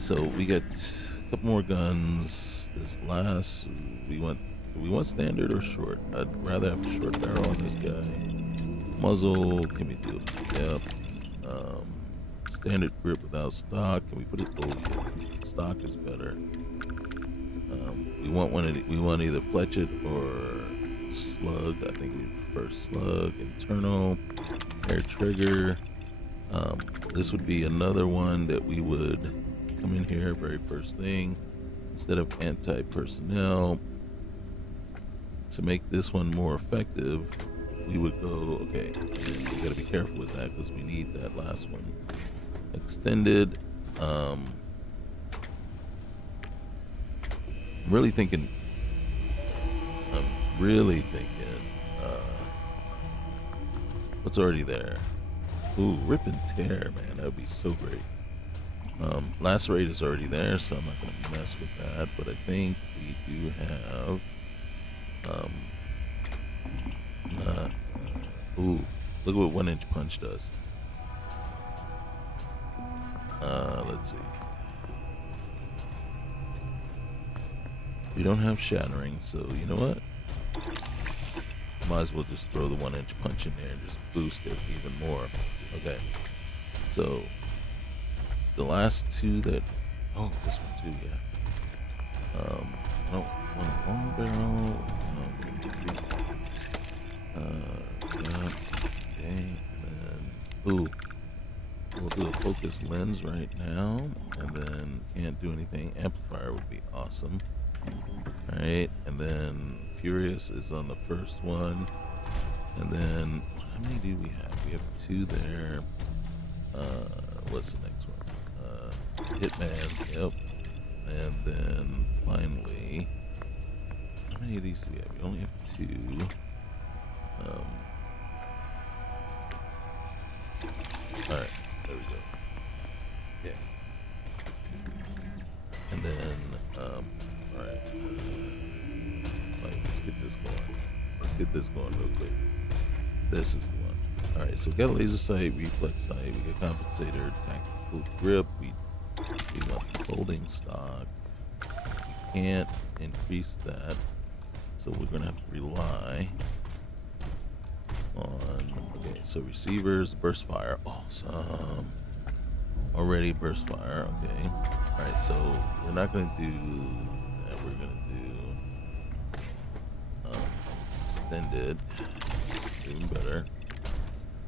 So we got a couple more guns. This last, do we want standard or short? I'd rather have a short barrel on this guy. Muzzle, can we do it? Yep. Standard grip without stock. Can we put it? Oh, yeah. Stock is better. We want we want either fletched or slug. I think we prefer slug. Internal, air trigger. This would be another one that we would come in here very first thing. Instead of anti-personnel, to make this one more effective, we would go, okay, and we gotta be careful with that because we need that last one. Extended, I'm really thinking, what's already there? Ooh, rip and tear, man, that would be so great. Lacerate is already there, so I'm not gonna mess with that, but I think we do have, ooh, look at what 1-inch punch does. Let's see. We don't have shattering, so you know what? Might as well just throw the 1-inch punch in there and just boost it even more. Okay. So the last two that, oh, this one too, yeah. I don't want a long barrel. Yeah, okay. And then, ooh, we'll do a focus lens right now, and then can't do anything. Amplifier would be awesome. All right, and then Furious is on the first one, and then how many do we have? We have 2 there. What's the next one? Hitman. Yep. And then finally, how many of these do we have? We only have 2. All right, there we go. Okay. And then, all right. Let's get this going. Let's get this going real quick. This is the one. All right, so we got a laser sight, reflex sight, we got compensator, tactical grip. We want the folding stock. We can't increase that, so we're gonna have to rely on, okay, so receivers, burst fire, awesome. Already burst fire, okay. All right, so we're not gonna do that. We're gonna do extended, even better.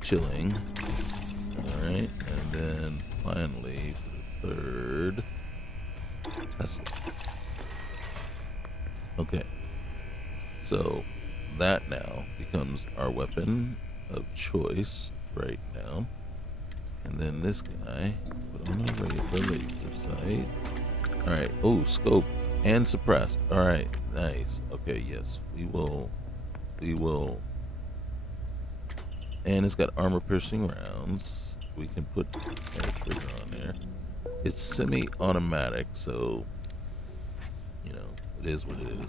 Chilling, all right, and then finally for the third, Tesla. Okay, so that now becomes our weapon of choice right now. And then this guy, put on the laser sight. All right, oh, scoped and suppressed. All right, nice. Okay, yes, we will. And it's got armor piercing rounds. We can put air trigger on there. It's semi-automatic, so you know it is what it is.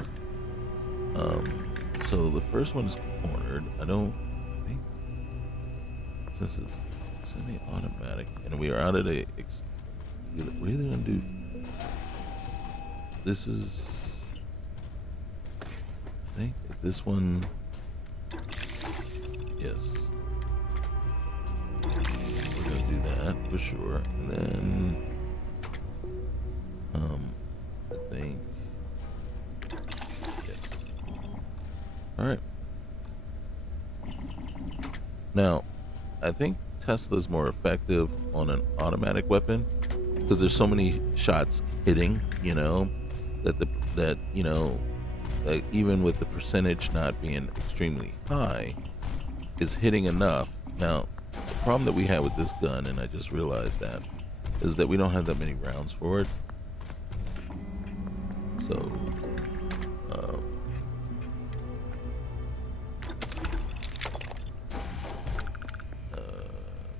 So the first one is cornered. I think since it's semi-automatic and we are out of the we're either gonna do this is, I think this one, yes, we're gonna do that for sure. And then I think, yes. All right, now I think Tesla's more effective on an automatic weapon because there's so many shots hitting, you know, that you know, even with the percentage not being extremely high, is hitting enough. Now, the problem that we have with this gun, and I just realized that, is that we don't have that many rounds for it. So,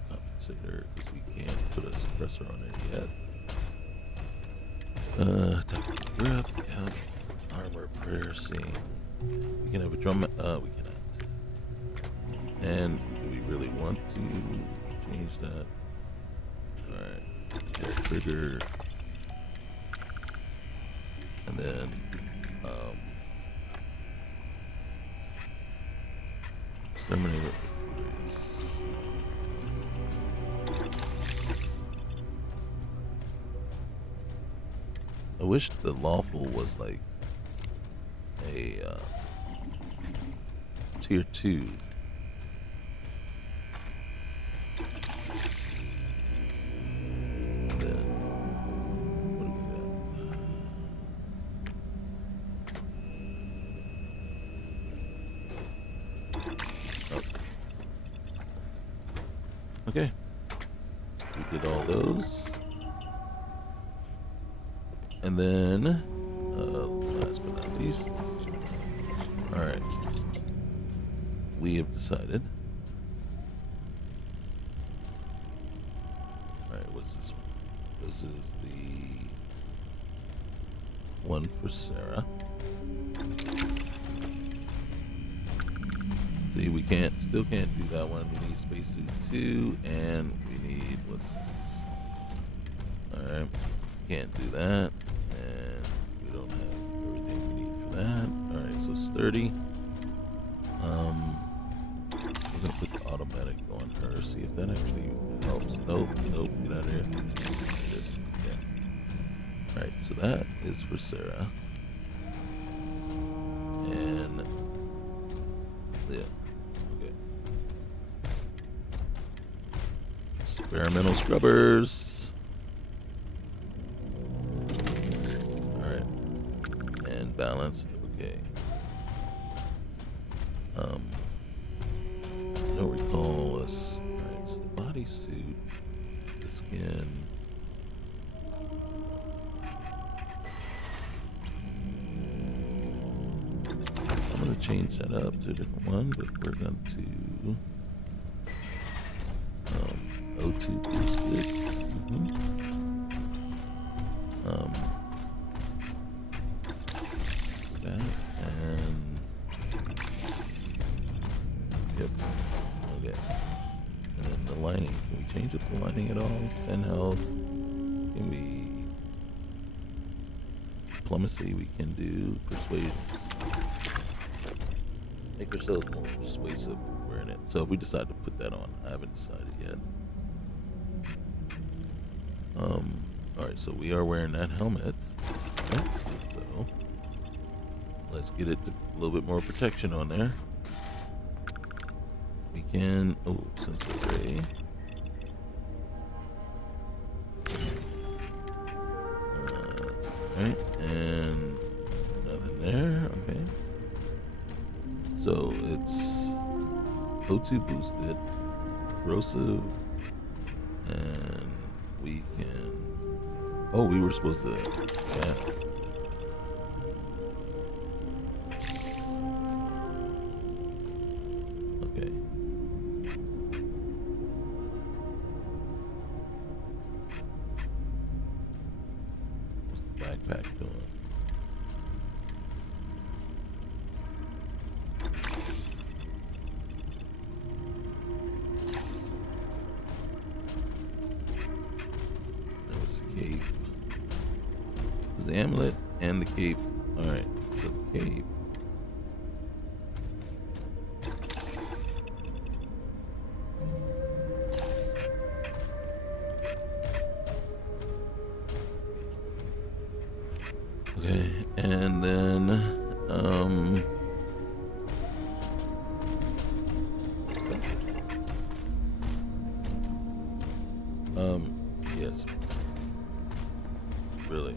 compensator, because we can't put a suppressor on it yet. Tactical grip, yep. Armor piercing, We can have a drum. We cannot. And do we really want to change that? Alright. Yeah, trigger. And then, exterminator. I wish the lawful was like a tier 2. And then what do we got? Okay. We did all those. And then, last but not least, all right, we have decided. All right, what's this one? This is the one for Sarah. See, we still can't do that one. We need spacesuit 2, and we need what's this? All right, can't do that. And we don't have everything we need for that. Alright, so sturdy. We're gonna put the automatic on her, see if that actually helps. Nope, nope, get out of here. There it is. Yeah. Alright, so that is for Sarah. And yeah, okay. Experimental scrubbers. Balanced, okay. I don't recall us. Alright, so the bodysuit, the skin. I'm gonna change that up to a different one, but we're going to O2 boosted. That and yep, okay. And then the lining. Can we change up the lining at all? 10 health. Can we diplomacy? We can do persuasion. Make ourselves more persuasive wearing it. So if we decide to put that on, I haven't decided yet. All right, so we are wearing that helmet. Okay, so let's get it to a little bit more protection on there. We can, oh, sensor ray. Right, and nothing there, okay. So it's O2 boosted, corrosive, and we can, oh, we were supposed to, yeah. Okay. What's the backpack doing? That was the cape. It's the amulet and the cape. Alright, so the cape. Okay, and then yes, really.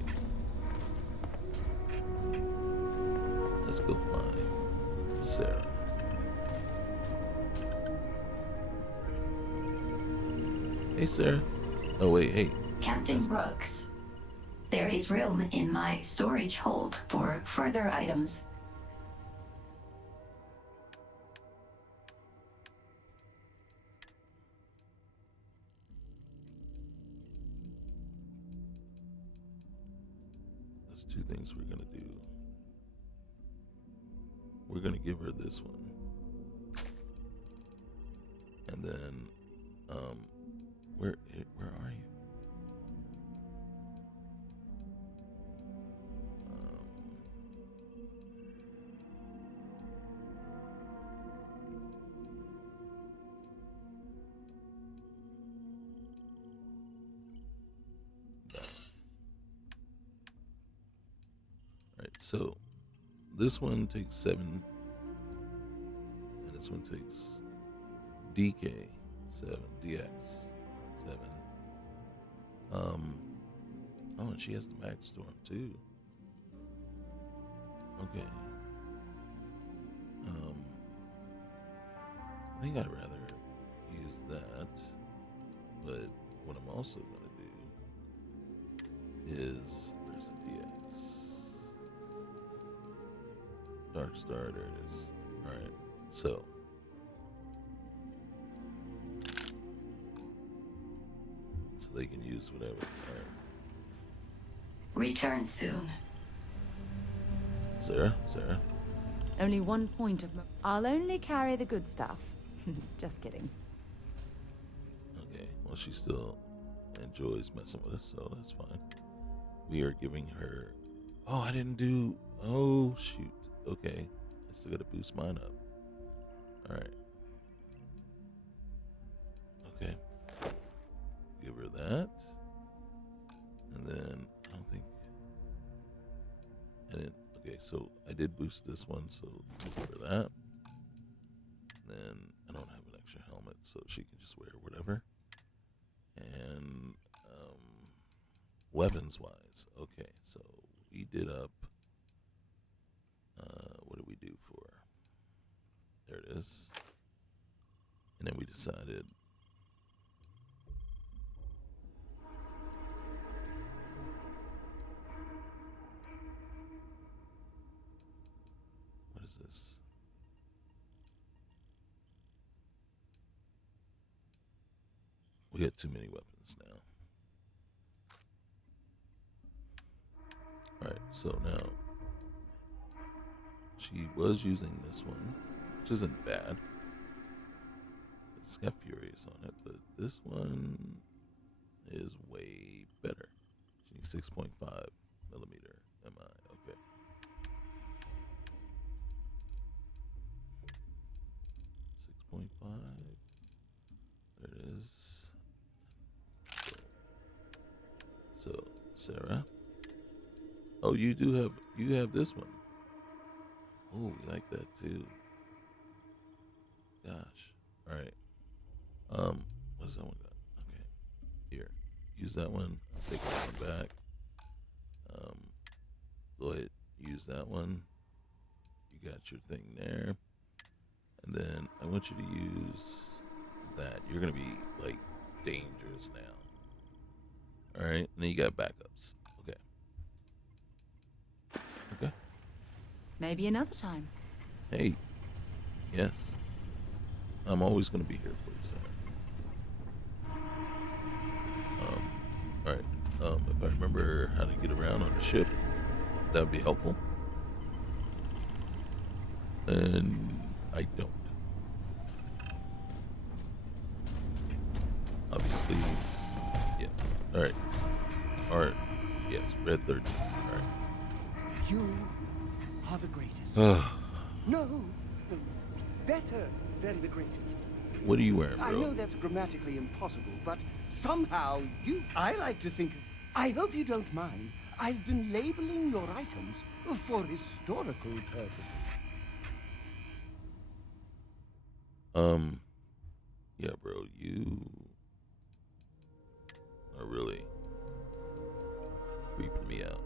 Let's go find Sarah. Hey, Sarah. Oh wait, hey. Captain Brooks, there is room in my storage hold for further items. There's two things we're gonna do. we're gonna give her this one, and then where are you? All right, so this one takes 7, and this one takes DK 7, DX 7. Oh, and she has the Max Storm too. Okay. I think I'd rather use that, but what I'm also gonna do is, where's the DX? Dark Star, there it is. All right, so they can use whatever. All right. Return soon. Sarah? Only 1 point of. I'll only carry the good stuff. Just kidding. Okay, well, she still enjoys messing with us, so that's fine. We are giving her. Oh, I didn't do. Oh, shoot. Okay, I still gotta boost mine up. All right. Okay. Give her that. And then, I don't think. And then, okay, so I did boost this one, so give her that. Then I don't have an extra helmet, so she can just wear whatever. And weapons wise, okay, so we did up. What did we do for? There it is. And then we decided. What is this? We got too many weapons now. Alright, so now she was using this one, which isn't bad. It's got Furious on it, but this one is way better. She needs 6.5 millimeter MI. Okay. 6.5. There it is. So, Sarah. Oh, you have this one. Oh, we like that too. Gosh. All right. What does that one got? Okay. Here. Use that one. I'll take that one back. Go ahead. Use that one. You got your thing there. And then I want you to use that. You're gonna be like dangerous now. All right. And then you got backups. Okay. Okay. Maybe another time. Hey. Yes. I'm always gonna be here for you, Sarah. All right. If I remember how to get around on the ship, that would be helpful. And I don't. Obviously, yes. All right. Yes, red 13. All right. You are the greatest. What No, better than the greatest. are you wearing, bro? I know that's grammatically impossible, but somehow you... I like to think... I hope you don't mind. I've been labeling your items for historical purposes. Yeah, bro, you are really creeping me out.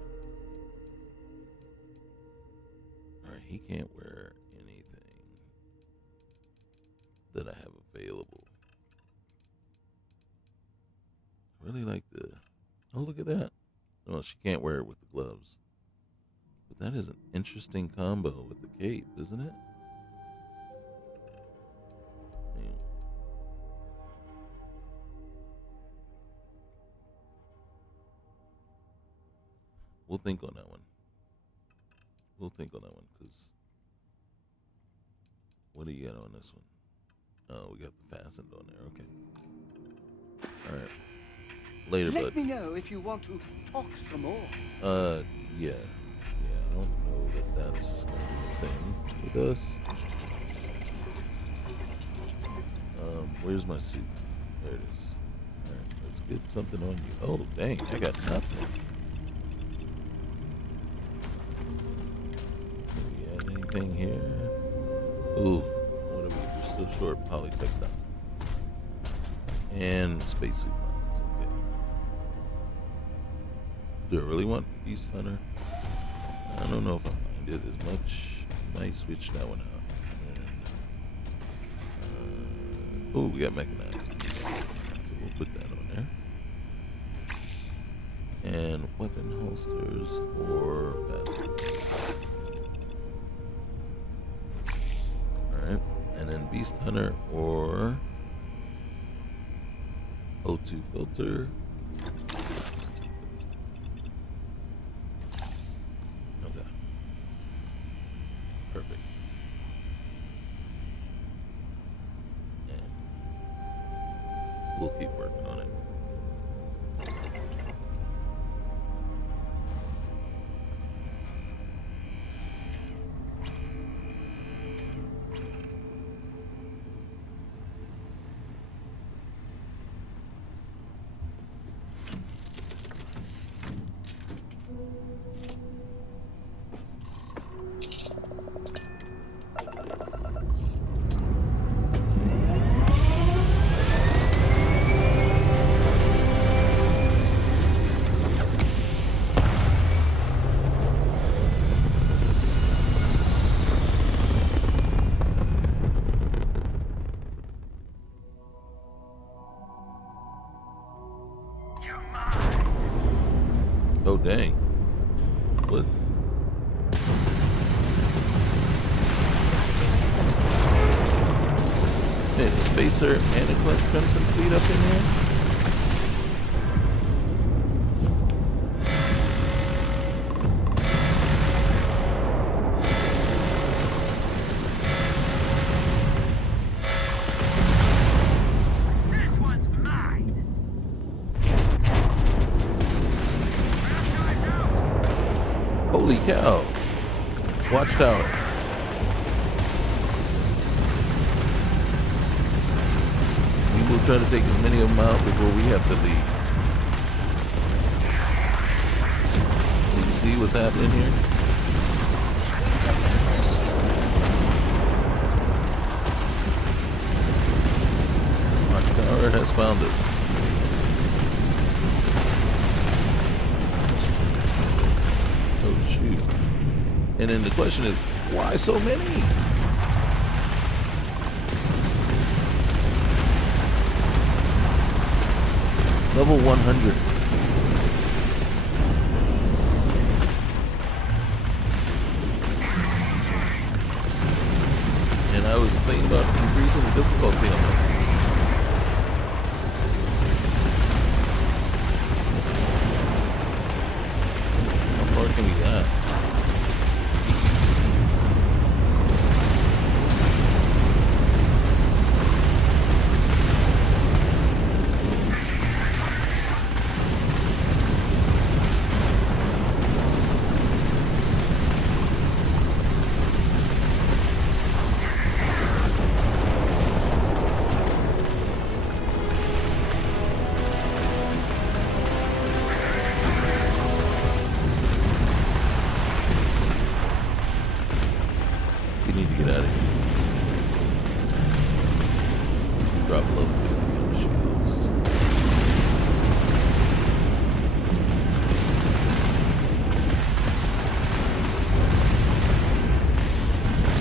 Alright, he can't wear anything that I have available. I really like the... Oh, look at that. Well, she can't wear it with the gloves. But that is an interesting combo with the cape, isn't it? Yeah. We'll think on that one. We'll think on that one, because What do you got on this one? Oh, we got the fastened on there. Okay. All right. Later, Let bud. me know if you want to talk some more. Yeah. I don't know that that's gonna be a thing with us. Where's my suit? There it is. All right, let's get something on you. Oh, dang, I got nothing. Can we add anything here? Ooh, what are we? We're still short polytextile and spacesuit lines. Okay. Do I really want Beast Hunter? I don't know if I mind it as much. Might switch that one out. Oh, we got mechanized. So we'll put that on there. And weapon holsters or fasteners. Alright. And then Beast Hunter or O2 filter. Okay. Perfect. We'll keep working on it. Oh, dang. What? Hey, the Spacer and a Crimson Fleet up in here? Holy cow. Watchtower. We will try to take as many of them out before we have to leave. Can you see what's happening here? Watchtower has found us. Oh shoot. And then the question is, why so many? Level 100. And I was thinking about increasing the difficulty on this. How far can we get? We need to get out of here. Drop low shields. So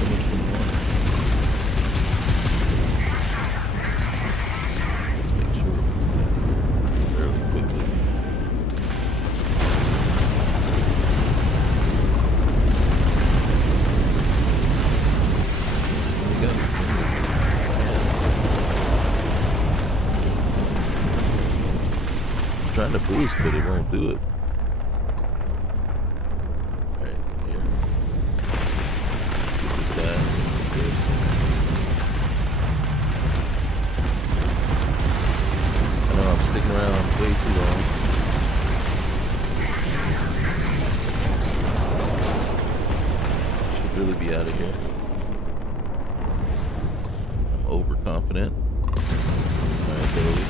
much more. Let's make sure fairly quickly. Trying to boost, but it won't do it. Alright, here. Get this guy. Good. sticking around way too long. Should really be out of here. I'm overconfident. My ability.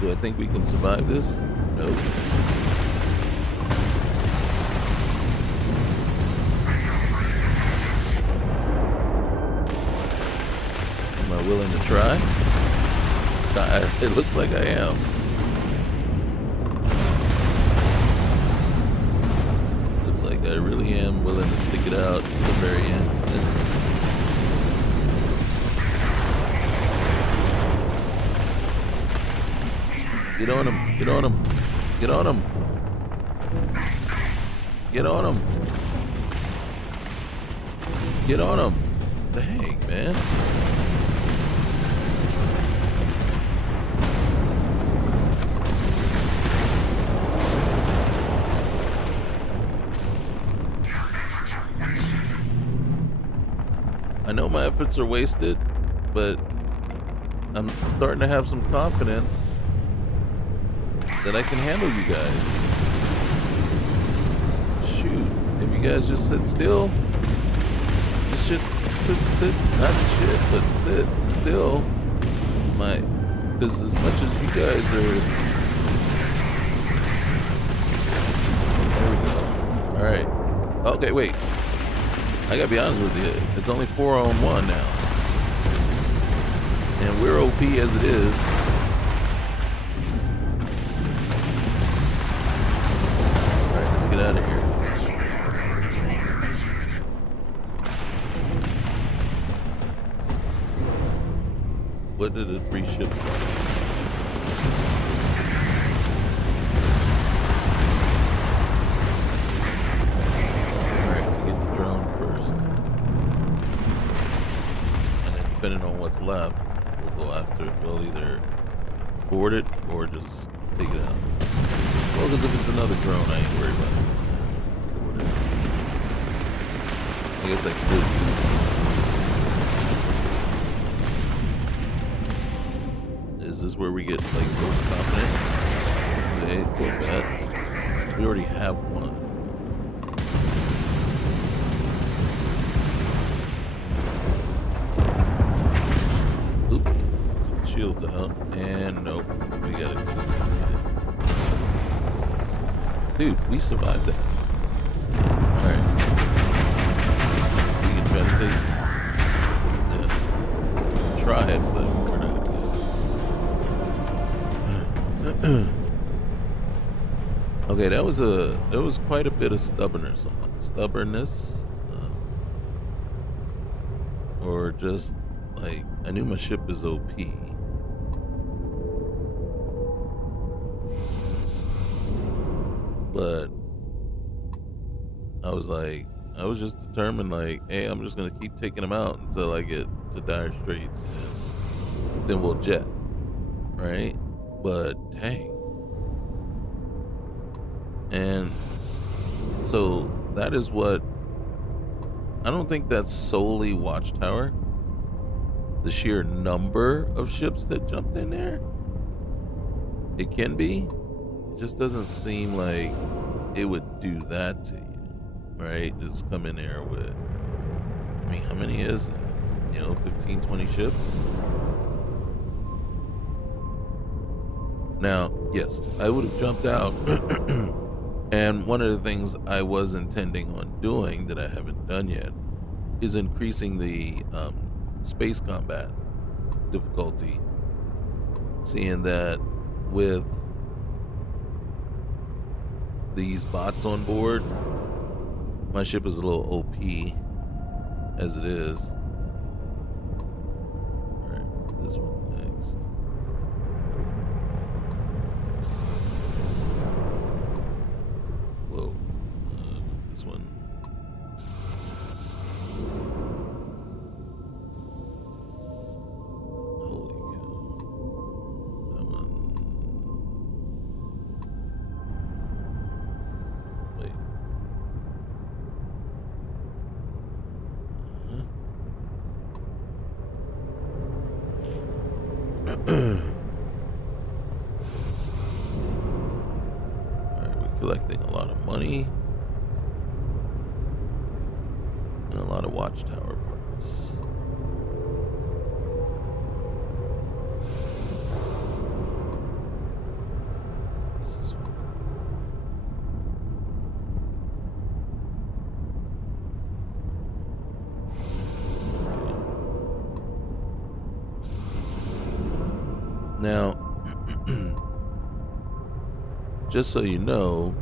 Do I think we can survive this? Nope. Am I willing to try? It looks like I am. Looks like I really am willing to stick it out to the very end. Get on him. Get on him. Get on him. Get on him. Get on him. Dang, man. I know my efforts are wasted, but I'm starting to have some confidence that I can handle you guys. Shoot, if you guys just sit still, just sit, not shit, but sit still. Because as much as you guys are, there we go. All right. Okay, wait. I gotta be honest with you. It's only 4-on-1 now, and we're OP as it is. Get out of here. What did the 3 ships like? Alright, get the drone first. And then depending on what's left, we'll go after it. We'll either board it or just take it out. Well, because if it's another drone, I ain't worried about it. I guess I could. Is this where we get like overconfident? Okay, poor bad. We already have one. Oop. Shield's out. And nope. We gotta get it. Dude, we survived that. Alright. We can try to take it. Try it, but we're not gonna do it. Okay, that was quite a bit of stubbornness. Or just like, I knew my ship is OP. But I was just determined, like, hey, I'm just gonna keep taking them out until I get to dire straits, and then we'll jet, right? But dang, and so that is what, I don't think that's solely Watchtower. The sheer number of ships that jumped in there, it can be. It just doesn't seem like it would do that to you, right? Just come in there with, I mean, how many is it? 15, 20 ships? Now, yes, I would have jumped out. And one of the things I was intending on doing that I haven't done yet is increasing the space combat difficulty. Seeing that with these bots on board, my ship is a little OP as it is. Alright, this one next. Whoa. This one. Holy cow. That one. Wait. Alright, we're collecting a lot of money. And a lot of watchtower parts. What's this one? Now, just so you know,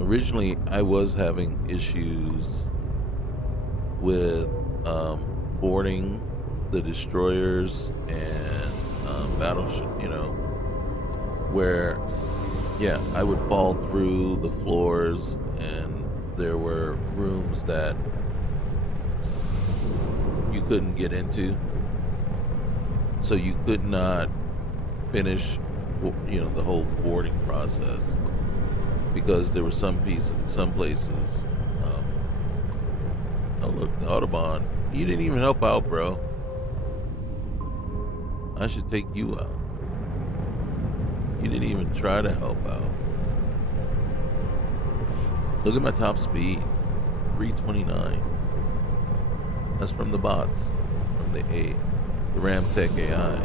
originally I was having issues with boarding the destroyers and battleship, where, yeah, I would fall through the floors and there were rooms that you couldn't get into. So you could not finish, the whole boarding process because there were some places. Oh look, the Autobahn. You didn't even help out, bro. I should take you out. You didn't even try to help out. Look at my top speed, 329. That's from the bots, from the Ramtech AI.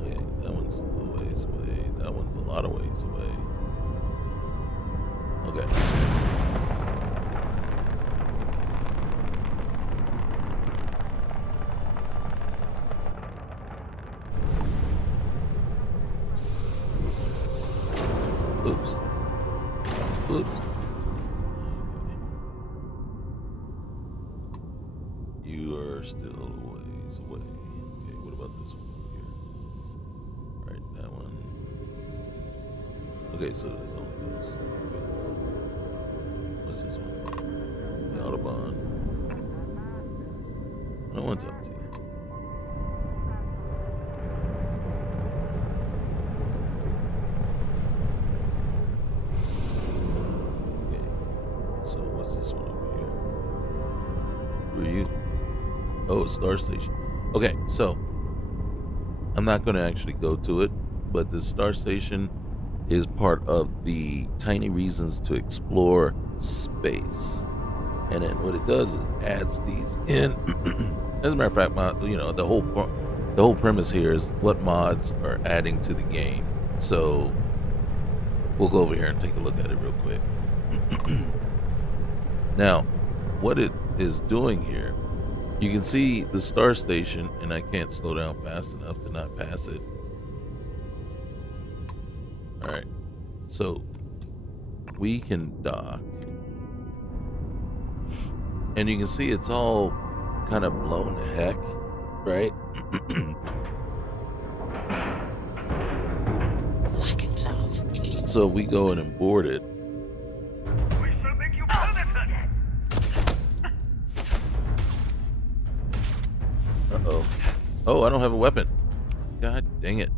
Okay, that one's a little ways away. That one's a lot of ways away. Okay. Oops. Oops. You are still a ways away. Okay, what about this one here? Right, that one. Okay, so there's only those. Okay. What's this one? The Autobahn. I don't want to talk to you. Okay, so what's this one over here? Who are you? Oh, Star Station. Okay, so I'm not going to actually go to it, but the Star Station is part of the Tiny Reasons to Explore space. And then what it does is it adds these in. As a matter of fact, the whole premise here is what mods are adding to the game. So we'll go over here and take a look at it real quick. Now, what it is doing here, you can see the Star Station, and I can't slow down fast enough to not pass it. All right, so we can dock, and you can see it's all kind of blown to heck, right? Lack of love. So if we go in and board it, We shall make you permanent. uh-oh. Oh, I don't have a weapon. God dang it.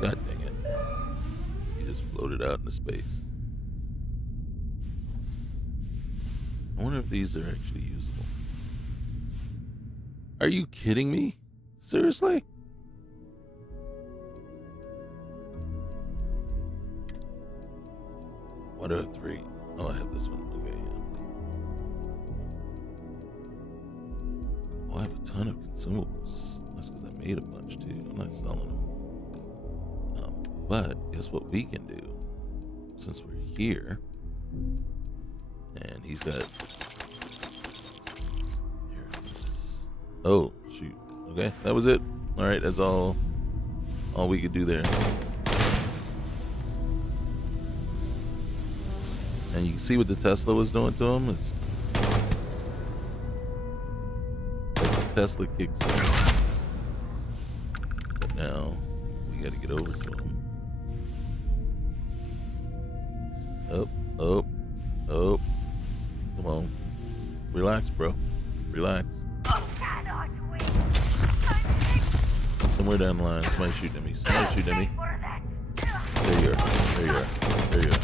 God dang it. He just floated out into space. I wonder if these are actually usable. Are you kidding me? Seriously? What are 3? Oh, I have this one. Okay, yeah. Oh, I have a ton of consumables. That's because I made a bunch too. I'm not selling them. But guess what we can do? Since we're here, and he's got. Here it is. Oh shoot! Okay, that was it. All right, that's all we could do there. And you can see what the Tesla was doing to him. It's the Tesla kicks in. But now we got to get over to him. Oh. Come on. Relax, bro. Relax. Somewhere down the line, somebody shooting at me. Somebody shooting at me. There you are. There you are. There you are.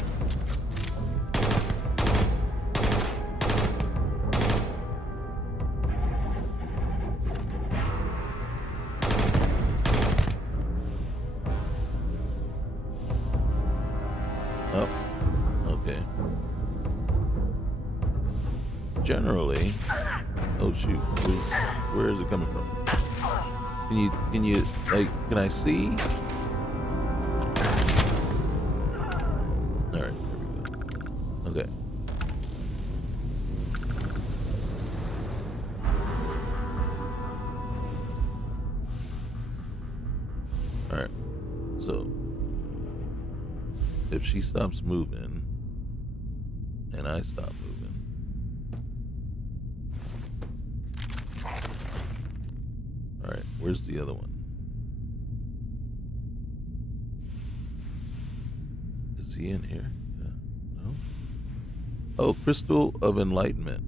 Oh, okay. Generally, oh shoot, where is it coming from? Can you, like, can I see? All right, here we go. Okay. All right, so if she stops moving and I stop moving, all right, where's the other one? Is he in here? Yeah. No. Oh, Crystal of Enlightenment.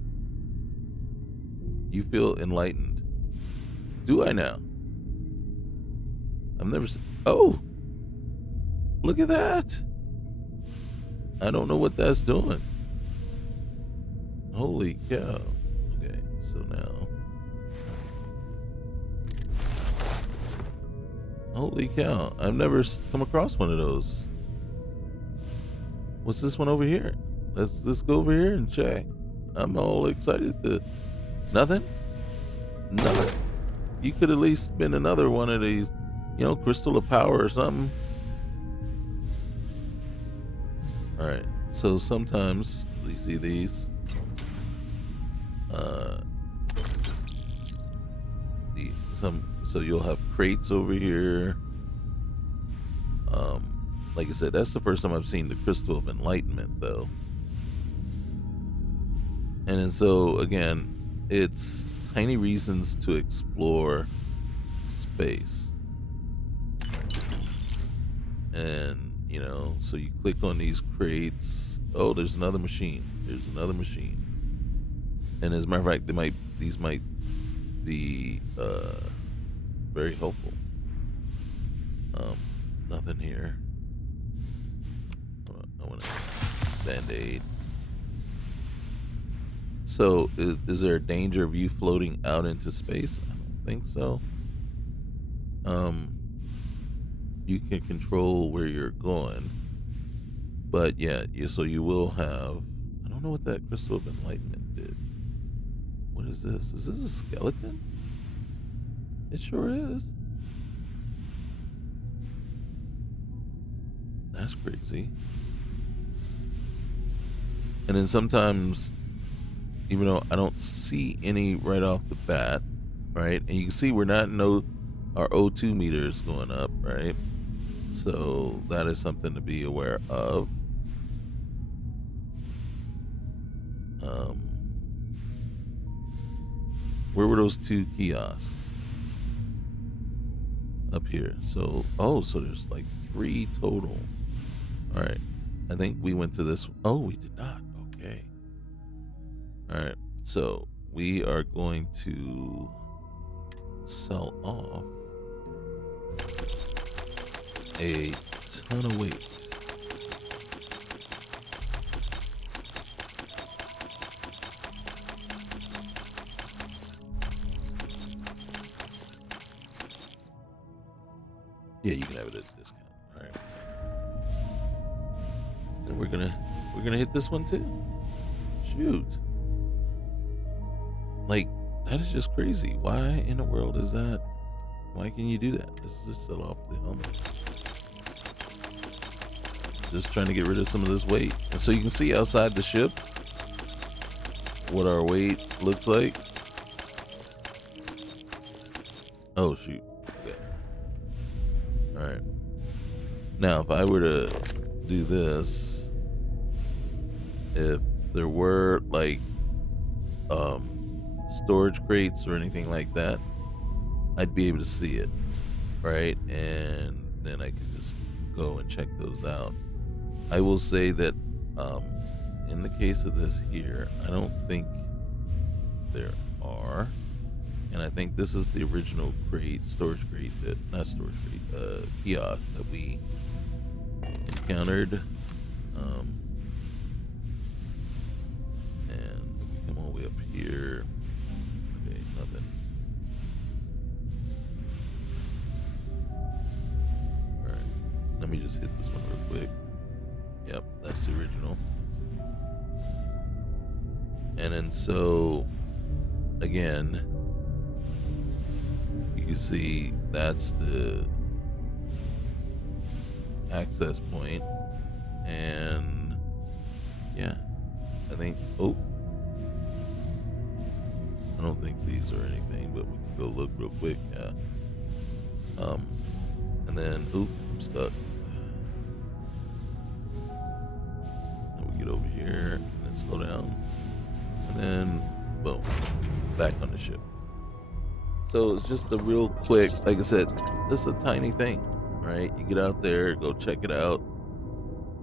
You feel enlightened. Do I now? I've never seen. Oh, look at that. I don't know what that's doing. Holy cow. Okay, so now. Holy cow. I've never come across one of those. What's this one over here? Let's go over here and check. I'm all excited to. Nothing? Nothing. You could at least spin another one of these, Crystal of Power or something. All right. So sometimes you see these. So you'll have crates over here. Like I said, that's the first time I've seen the Crystal of Enlightenment, though. And then so again, it's tiny reasons to explore space. And so you click on these crates. Oh, there's another machine. There's another machine. And as a matter of fact, these might be very helpful. Nothing here. I want a Band-Aid. So, is there a danger of you floating out into space? I don't think so. You can control where you're going, but yeah, so you will have. I don't know what that Crystal of Enlightenment did. What is this? Is this a skeleton? It sure is. That's crazy. And then sometimes, even though I don't see any right off the bat, right? And you can see we're not our O2 meter is going up, right? So that is something to be aware of. Where were those 2 kiosks? Up here. So there's like 3 total. All right. I think we went to this. Oh, we did not. Okay. All right. So we are going to sell off a ton of weight. Yeah, you can have it at a discount. All right. And we're gonna hit this one too. Shoot. Like, that is just crazy. Why in the world is that? Why can you do that? Let's just sell off the helmet. Just trying to get rid of some of this weight. And so you can see outside the ship what our weight looks like. Oh, shoot. Okay. All right. Now, if I were to do this, if there were like storage crates or anything like that, I'd be able to see it, right? And then I could just go and check those out. I will say that in the case of this here, I don't think there are. And I think this is the original storage crate, kiosk that we encountered. And we come all the way up here. Okay, nothing. Alright, let me just hit this one real quick. Yep, that's the original. And then so, again, you can see that's the access point. And yeah, I think, oh, I don't think these are anything, but we can go look real quick. Yeah. And then, oop, I'm stuck. And we get over here and then slow down. And then, boom, back on the ship. So it's just a real quick, like I said, just a tiny thing, right? You get out there, go check it out,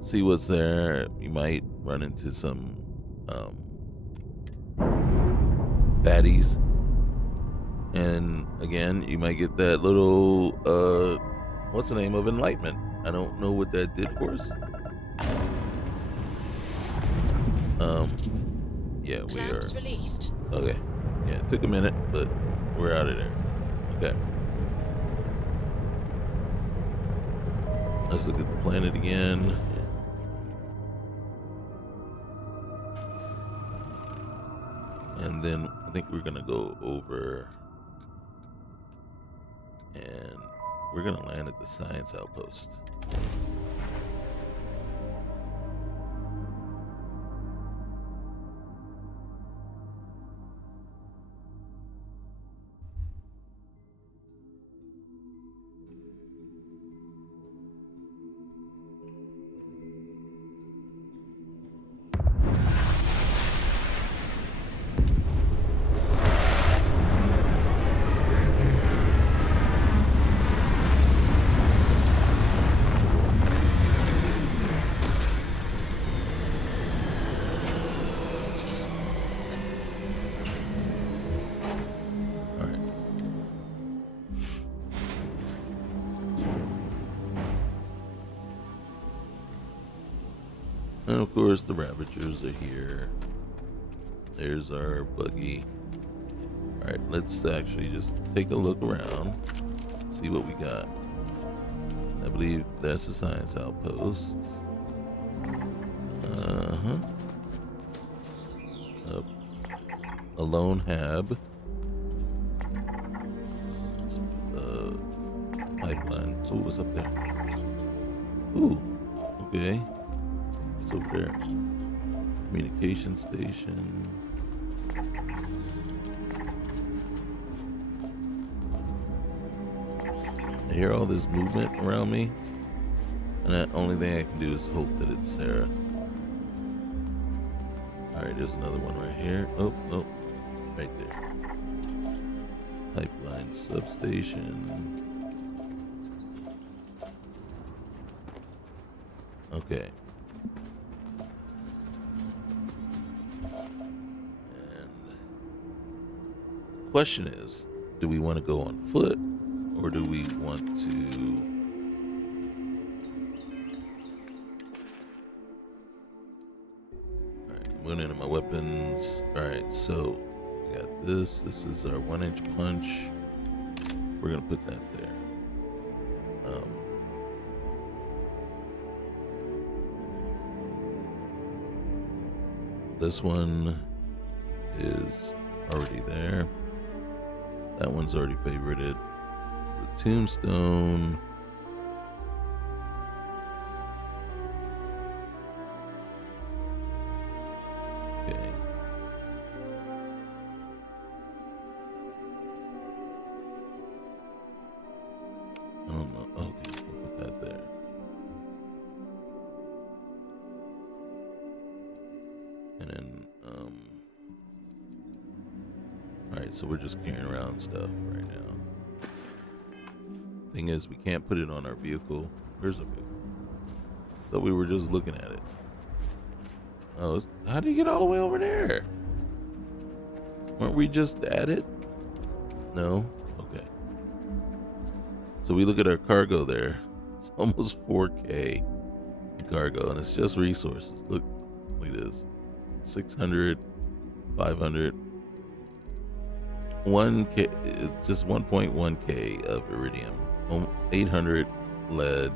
see what's there. You might run into some baddies. And again, you might get that little, what's the name of enlightenment? I don't know what that did for us. Yeah, we are. Clamps released. Okay. Yeah, it took a minute, but we're out of there. Okay. Let's look at the planet again. And then I think we're gonna go over and we're gonna land at the science outpost. And of course the Ravagers are here. There's our buggy. Alright, let's actually just take a look around. See what we got. I believe that's the science outpost. Up. A lone hab. Pipeline. Oh, what's up there? Ooh, okay. What's over there? Communication station. I hear all this movement around me, and the only thing I can do is hope that it's Sarah. Alright, there's another one right here. Oh, right there. Pipeline substation. Okay. And the question is, do we want to go on foot or do we want to Moving into my weapons. Alright, so we got this. This is our 1-inch punch. We're gonna put that there. This one is already there. That one's already favorited. The tombstone. Okay. I don't know. Okay, we'll put that there. And then, alright, so we're just carrying around stuff right now. Thing is, we can't put it on our vehicle. Where's our vehicle? So we were just looking at it. Oh, how do you get all the way over there? Weren't we just at it? No? Okay. So we look at our cargo there. It's almost 4K cargo, and it's just resources. Look at this. 600, 500, 1K, it's just 1.1K of iridium, 800 lead.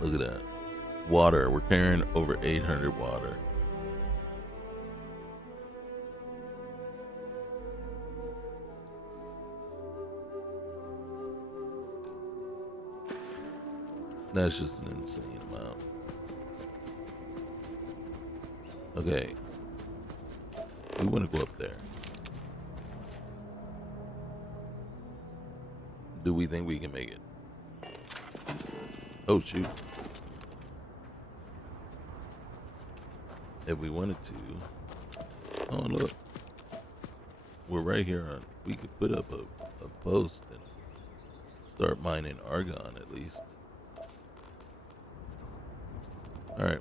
Look at that. Water, we're carrying over 800 water. That's just an insane amount. Okay. We want to go up there. Do we think we can make it? Oh, shoot. If we wanted to. Oh, look. We're right here on. We could put up a post and start mining argon at least. Alright.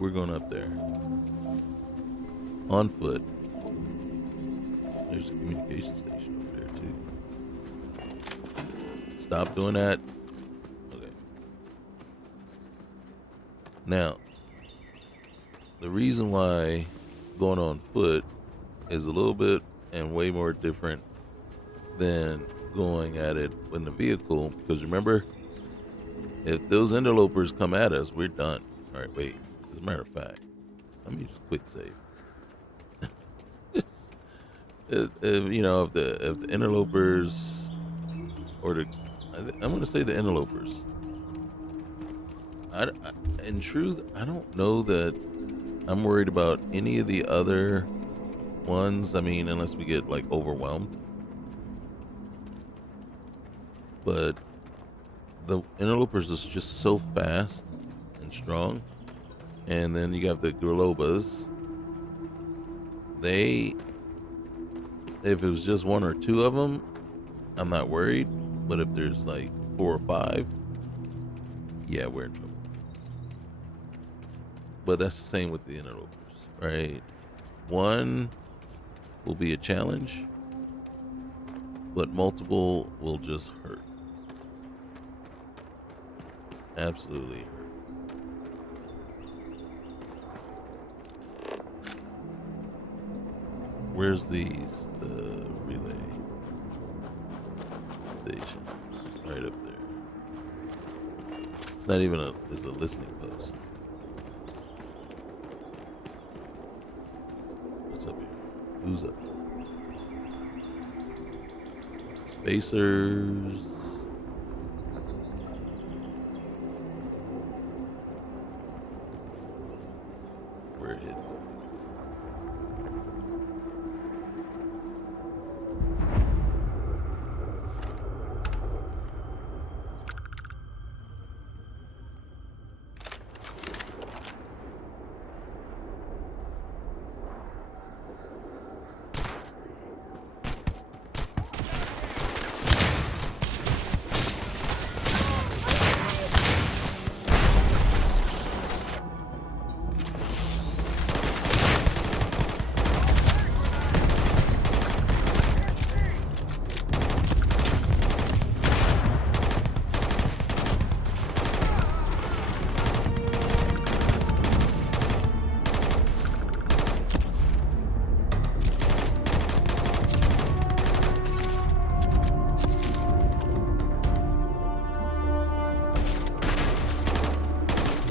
We're going up there. On foot. There's a communication station over there too. Stop doing that. Okay. Now, the reason why going on foot is a little bit and way more different than going at it in the vehicle, because remember, if those interlopers come at us, we're done. All right, wait. As a matter of fact, let me just quick save. You know, if the interlopers, or I'm going to say the interlopers. In truth, I don't know that I'm worried about any of the other ones. I mean, unless we get like overwhelmed. But the interlopers is just so fast and strong. And then you have the Grolobas. If it was just one or two of them, I'm not worried. But if there's like 4 or 5, yeah, we're in trouble. But that's the same with the interlopers, right? One will be a challenge, but multiple will just hurt. Absolutely hurt. Where's the relay station? Right up there. It's not even it's a listening post. What's up here? Who's up here? Spacers. We're hidden.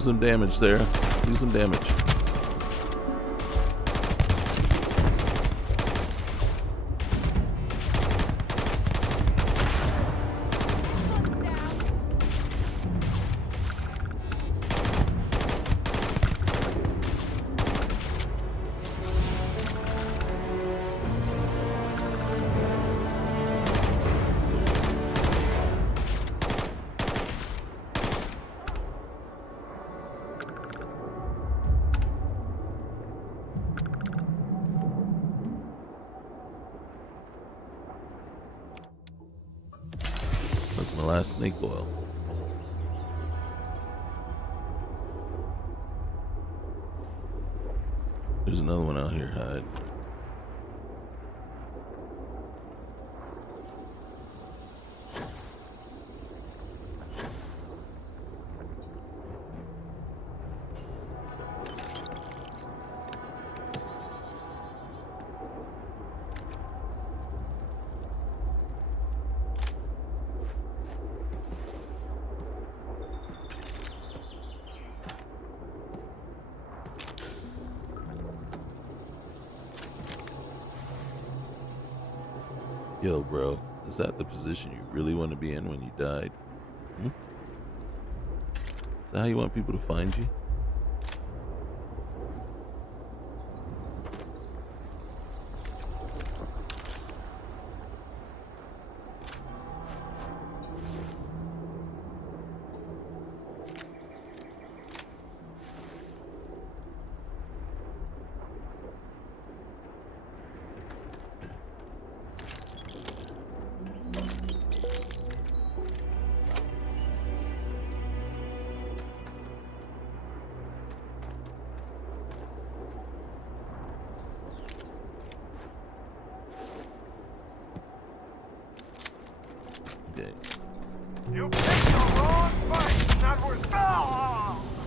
some damage, Sarah. Do some damage. That's my last snake oil. There's another one out here, hide. Yo, bro, is that the position you really want to be in when you died? Hmm? Is that how you want people to find you? You picked the wrong fight. That was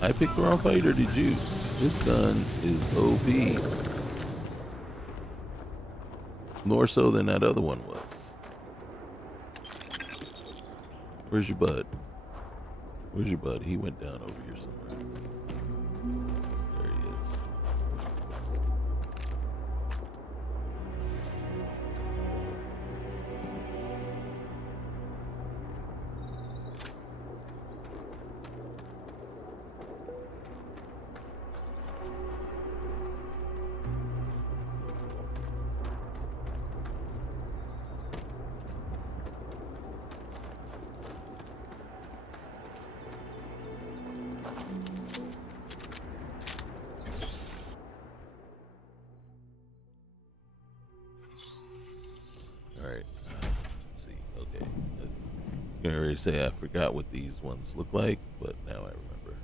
I picked the wrong fight, or did you? This gun is OP. More so than that other one was. Where's your bud? Where's your bud? He went down over here somewhere. There he is. Alright, let's see, okay. I'm gonna already say I forgot what these ones look like, but now I remember.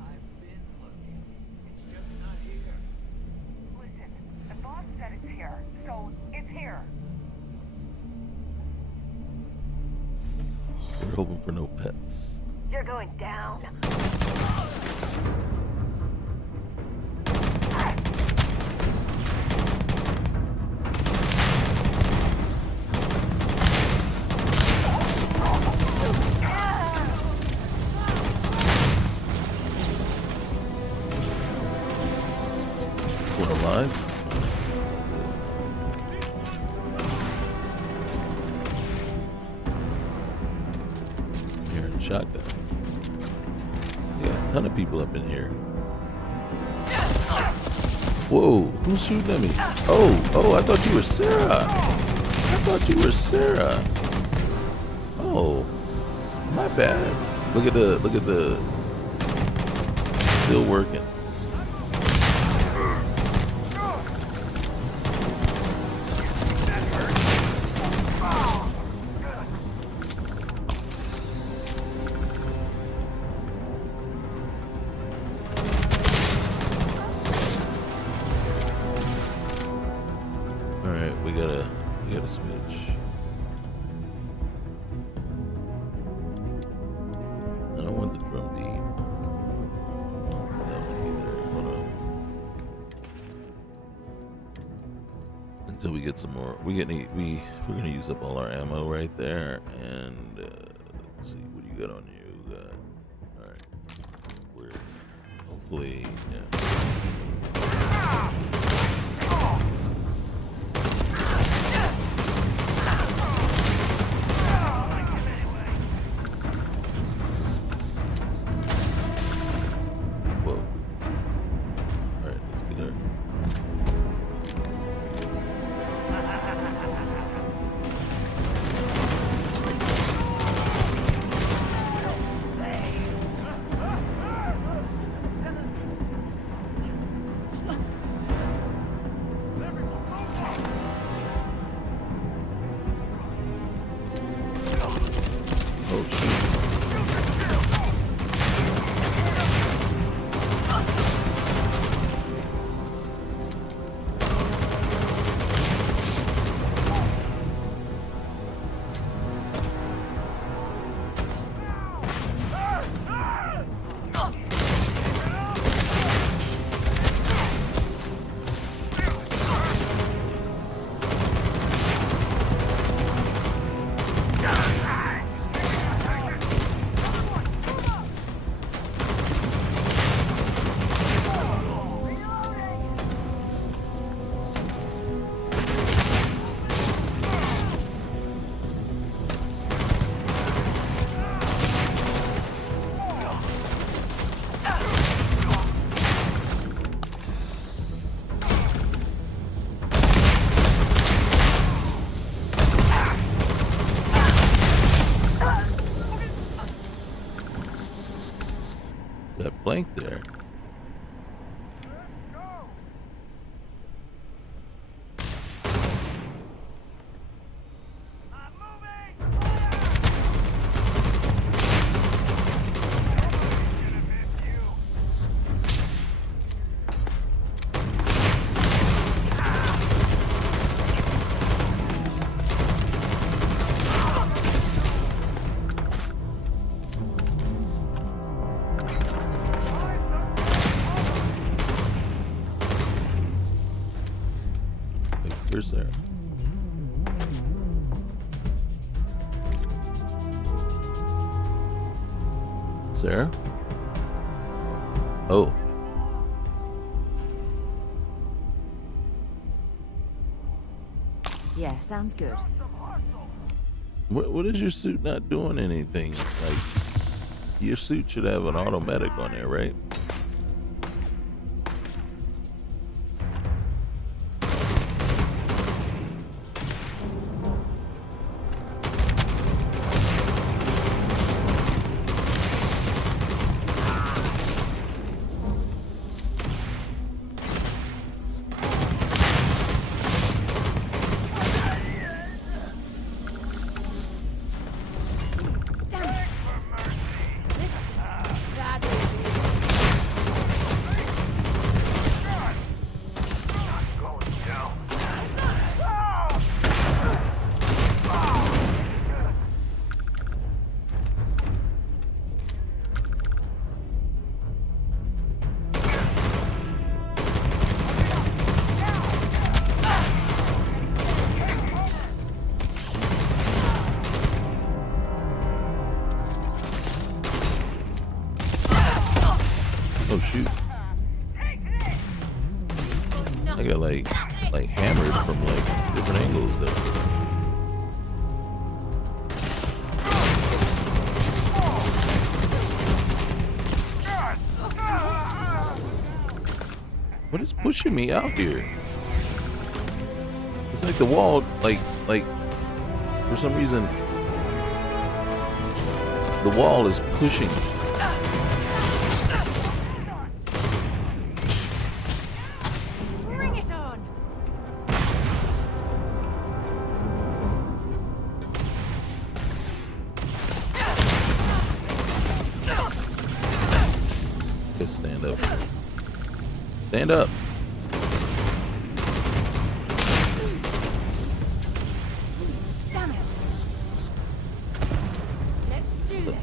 I've been looking. It's just not here. Listen, the boss said it's here, so it's here. We're hoping for no pets. You're going down. One alive? Hearing shotgun. Yeah, a ton of people up in here. Whoa, who's shooting at me? Oh, I thought you were Sarah. I thought you were Sarah. Oh, my bad. Look at the still working. Alright, we gotta switch. I don't want the drum beat. I don't want that one either. Hold on. until we get some more. We're gonna use up all our ammo right there, and let's see what do you got on you. All right, we're hopefully Whoa. All right, let's get there. Oh shoot. That flank there. Where's Sarah? Sarah? Oh. Yeah, sounds good. What is your suit not doing anything? Like, your suit should have an automatic on there, right? Oh shoot. I got like hammered from like different angles there. What is pushing me out here? It's like the wall, like for some reason the wall is pushing me. Bring it on. Just stand up. Stand up. Damn it. Let's do this.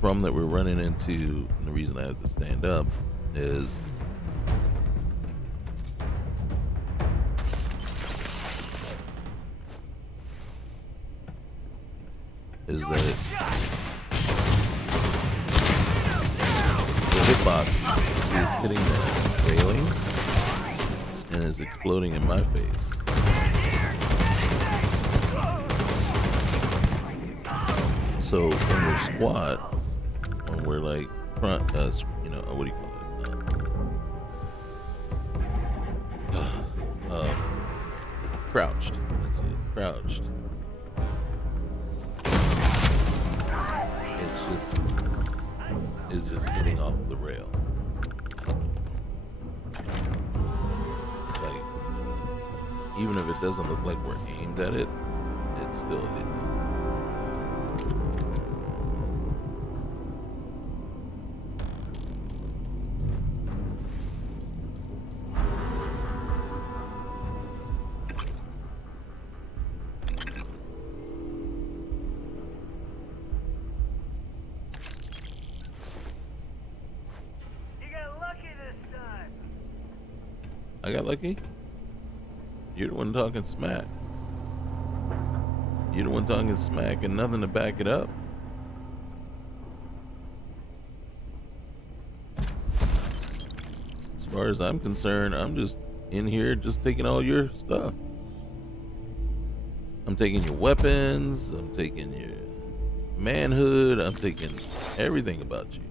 Problem that we're running into, and the reason I have to stand up, is is that the hitbox is hitting the railing and is exploding in my face. So when we're squat, when we're like front, what do you call it? Crouched. That's it. Crouched. It's just hitting off the rail. Like, even if it doesn't look like we're aimed at it, it's still hitting. I got lucky? You're the one talking smack. You're the one talking smack and nothing to back it up. As far as I'm concerned, I'm just in here just taking all your stuff. I'm taking your weapons. I'm taking your manhood. I'm taking everything about you.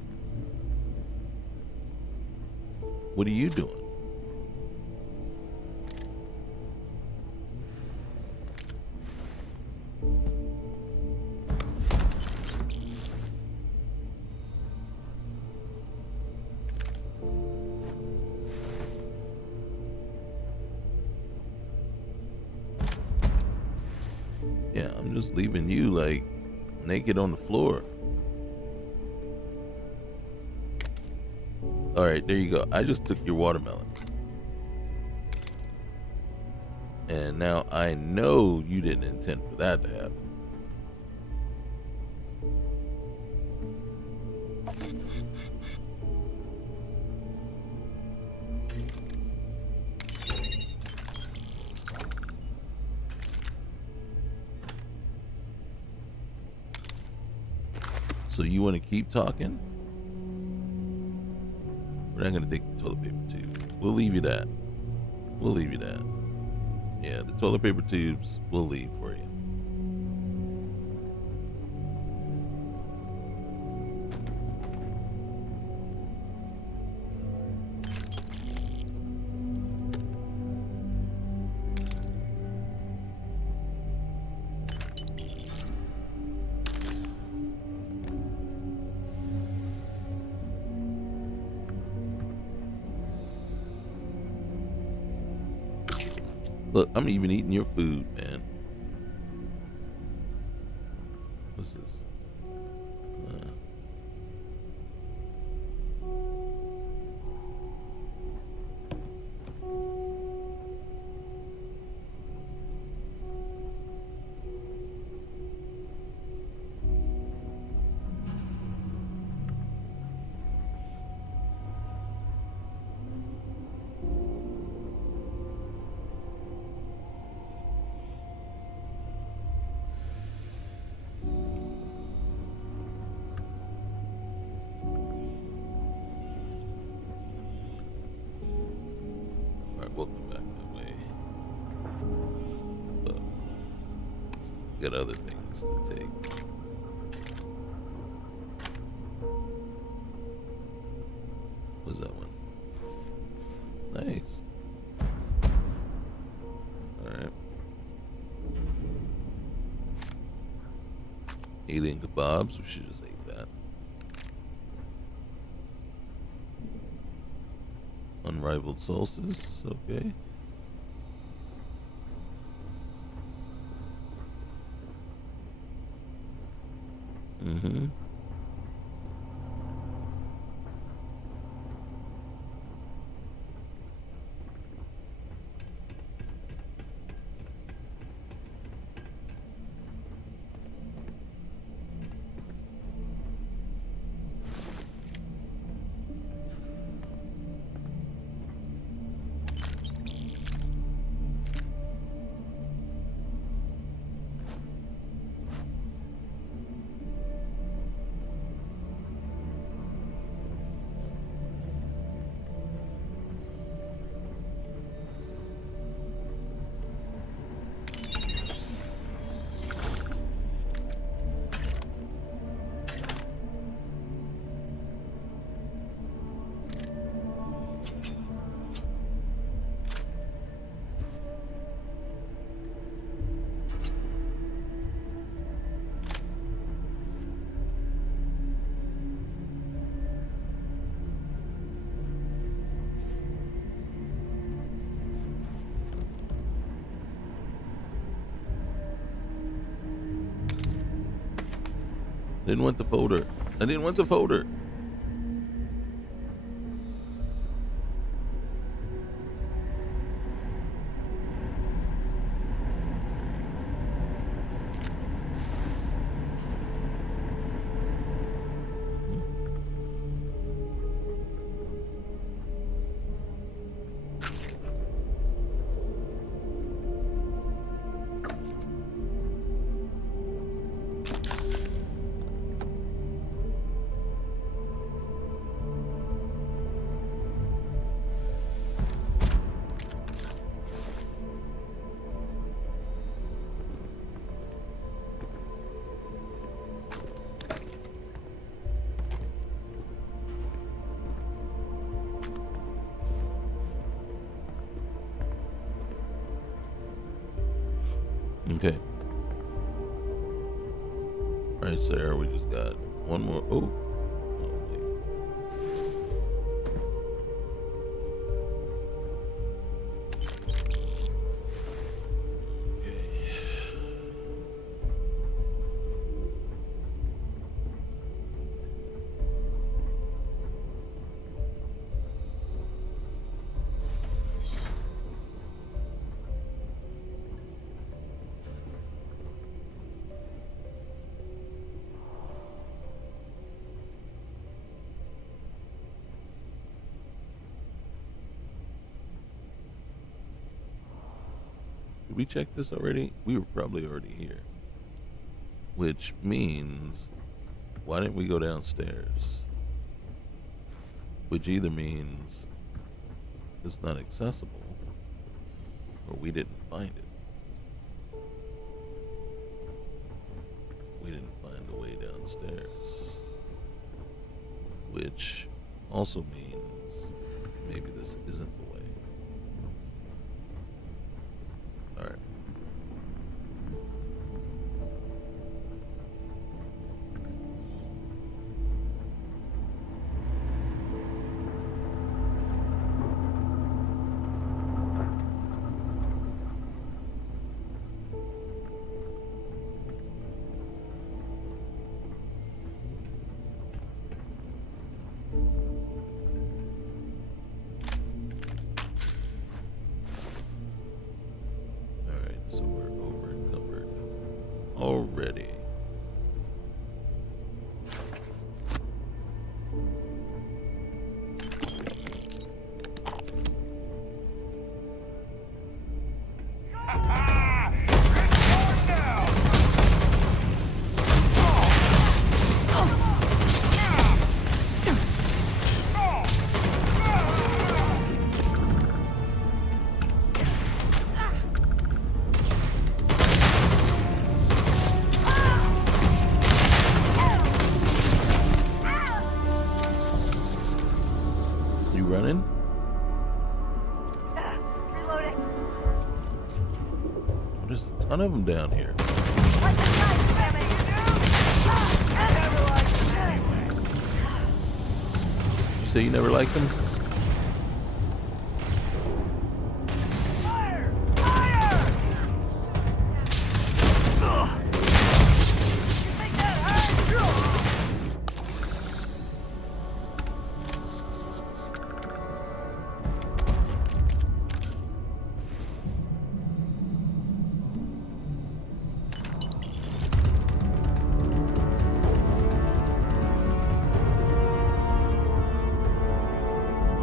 What are you doing? Yeah, I'm just leaving you like naked on the floor. All right, there you go. I just took your watermelon. And now I know you didn't intend for that to happen. So you want to keep talking? We're not going to take the toilet paper tube. We'll leave you that. We'll leave you that. Yeah, the toilet paper tubes we'll leave for you. Look, I'm even eating your food, man. What's this? We'll come back that way. But we got other things to take. What's that one? Nice. Alright. Alien kebabs. We should just eat that. Unrivaled solstice, okay. Mm-hmm. Didn't want the folder. I didn't want the folder. Okay. All right, Sarah, we just got one more. Oh. Did we check this already? We were probably already here. Which means, why didn't we go downstairs? Which either means it's not accessible, or we didn't find it. We didn't find a way downstairs. Which also means maybe this isn't the way. Alright. So we're over encumbered already. Running? Reloading. There's a ton of them down here. You say you never liked them?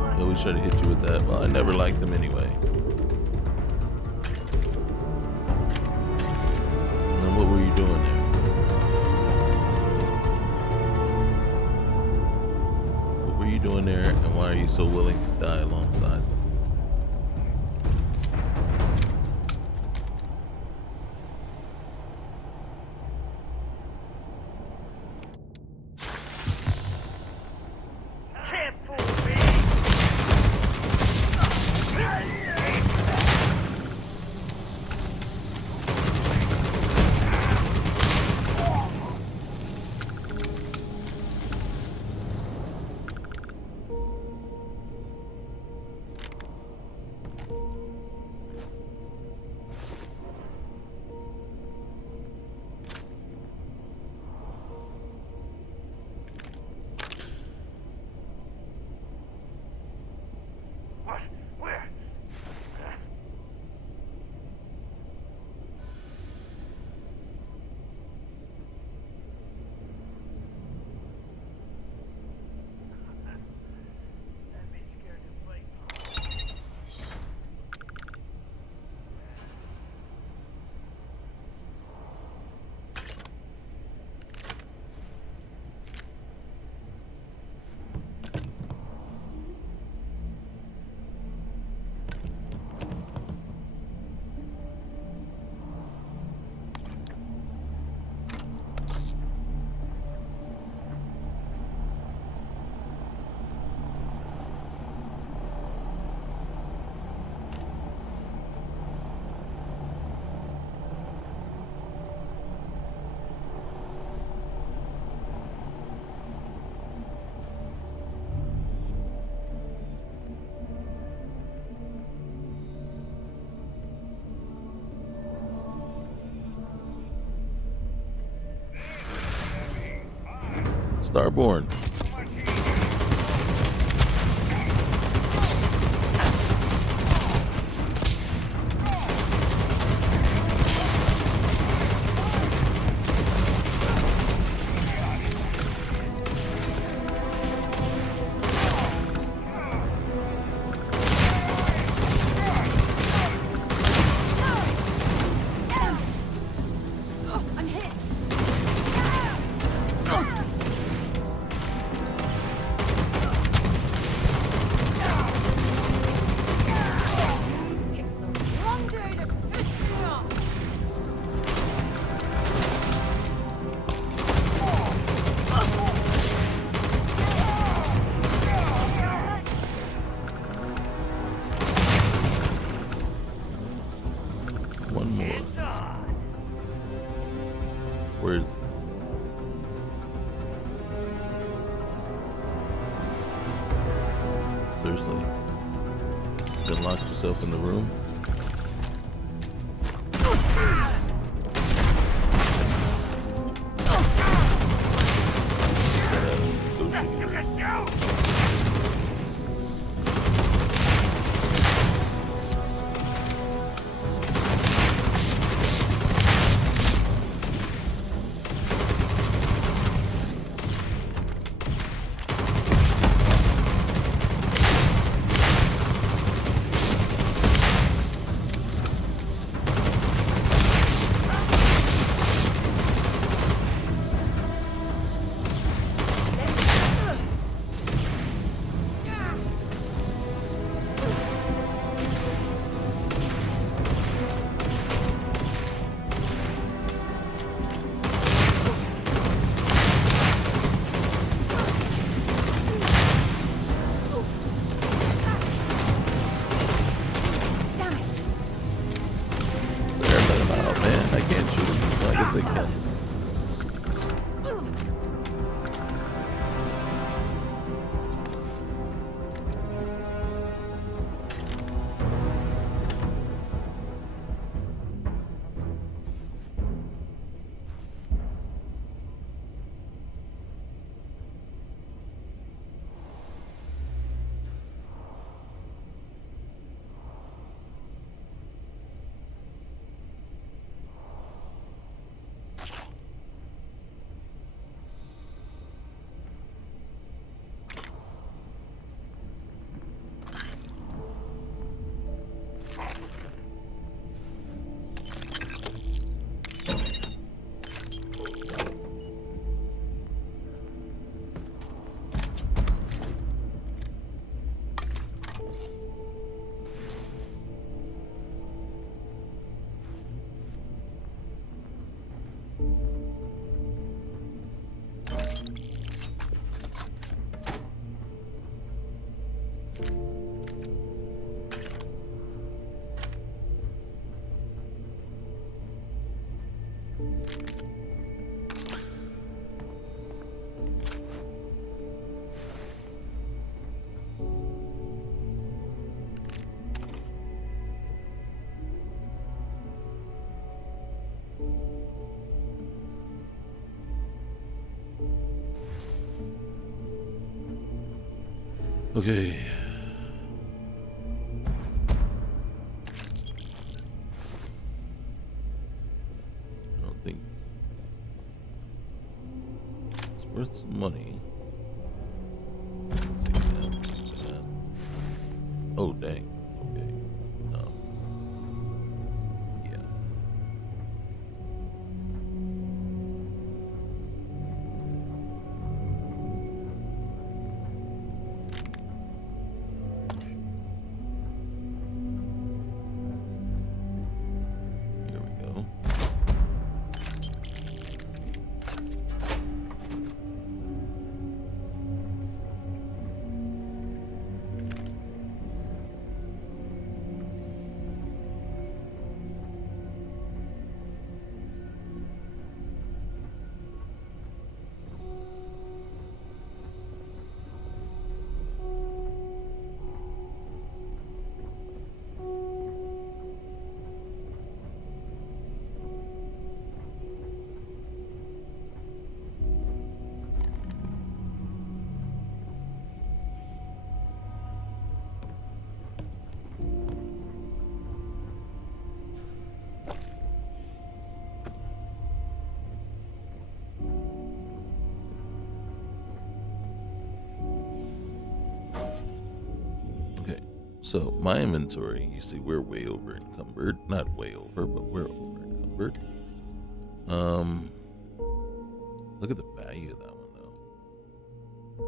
I always try to hit you with that. Well, I never liked them anyway. And then what were you doing there? What were you doing there, and why are you so willing to die alongside them? Starborn. I'm hit. Wrong day to piss me off. One more. Where? Seriously? Then lock yourself in the room? Damn it. They're letting him out, man. I can't shoot him. So I guess I can. Okay. I don't think it's worth some money. Take that. Oh, dang. Okay. Yeah. Here we go. So my inventory, you see, we're way over encumbered. Not way over, but we're over encumbered. Look at the value of that one though.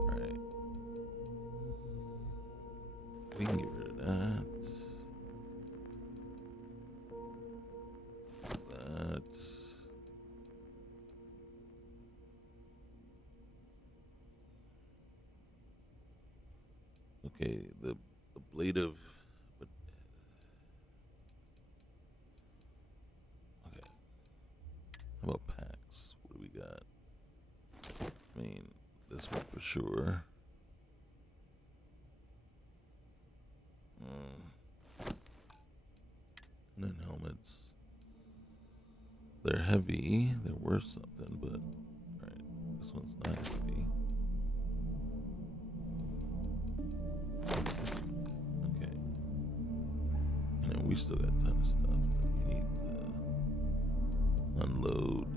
Right. We can get rid of that. That. Okay, the blade of. But, okay. How about packs? What do we got? I mean, this one for sure. And then helmets. They're heavy. They're worth something, but alright, this one's not heavy. Okay. And then we still got a ton of stuff that we need to unload.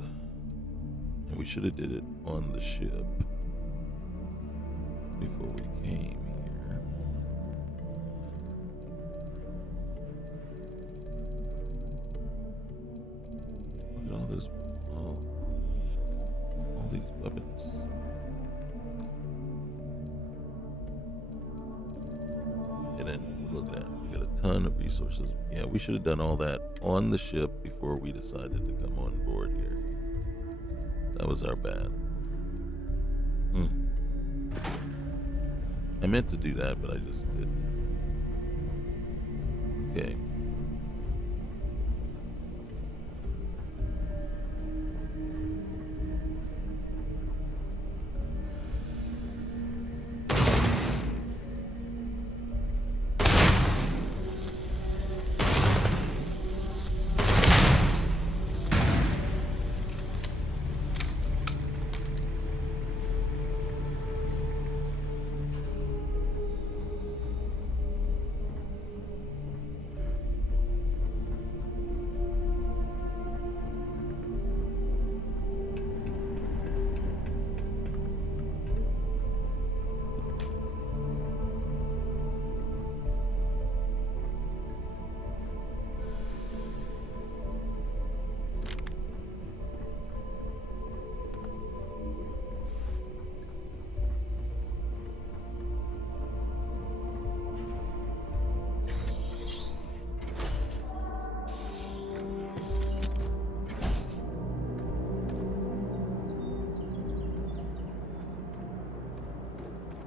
And we should have did it on the ship before we came here. Look at all this, all these weapons. And then look at that, we got a ton of resources. Yeah, we should have done all that on the ship before we decided to come on board here. That was our bad. I meant to do that, but I just didn't. Okay.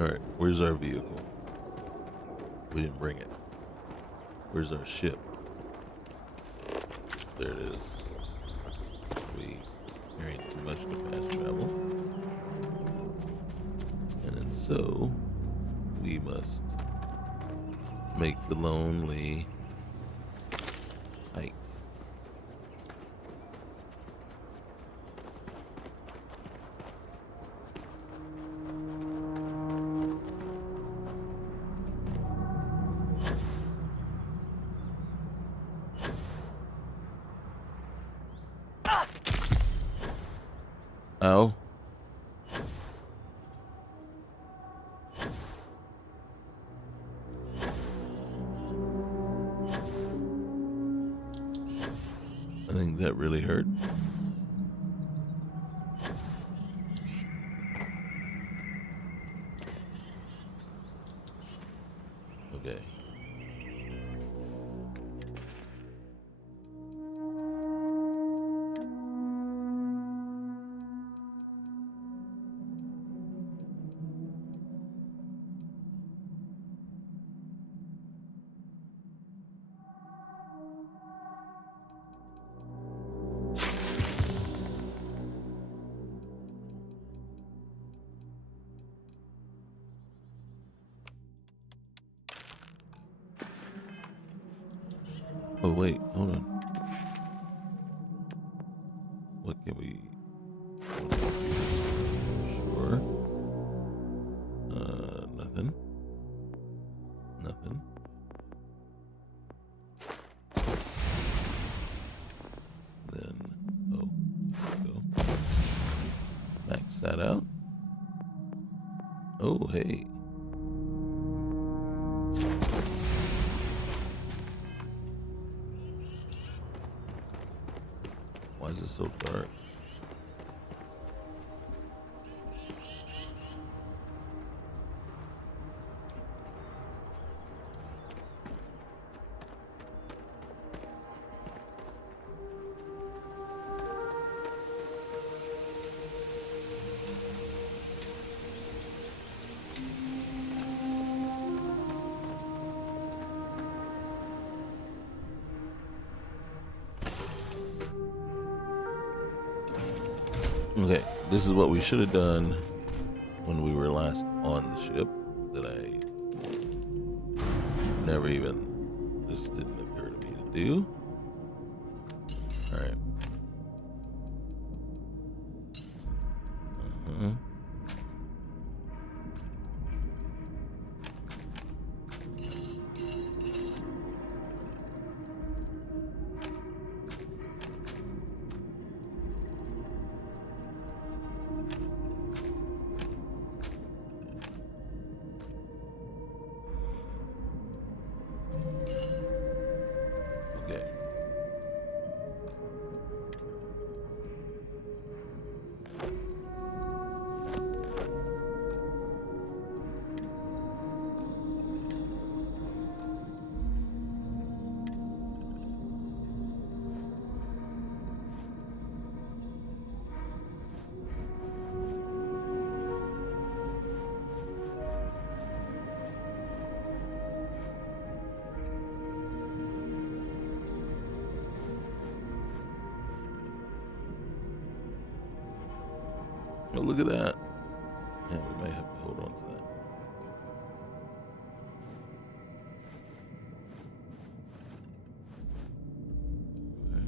Alright, where's our vehicle? We didn't bring it. Where's our ship? There it is. We carrying too much to fast travel. And then so, we must make the lonely hike. Oh. I think that really hurt. Okay. Oh wait, hold on. What can we? Sure. Nothing. Nothing. Then, oh, go. Max that out. Oh, hey. so dark. Okay, this is what we should have done when we were last on the ship that I never even, just didn't occur to me to do. All right. Okay. Oh, look at that. Yeah, we might have to hold on to that. Okay.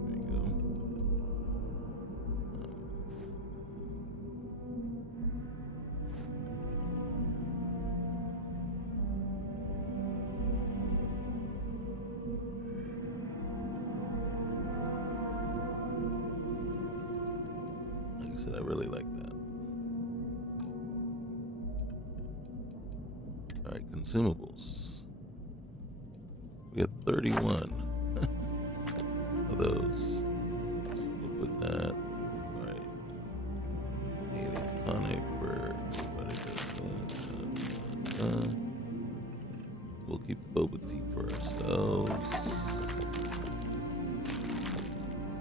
There you go. Like I said, I really like that. All right, consumables. We got 31 of those. We'll put that. All right. Alien tonic for everybody. We'll keep the boba tea for ourselves.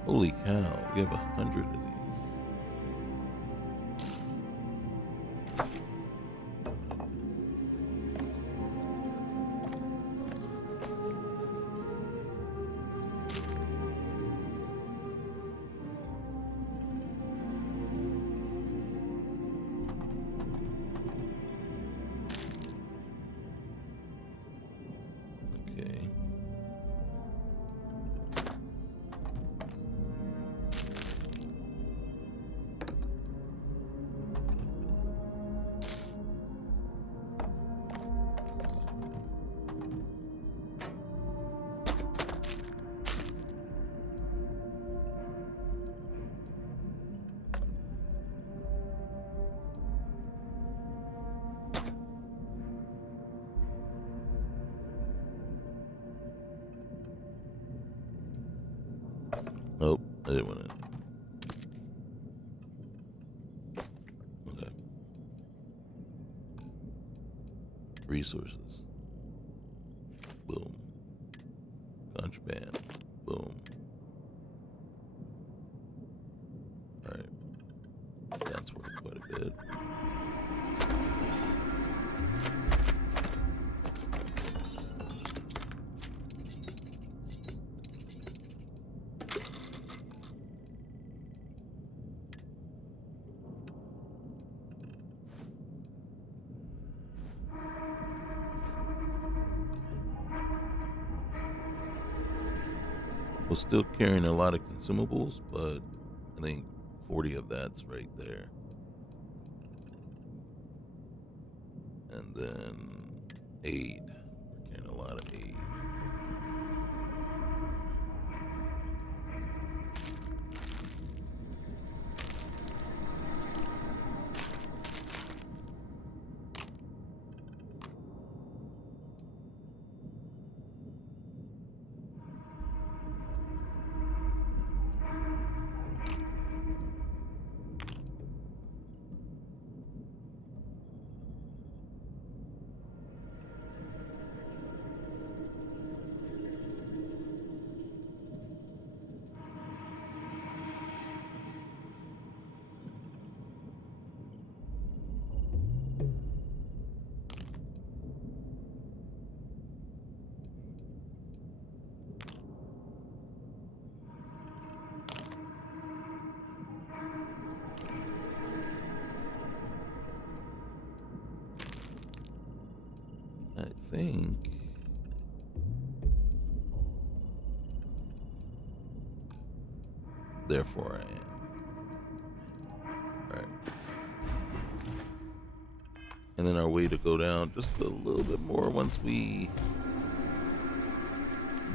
Holy cow, we have 100 of these. Okay. Nope, I didn't want to. Okay. Resources. Boom. Contraband. Boom. Alright. That's worth quite a bit. We're still carrying a lot of consumables, but I think 40 of that's right there. And then aid. We're carrying a lot of aid. Therefore I am. Alright. And then our way to go down just a little bit more once we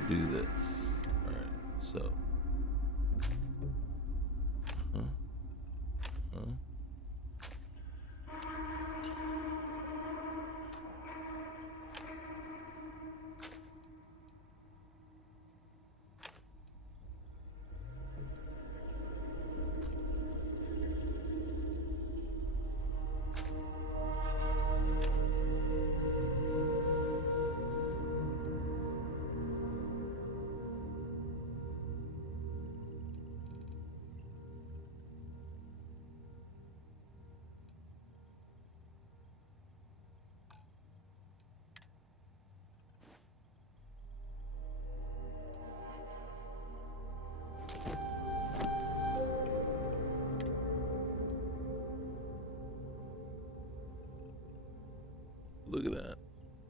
do this. Alright, so. Look at that.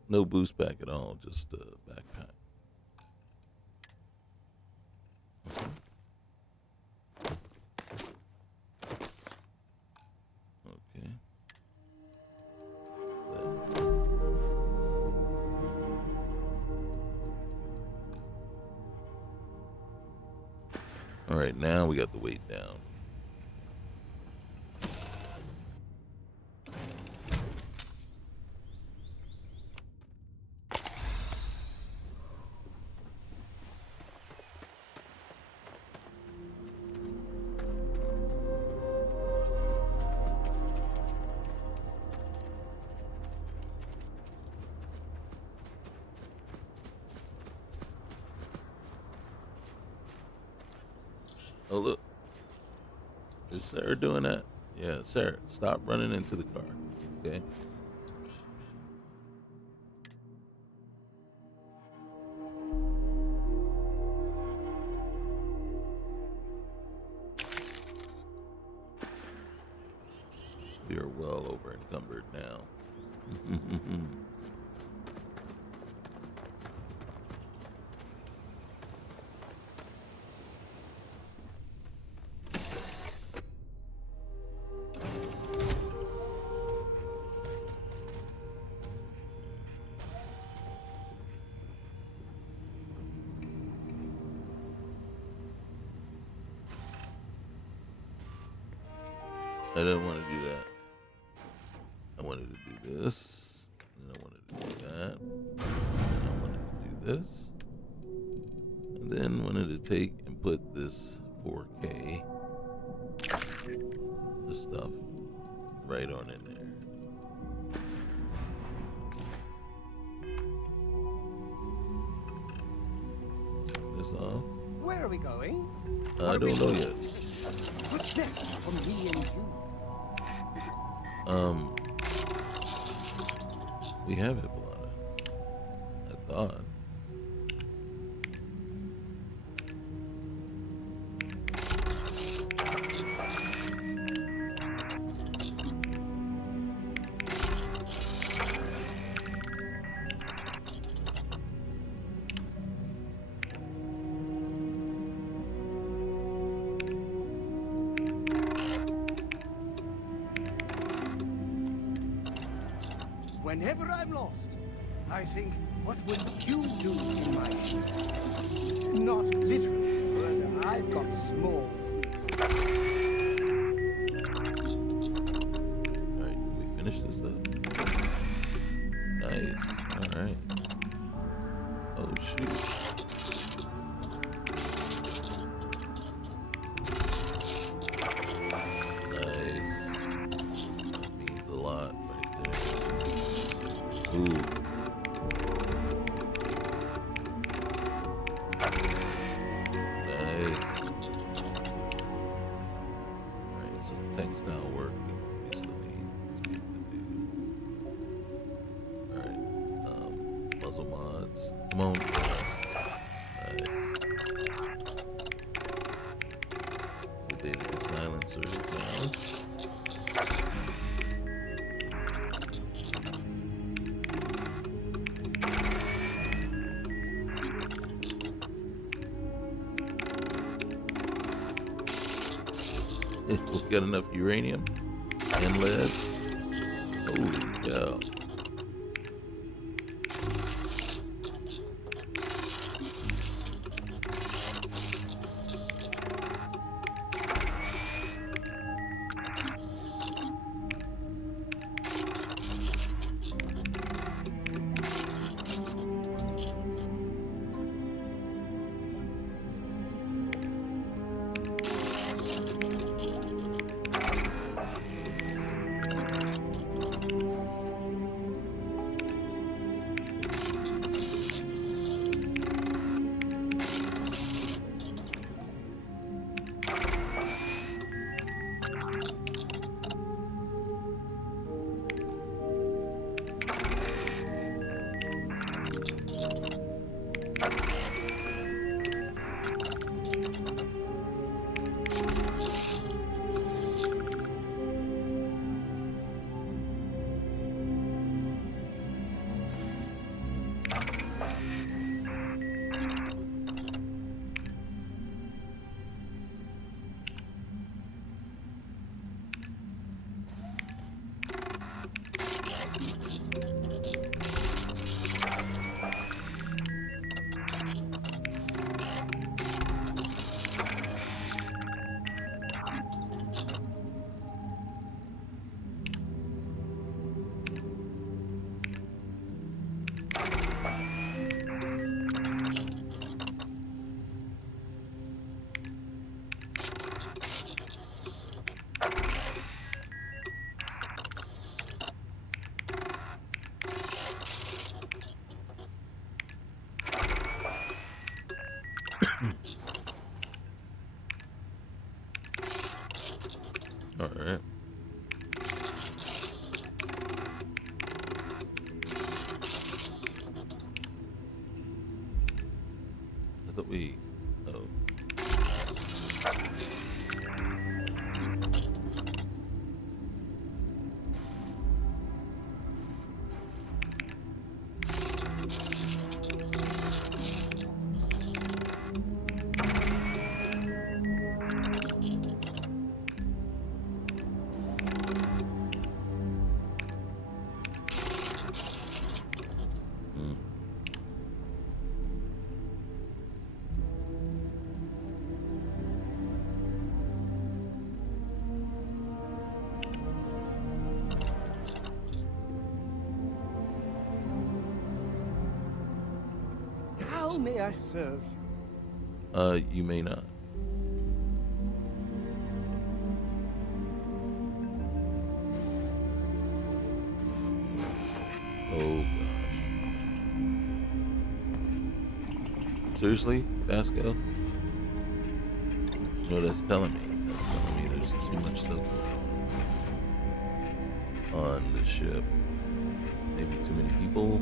No boost pack at all, just a backpack. Okay. All right, now we got the weight down. Oh, look. Is Sarah doing that? Yeah, Sarah, stop running into the car. Okay. We are well over encumbered now. I didn't want to do that. I wanted to do this. And I wanted to do that. And I wanted to do this. And then wanted to take and put this 4K, this stuff, right on in there. Turn this off. Where are we going? I don't know yet. What's next for me and you? We have it, Balana. I thought. Whenever I'm lost, I think, what would you do in my shoes? Not literally, but I've got small feet. Alright, can we finish this up? Nice. Alright. Oh, shoot. Nice. That means a lot right there. Ooh. Nice. Alright, so textile work we still need to do. Alright, muzzle mods. Come on, yes. Nice. The data do silencers now. We got enough uranium and lead. Holy cow. All right. I thought we. Oh. Hmm. How may I serve you? You may not. Oh gosh. Seriously, Pascal? You know what that's telling me? That's telling me there's too much stuff going on the ship. Maybe too many people.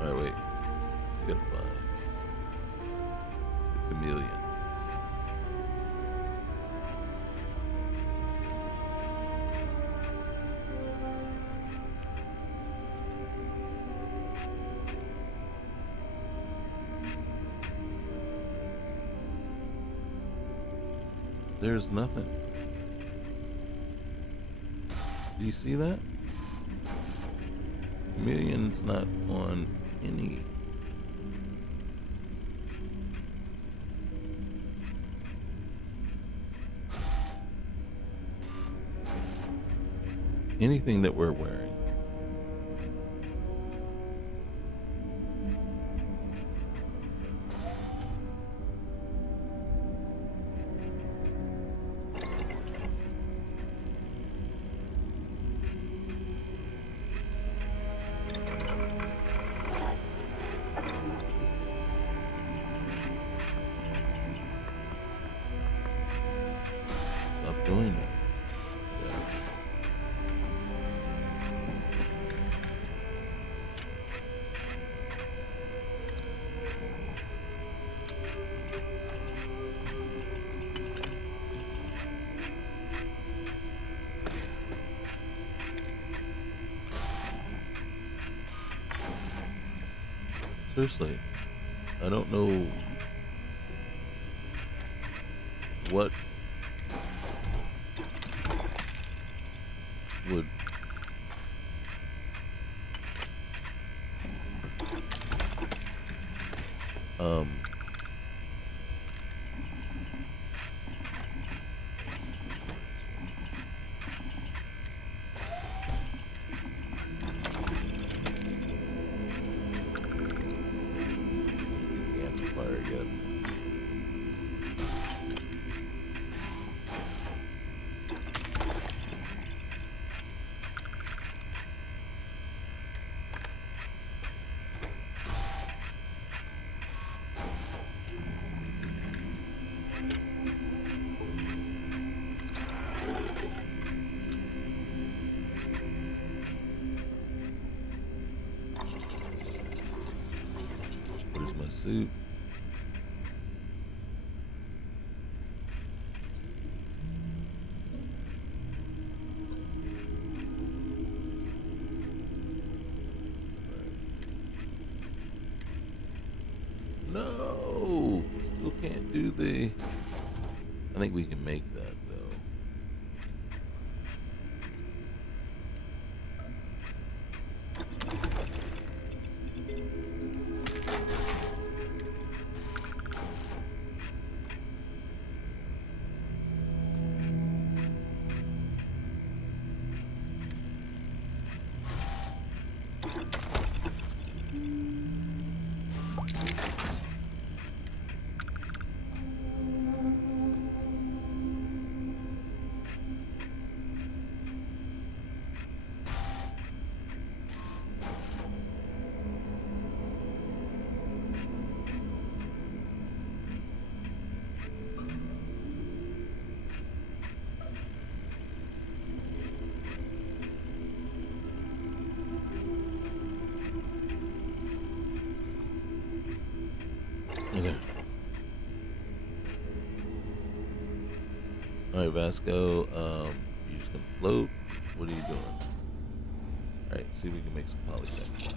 Alright, wait. I gotta find the chameleon. There's nothing. Do you see that? Chameleon's not on any. Anything that we're wearing. Seriously, I don't know what would um get the amplifier yet. Where's my suit? No, still can't do the. I think we can make that though. Okay. All right, Vasco. You just gonna float? What are you doing? All right, see if we can make some polytext now.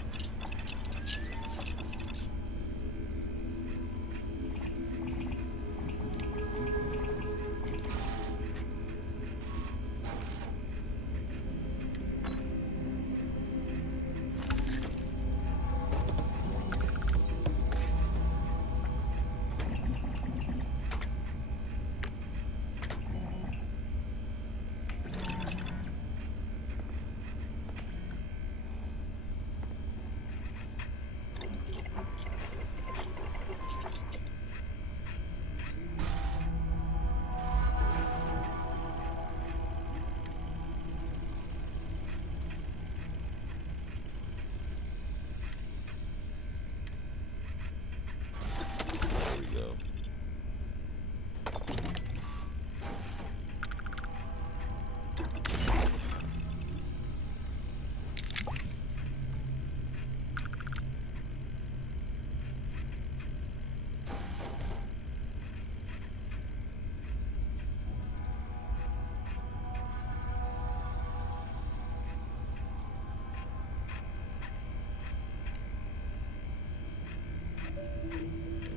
There we go.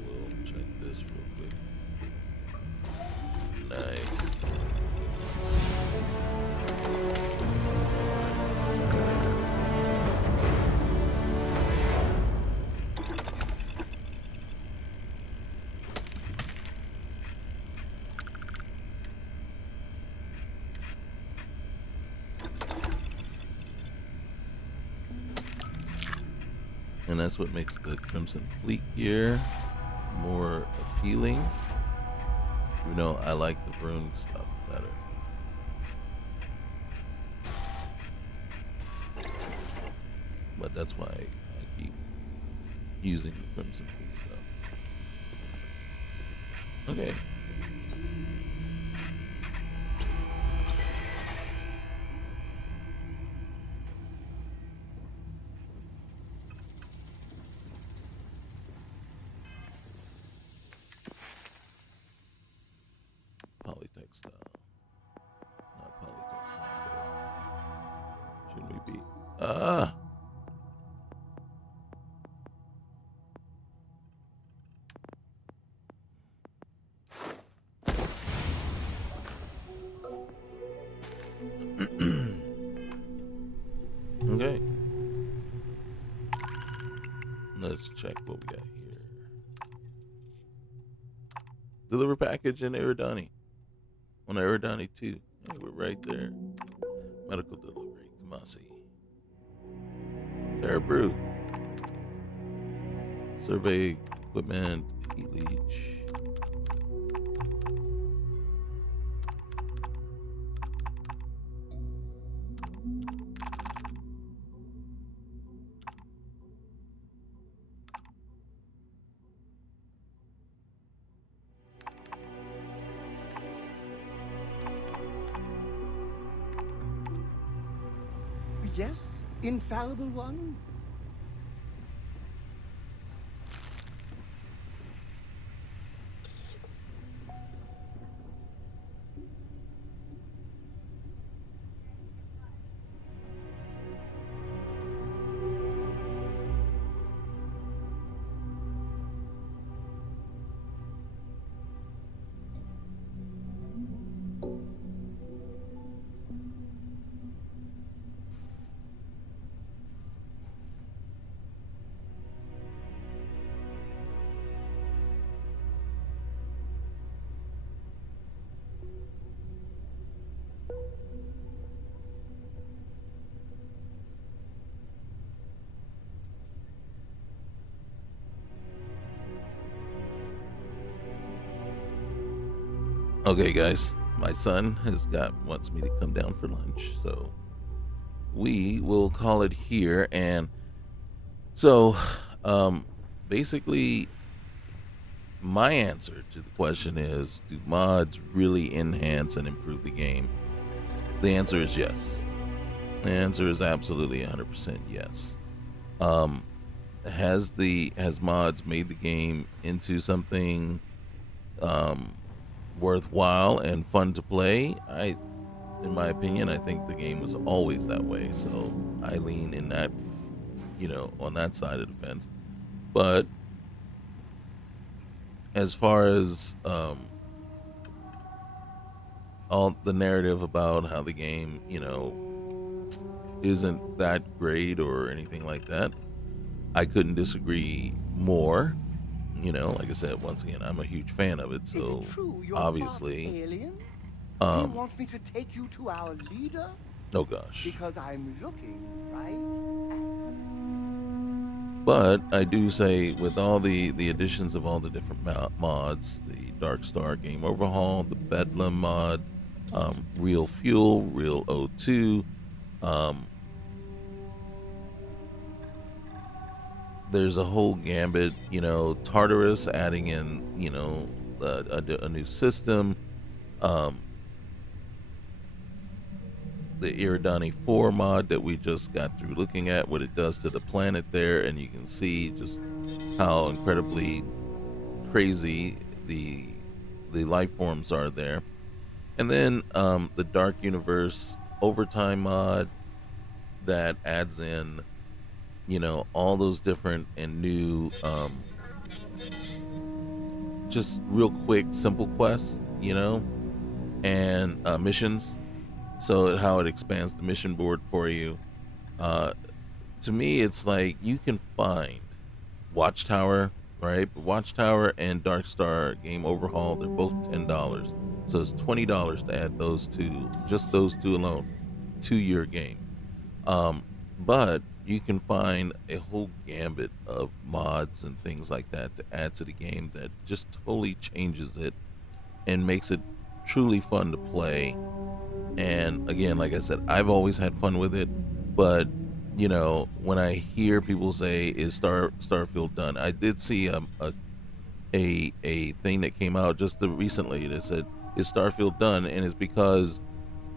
We'll check this real quick. Nice. And that's what makes the Crimson Fleet gear more appealing. You know, I like the rune stuff better. But that's why I keep using the Crimson Fleet stuff. Okay. Polytextile. Not polytextile, but shouldn't we be? Ah! Okay. Let's check what we got here. Deliver package in Eridani. On Eridani 2. Hey, we're right there. Medical delivery. Kamasi. Terra Brew. Survey equipment. Heat leech. Yes, infallible one? Okay, guys. My son wants me to come down for lunch, so we will call it here. And so, basically, my answer to the question is: do mods really enhance and improve the game? The answer is yes. The answer is absolutely 100% yes. Um, has mods made the game into something worthwhile and fun to play? In my opinion, I think the game was always that way. So I lean in that, on that side of the fence. But as far as all the narrative about how the game, isn't that great or anything like that, I couldn't disagree more. Like I said, once again, I'm a huge fan of it. Is So it true you're obviously, part alien? Do you um, want me to take you to our leader? oh gosh. Because I'm looking right But I do say, with all the additions of all the different mods, the Dark Star game overhaul, the Bedlam mod, Real Fuel, Real O2, um, there's a whole gambit. Tartarus adding in, a new system, um, the Iridani 4 mod that we just got through looking at, what it does to the planet there, and you can see just how incredibly crazy the life forms are there. And then the Dark Universe Overtime mod that adds in, all those different and new, just real quick, simple quests, and missions. So how it expands the mission board for you. Uh, to me, it's like you can find Watchtower, right? But Watchtower and Dark Star Game Overhaul, they're both $10. So it's $20 to add those two, just those two alone, to your game. But you can find a whole gambit of mods and things like that to add to the game that just totally changes it and makes it truly fun to play. And again, like I said, I've always had fun with it, but when I hear people say, "Is Starfield done?" I did see a thing that came out just recently that said, "Is Starfield done?" And it's because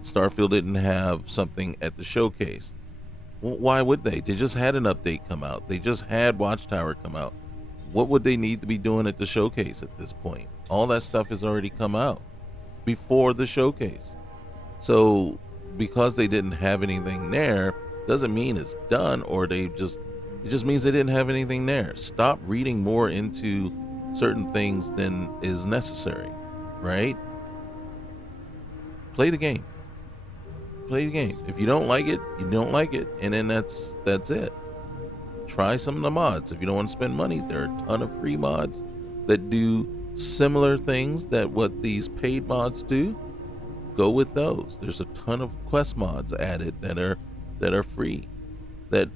Starfield didn't have something at the showcase. Well, why would they? They just had an update come out. They just had Watchtower come out. What would they need to be doing at the showcase at this point? All that stuff has already come out before the showcase. So because they didn't have anything there doesn't mean it's done, or it just means they didn't have anything there. Stop reading more into certain things than is necessary, right? Play the game. play the game. If you don't like it, you don't like it, and then that's it. Try some of the mods. If you don't want to spend money, there are a ton of free mods that do similar things that what these paid mods do. Go with those. There's a ton of quest mods added that are free. That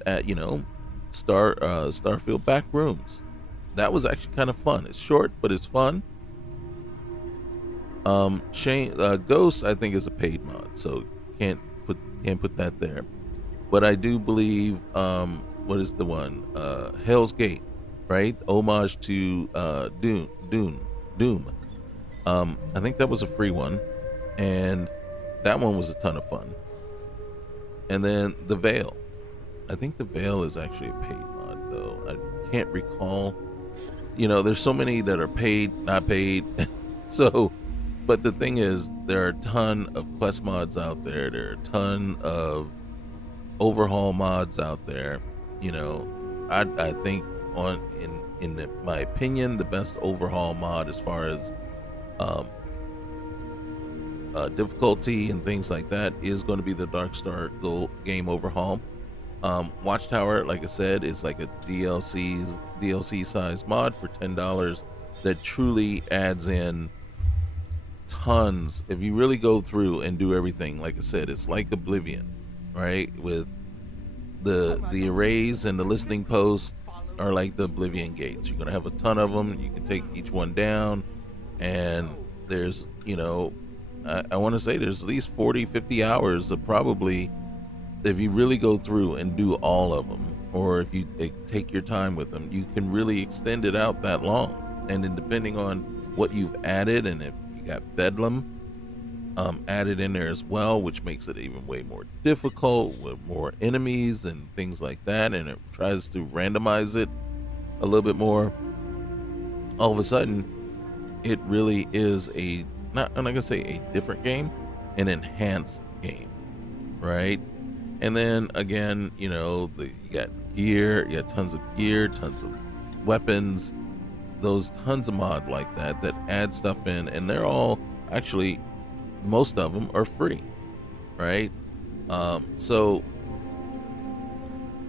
Starfield back rooms. That was actually kind of fun. It's short, but it's fun. Ghost I think is a paid mod, so can't put that there. But I do believe what is the one? Hell's Gate, right? Homage to Doom. I think that was a free one, and that one was a ton of fun. And then the Veil. I think the Veil is actually a paid mod, though. I can't recall. There's so many that are paid, not paid. So, but the thing is, there are a ton of quest mods out there. There are a ton of overhaul mods out there. I think my opinion, the best overhaul mod as far as difficulty and things like that is going to be the Darkstar game overhaul. Watchtower, like I said, is like a DLC size mod for $10 that truly adds in tons. If you really go through and do everything, like I said, it's like Oblivion, right? With the arrays and the listening posts are like the Oblivion gates. You're gonna have a ton of them. You can take each one down, and there's I want to say there's at least 40-50 hours of probably, if you really go through and do all of them, or if you take your time with them, you can really extend it out that long. And then depending on what you've added, and if you got Bedlam added in there as well, which makes it even way more difficult with more enemies and things like that, and it tries to randomize it a little bit more, all of a sudden it really is I'm not gonna say a different game, an enhanced game, right? And then again, you got gear, you got tons of gear, tons of weapons, those tons of mod like that add stuff in, and they're all actually, most of them are free, right? So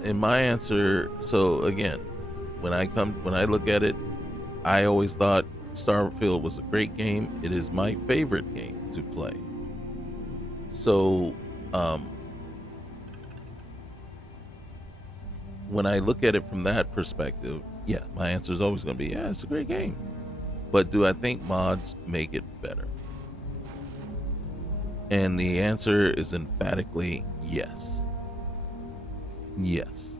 in my answer, so again, when I look at it, I always thought Starfield was a great game. It is my favorite game to play. So when I look at it from that perspective, yeah, my answer is always going to be, yeah, it's a great game. But do I think mods make it better? And the answer is emphatically yes. Yes.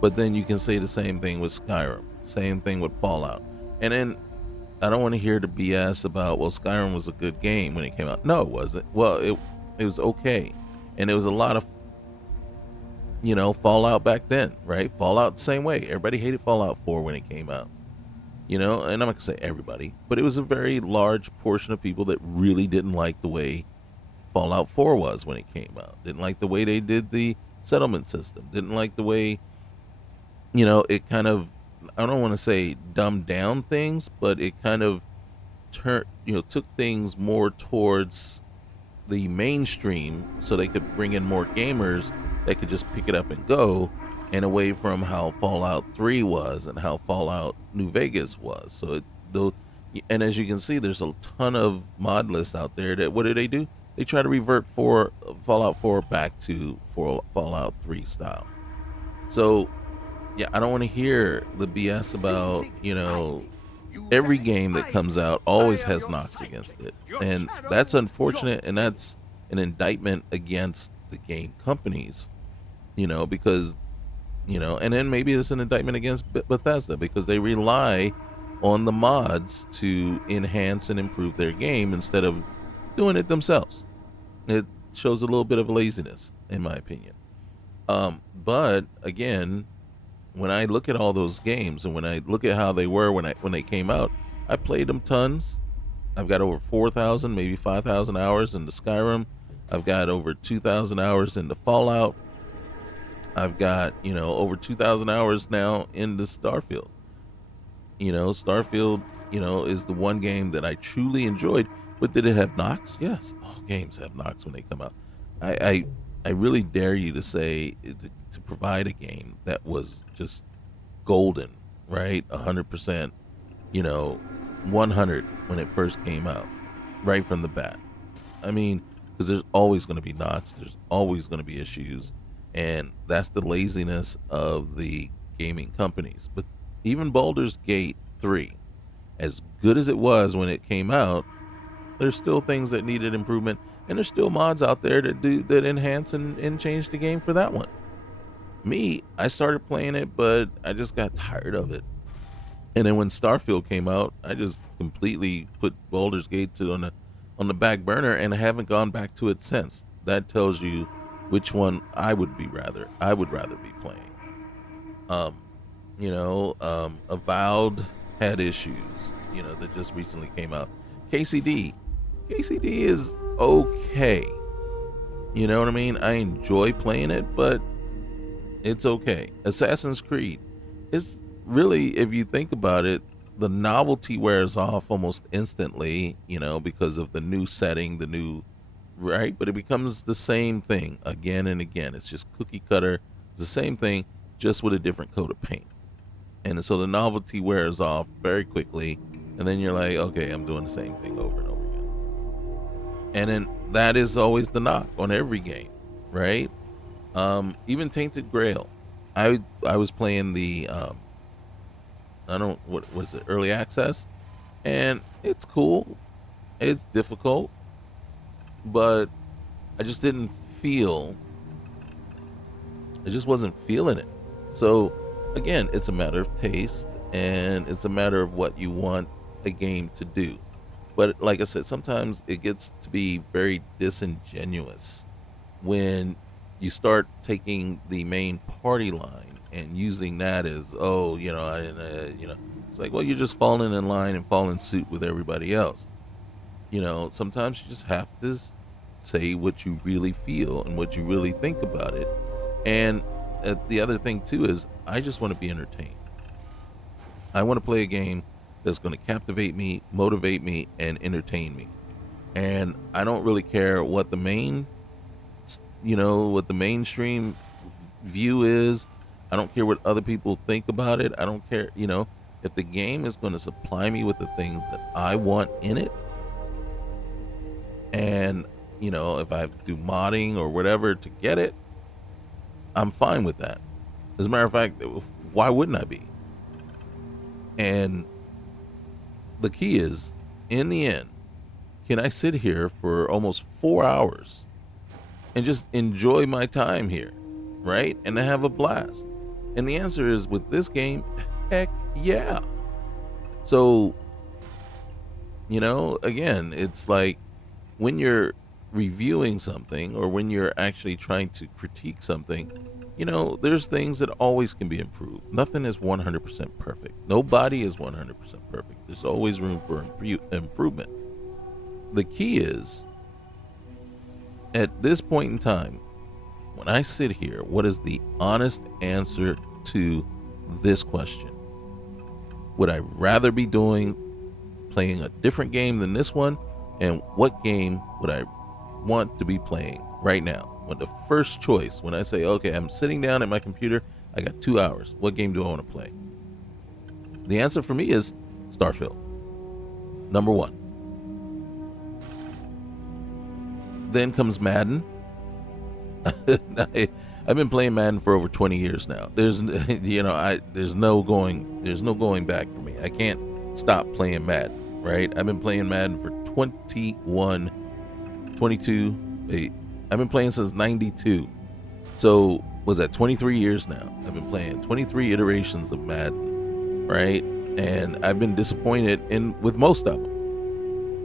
But then you can say the same thing with Skyrim, same thing with Fallout. And then I don't want to hear the BS about, well, Skyrim was a good game when it came out. No, it wasn't. Well, it was okay. And there was a lot of, Fallout back then, right? Fallout the same way. Everybody hated Fallout 4 when it came out. And I'm not going to say everybody, but it was a very large portion of people that really didn't like the way Fallout 4 was when it came out. Didn't like the way they did the settlement system. Didn't like the way, it kind of, I don't want to say dumbed down things, but it kind of took things more towards the mainstream so they could bring in more gamers that could just pick it up and go, and away from how Fallout 3 was and how Fallout New Vegas was. So and as you can see, there's a ton of mod lists out there that, what do? They try to revert Fallout 4 back to Fallout 3 style. So yeah, I don't want to hear the BS about, every game that comes out always has knocks against it. And that's unfortunate, and that's an indictment against the game companies, because, and then maybe it's an indictment against Bethesda because they rely on the mods to enhance and improve their game instead of doing it themselves. It shows a little bit of laziness, in my opinion. But again, when I look at all those games and when I look at how they were when they came out, I played them tons. I've got over 4,000, maybe 5,000 hours into Skyrim. I've got over 2,000 hours into Fallout. I've got, over 2,000 hours now into Starfield. Starfield, is the one game that I truly enjoyed. But did it have knocks? Yes. All games have knocks when they come out. I, I, I really dare you to say to provide a game that was just golden, right? 100%, you know, 100 when it first came out, right from the bat. I mean, because there's always going to be knocks, there's always going to be issues, and that's the laziness of the gaming companies. But even Baldur's Gate 3, as good as it was when it came out, there's still things that needed improvement, and there's still mods out there that enhance and change the game for that one. Me, I started playing it, but I just got tired of it. And then when Starfield came out, I just completely put Baldur's Gate on the back burner, and I haven't gone back to it since. That tells you which one I would rather be playing. Um, Avowed had issues, that just recently came out. KCD, KCD is okay. You know what I mean? I enjoy playing it, but it's okay. Assassin's Creed is really, if you think about it, the novelty wears off almost instantly, because of the new setting, right? But it becomes the same thing again and again. It's just cookie cutter. It's the same thing, just with a different coat of paint. And so the novelty wears off very quickly. And then you're like, okay, I'm doing the same thing over and over again. And then that is always the knock on every game, right? Even Tainted Grail. I was playing the what was it, early access, and it's cool. It's difficult, but I just didn't feel. I just wasn't feeling it. So again, it's a matter of taste, and it's a matter of what you want a game to do. But like I said, sometimes it gets to be very disingenuous when you start taking the main party line and using that as, it's like, well, you're just falling in line and falling suit with everybody else. Sometimes you just have to say what you really feel and what you really think about it. And the other thing too is, I just want to be entertained. I want to play a game that's going to captivate me, motivate me, and entertain me. And I don't really care what the mainstream view is. I don't care what other people think about it. I don't care, if the game is going to supply me with the things that I want in it. And, if I have to do modding or whatever to get it, I'm fine with that. As a matter of fact, why wouldn't I be? And the key is, in the end, can I sit here for almost 4 hours and just enjoy my time here, right? And to have a blast? And the answer is, with this game, heck yeah. So, again, it's like when you're reviewing something, or when you're actually trying to critique something, there's things that always can be improved. Nothing is 100% perfect. Nobody is 100% perfect. There's always room for improvement. The key is, at this point in time, when I sit here, what is the honest answer to this question? Would I rather be playing a different game than this one? And what game would I want to be playing right now? When the first choice, when I say, okay, I'm sitting down at my computer, I got 2 hours. What game do I want to play? The answer for me is Starfield. Number one. Then comes Madden. I've been playing Madden for over 20 years now. There's no going back for me. I can't stop playing Madden, right? I've been playing Madden for 22. I've been playing since 92. So was that 23 years now? I've been playing 23 iterations of Madden, right? And I've been disappointed with most of them.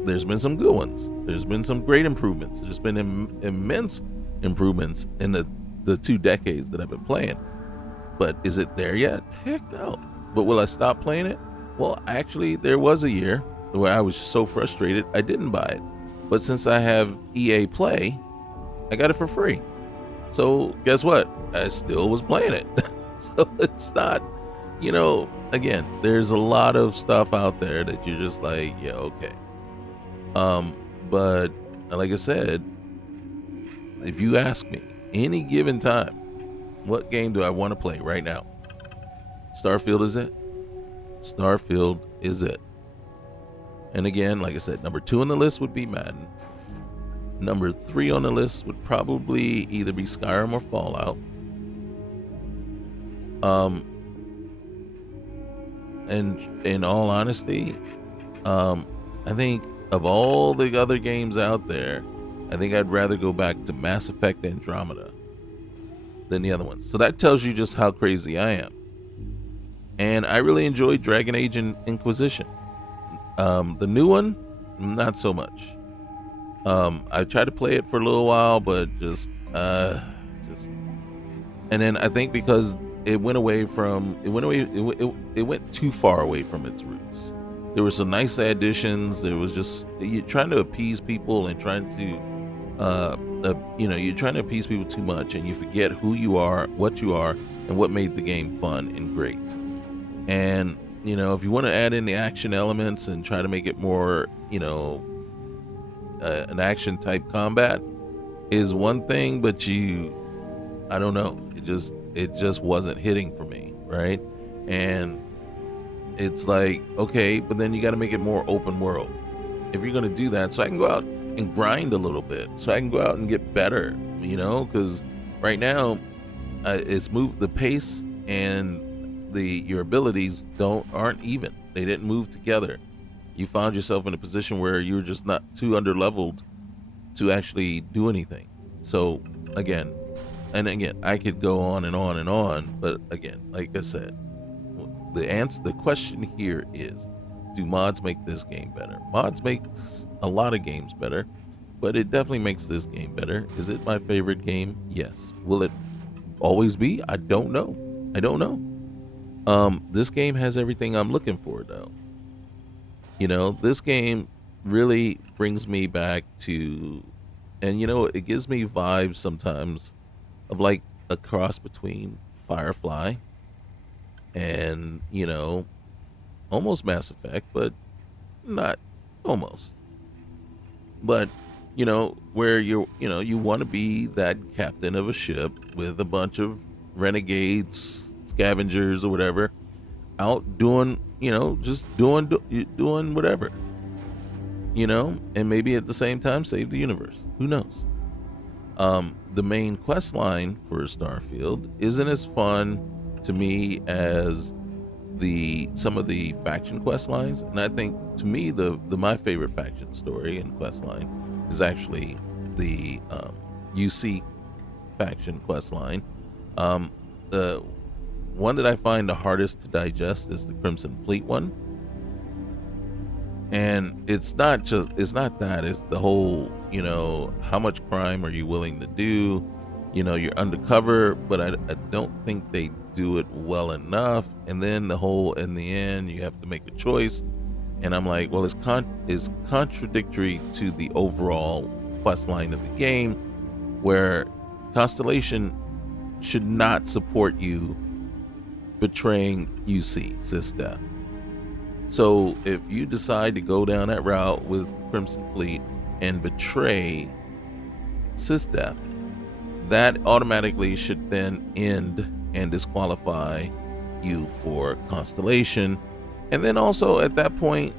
There's been some good ones. There's been some great improvements. There's been immense improvements in the 2 decades that I've been playing. But is it there yet? Heck no. But will I stop playing it? Well, actually, there was a year where I was so frustrated I didn't buy it. But since I have EA Play, I got it for free. So guess what? I still was playing it. So it's not, again, there's a lot of stuff out there that you're just like, yeah, okay. But like I said, if you ask me any given time, what game do I want to play right now? Starfield is it. Starfield is it. And again, like I said, number 2 on the list would be Madden. Number 3 on the list would probably either be Skyrim or Fallout. And in all honesty, I think of all the other games out there, I think I'd rather go back to Mass Effect Andromeda than the other ones. So that tells you just how crazy I am. And I really enjoyed Dragon Age and Inquisition. The new one, not so much. I tried to play it for a little while, but just, and then I think because it went too far away from its roots. There were some nice additions. There was just, you're trying to appease people and trying to, you're trying to appease people too much, and you forget who you are, and what made the game fun and great. And, if you want to add in the action elements and try to make it more, an action type combat is one thing, but I don't know. It just wasn't hitting for me, right? And it's like, okay, but then you got to make it more open world if you're going to do that, so I can go out and grind a little bit, so I can go out and get better, because right now it's moved, the pace and your abilities aren't even. They didn't move together. You found yourself in a position where you were just not too underleveled to actually do anything. So again, I could go on and on and on, but again, like I said, the question here is, do mods make this game better? Mods makes a lot of games better, but it definitely makes this game better. Is it my favorite game? Yes. Will it always be? I don't know. This game has everything I'm looking for, though. This game really brings me back to, and it gives me vibes sometimes of like a cross between Firefly and, almost Mass Effect, but not almost. But, where you want to be that captain of a ship with a bunch of renegades, scavengers or whatever, out doing, just doing whatever, and maybe at the same time save the universe. Who knows? The main quest line for Starfield isn't as fun to me as some of the faction quest lines, and I think to me my favorite faction story and quest line is actually the UC faction quest line. The one that I find the hardest to digest is the Crimson Fleet one. And it's not that, it's the whole, how much crime are you willing to do? You're undercover, but I don't think they do it well enough. And then in the end, you have to make a choice. And I'm like, well, it's contradictory to the overall quest line of the game, where Constellation should not support you betraying UC, SysDef. So if you decide to go down that route with Crimson Fleet and betray SysDef, that automatically should then end and disqualify you for Constellation. And then also at that point,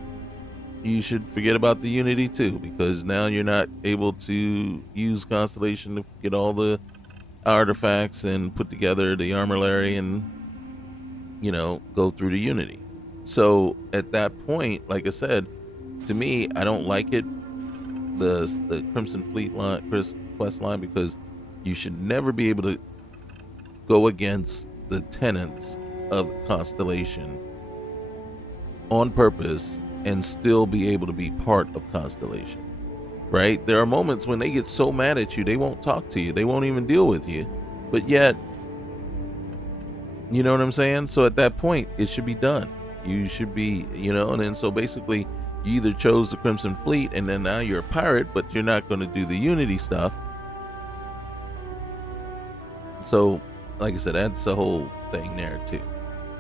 you should forget about the Unity too, because now you're not able to use Constellation to get all the artifacts and put together the armillary and go through the Unity. So at that point, like I said, to me, I don't like it, the Crimson Fleet quest line, because you should never be able to go against the tenets of Constellation on purpose and still be able to be part of Constellation, right? There are moments when they get so mad at you, they won't talk to you, they won't even deal with you, but yet, you know what I'm saying? So at that point, it should be done. You should be, and then so basically you either chose the Crimson Fleet and then now you're a pirate, but you're not going to do the Unity stuff. So like I said, that's the whole thing there too.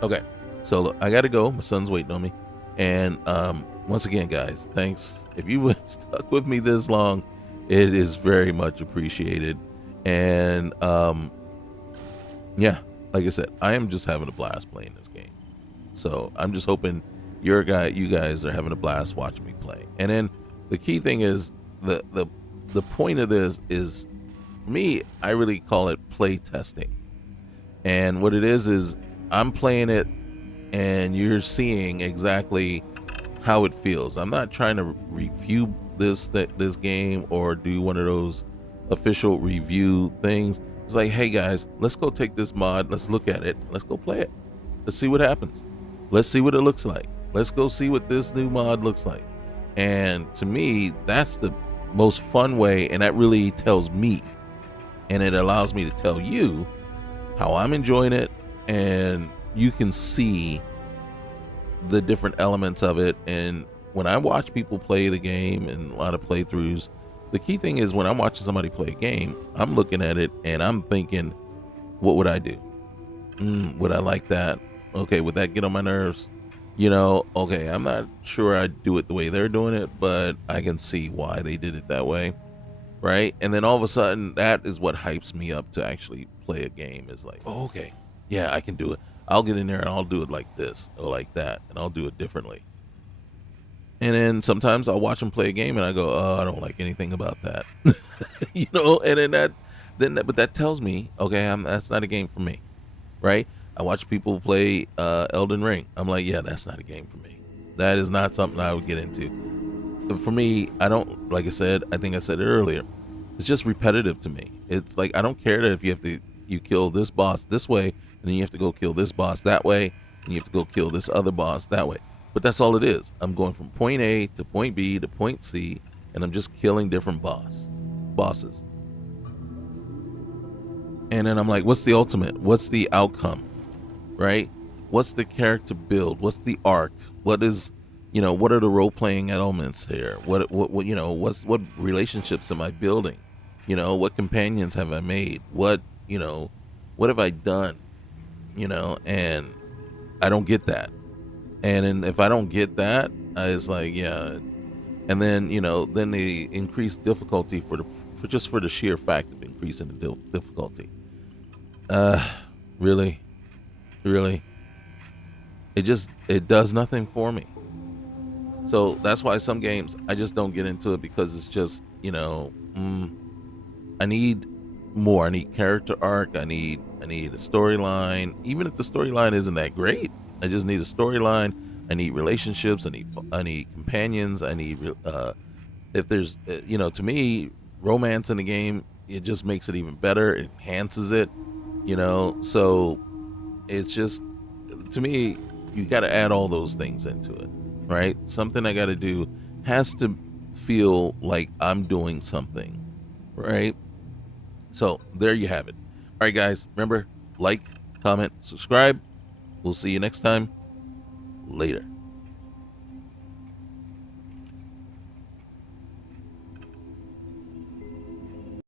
Okay, so look, I gotta go, my son's waiting on me. And once again, guys, thanks. If you stuck with me this long, it is very much appreciated. And yeah, like I said, I am just having a blast playing this game. So I'm just hoping you guys are having a blast watching me play. And then the key thing is the point of this is, for me, I really call it play testing. And what it is I'm playing it and you're seeing exactly how it feels. I'm not trying to review this game or do one of those official review things. It's like, hey guys, let's go take this mod, let's look at it, let's go play it, let's see what happens, let's see what it looks like, let's go see what this new mod looks like. And to me, that's the most fun way, and that really tells me, and it allows me to tell you how I'm enjoying it, and you can see the different elements of it. And when I watch people play the game and a lot of playthroughs, the key thing is when I'm watching somebody play a game, I'm looking at it and I'm thinking, what would I do? Would I like that? Okay, would that get on my nerves? Okay, I'm not sure I'd do it the way they're doing it, but I can see why they did it that way, right? And then all of a sudden, that is what hypes me up to actually play a game. Is like, oh, okay, yeah, I can do it. I'll get in there and I'll do it like this or like that, and I'll do it differently. And then sometimes I'll watch them play a game and I go, oh, I don't like anything about that. And then but that tells me, okay, that's not a game for me, right? I watch people play Elden Ring. I'm like, yeah, that's not a game for me. That is not something I would get into. For me, I don't, like I said, I think I said it earlier, it's just repetitive to me. It's like, I don't care that if you kill this boss this way, and then you have to go kill this boss that way, and you have to go kill this other boss that way. But that's all it is. I'm going from point A to point B to point C, and I'm just killing different bosses. And then I'm like, what's the ultimate? What's the outcome? Right? What's the character build? What's the arc? What is, what are the role-playing elements here? What relationships am I building? What companions have I made? What have I done? And I don't get that. And if I don't get that, it's like, yeah. And then, then they increase difficulty for the sheer fact of increasing the difficulty. Really? It does nothing for me. So that's why some games I just don't get into it, because it's just, I need more. I need character arc. I need a storyline. Even if the storyline isn't that great, I just need a storyline. I need relationships. I need companions. I need if there's to me, romance in the game, it just makes it even better. It enhances it. So it's just, to me, you got to add all those things into it, right? Something I got to do has to feel like I'm doing something, right? So there you have it. All right, guys, remember, like, comment, subscribe. We'll see you next time. Later.